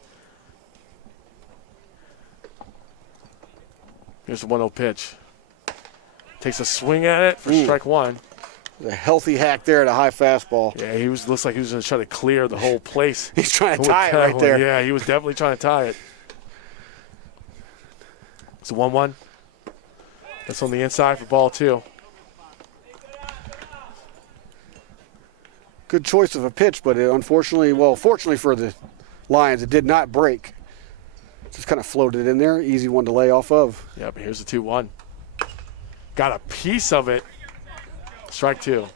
Here's the 1-0 pitch. Takes a swing at it for strike 1. A healthy hack there at a high fastball. Yeah, looks like he was going to try to clear the whole place. He's trying to tie it right there. Yeah, he was definitely trying to tie it. It's a 1-1. That's on the inside for ball 2. Good choice of a pitch, but fortunately for the Lions, it did not break. Just kind of floated in there. Easy one to lay off of. Yep, here's the 2-1. Got a piece of it. Strike 2.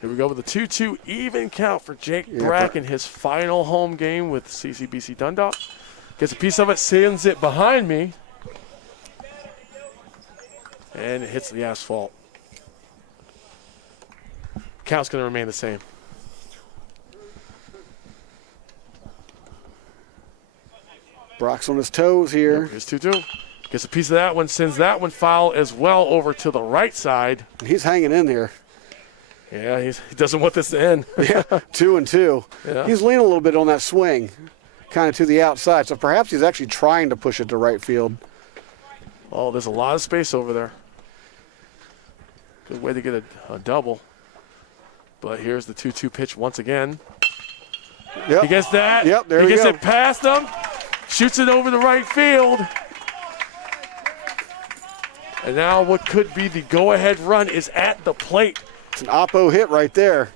Here we go with the 2-2 even count for Jake Brack in his final home game with CCBC Dundalk. Gets a piece of it, sends it behind me, and it hits the asphalt. Count's going to remain the same. Brock's on his toes here. Yep, here's 2-2. Gets a piece of that one, sends that one foul as well over to the right side. He's hanging in there. Yeah, he doesn't want this to end. Yeah, 2-2. Yeah. He's leaning a little bit on that swing, kind of to the outside. So perhaps he's actually trying to push it to right field. Oh, there's a lot of space over there. Good way to get a double. But here's the 2-2 pitch once again. Yep. He gets that. Yep, there he we gets go. it past him. Shoots it over the right field. And now what could be the go-ahead run is at the plate. It's an oppo hit right there.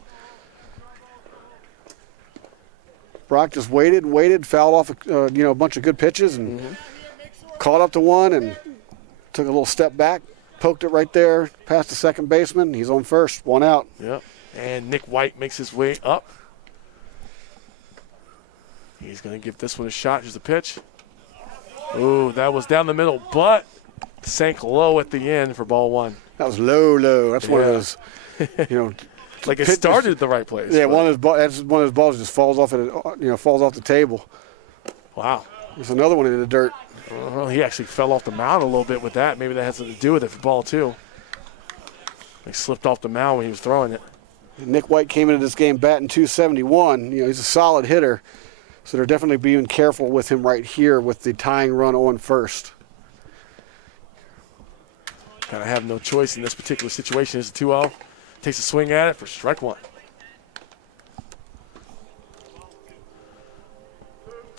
Brock just waited and waited, fouled off a bunch of good pitches, and caught up to one and took a little step back, poked it right there, past the second baseman. He's on first, 1 out. Yep. And Nick White makes his way up. He's going to give this one a shot. Here's the pitch. Ooh, that was down the middle, but sank low at the end for ball 1. That was low. That's one of those, like it started at the right place. Yeah, one of those balls just falls off falls off the table. Wow. There's another one in the dirt. Well, he actually fell off the mound a little bit with that. Maybe that has something to do with it for ball 2. He slipped off the mound when he was throwing it. Nick White came into this game batting .271. He's a solid hitter, so they're definitely being careful with him right here with the tying run on first. Kind of have no choice in this particular situation. It's a 2-0. Takes a swing at it for strike 1.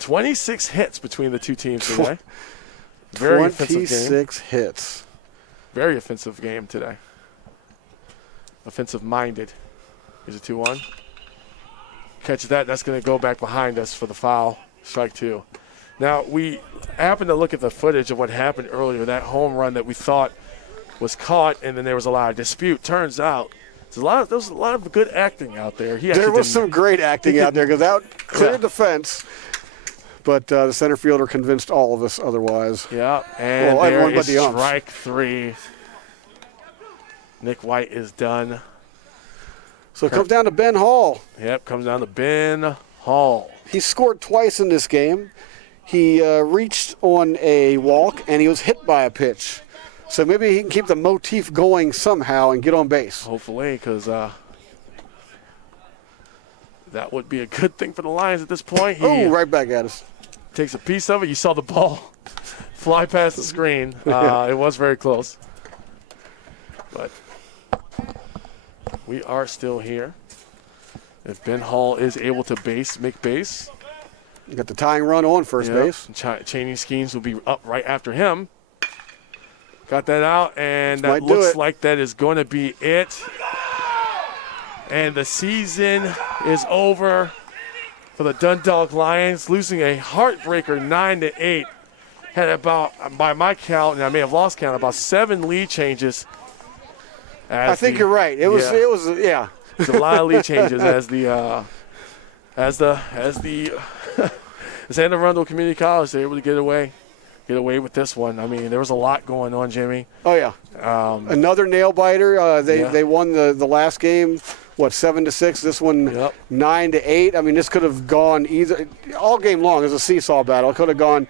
26 hits between the two teams today. Very offensive game. 26 hits. Very offensive game today. Offensive-minded. Here's a 2-1. Catch that. That's going to go back behind us for the foul. Strike 2. Now, we happened to look at the footage of what happened earlier, that home run that we thought was caught, and then there was a lot of dispute. Turns out There was a lot of good acting out there. There was some great acting out there because that cleared the fence. But the center fielder convinced all of us otherwise. Yeah, and everyone there but is the umps. strike 3. Nick White is done. So it comes down to Ben Hall. Yep, comes down to Ben Hall. He scored twice in this game. He reached on a walk, and he was hit by a pitch. So maybe he can keep the motif going somehow and get on base. Hopefully, because that would be a good thing for the Lions at this point. He right back at us. takes a piece of it. You saw the ball fly past the screen. It was very close. But we are still here. If Ben Hall is able to make base. You got the tying run on first base. Cheney Schemes will be up right after him. Got that out, and that Might do looks it. like that is going to be it. And the season is over for the Dundalk Lions, losing a heartbreaker 9-8. Had about, by my count, and I may have lost count, about 7 lead changes. I think you're right. It was. It's a lot of lead changes as Anne Arundel Community College, they're able to get away with this one. I mean, there was a lot going on, Jimmy. Oh yeah. Another nail biter. They won the last game. 7-6? This one 9-8. I mean, this could have gone either all game long. It was a seesaw battle. It could have gone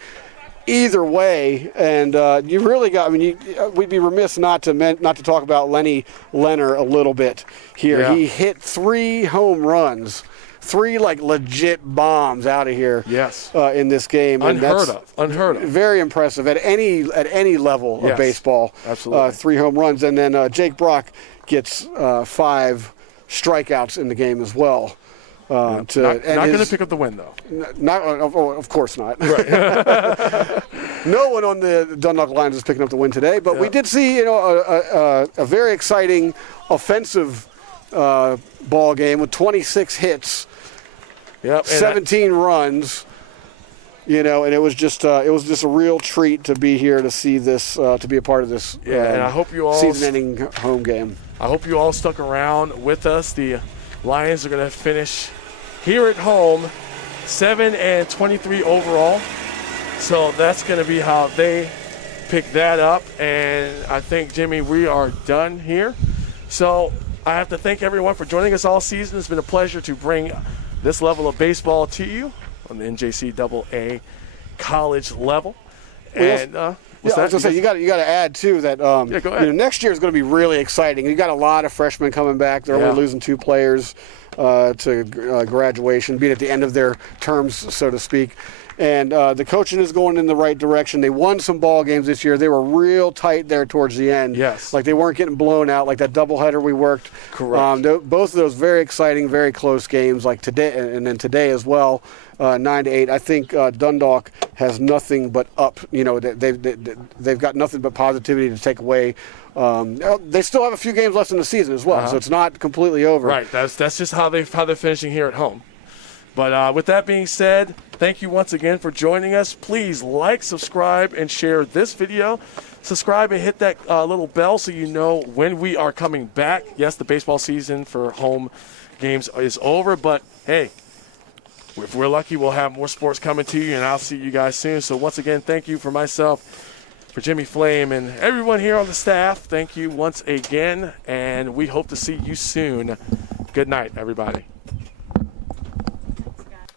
either way, and you really got. I mean, we'd be remiss not to talk about Lenny Leonard a little bit here. Yeah. He hit 3 home runs, 3 like legit bombs out of here. Yes. In this game, Unheard of. Very impressive at any level of baseball. Absolutely. 3 home runs, and then Jake Brock gets 5 strikeouts in the game as well. Not going to pick up the win, though. Of course not. Right. No one on the Dundalk Lions is picking up the win today, but we did see a very exciting offensive ball game with 26 hits, 17 runs. And it was just a real treat to be here to see this, to be a part of this. And I hope you all season-ending home game. I hope you all stuck around with us. The Lions are going to finish here at home 7-23 overall. So that's going to be how they pick that up. And I think, Jimmy, we are done here. So I have to thank everyone for joining us all season. It's been a pleasure to bring this level of baseball to you on the NJCAA college level. And I was going to say, you got to add, too, that go ahead. Next year is going to be really exciting. You got a lot of freshmen coming back. They're only losing 2 players to graduation, being at the end of their terms, so to speak. And the coaching is going in the right direction. They won some ball games this year. They were real tight there towards the end. Yes. Like they weren't getting blown out like that doubleheader we worked. Correct. Both of those very exciting, very close games like today and then today as well. 9-8. I think Dundalk has nothing but up. They've got nothing but positivity to take away. They still have a few games left in the season as well, so it's not completely over. Right. That's just how they're finishing here at home. But with that being said, thank you once again for joining us. Please like, subscribe, and share this video. Subscribe and hit that little bell so you know when we are coming back. Yes, the baseball season for home games is over, but hey, if we're lucky, we'll have more sports coming to you, and I'll see you guys soon. So once again, thank you for myself, for Jimmy Flame, and everyone here on the staff. Thank you once again, and we hope to see you soon. Good night, everybody.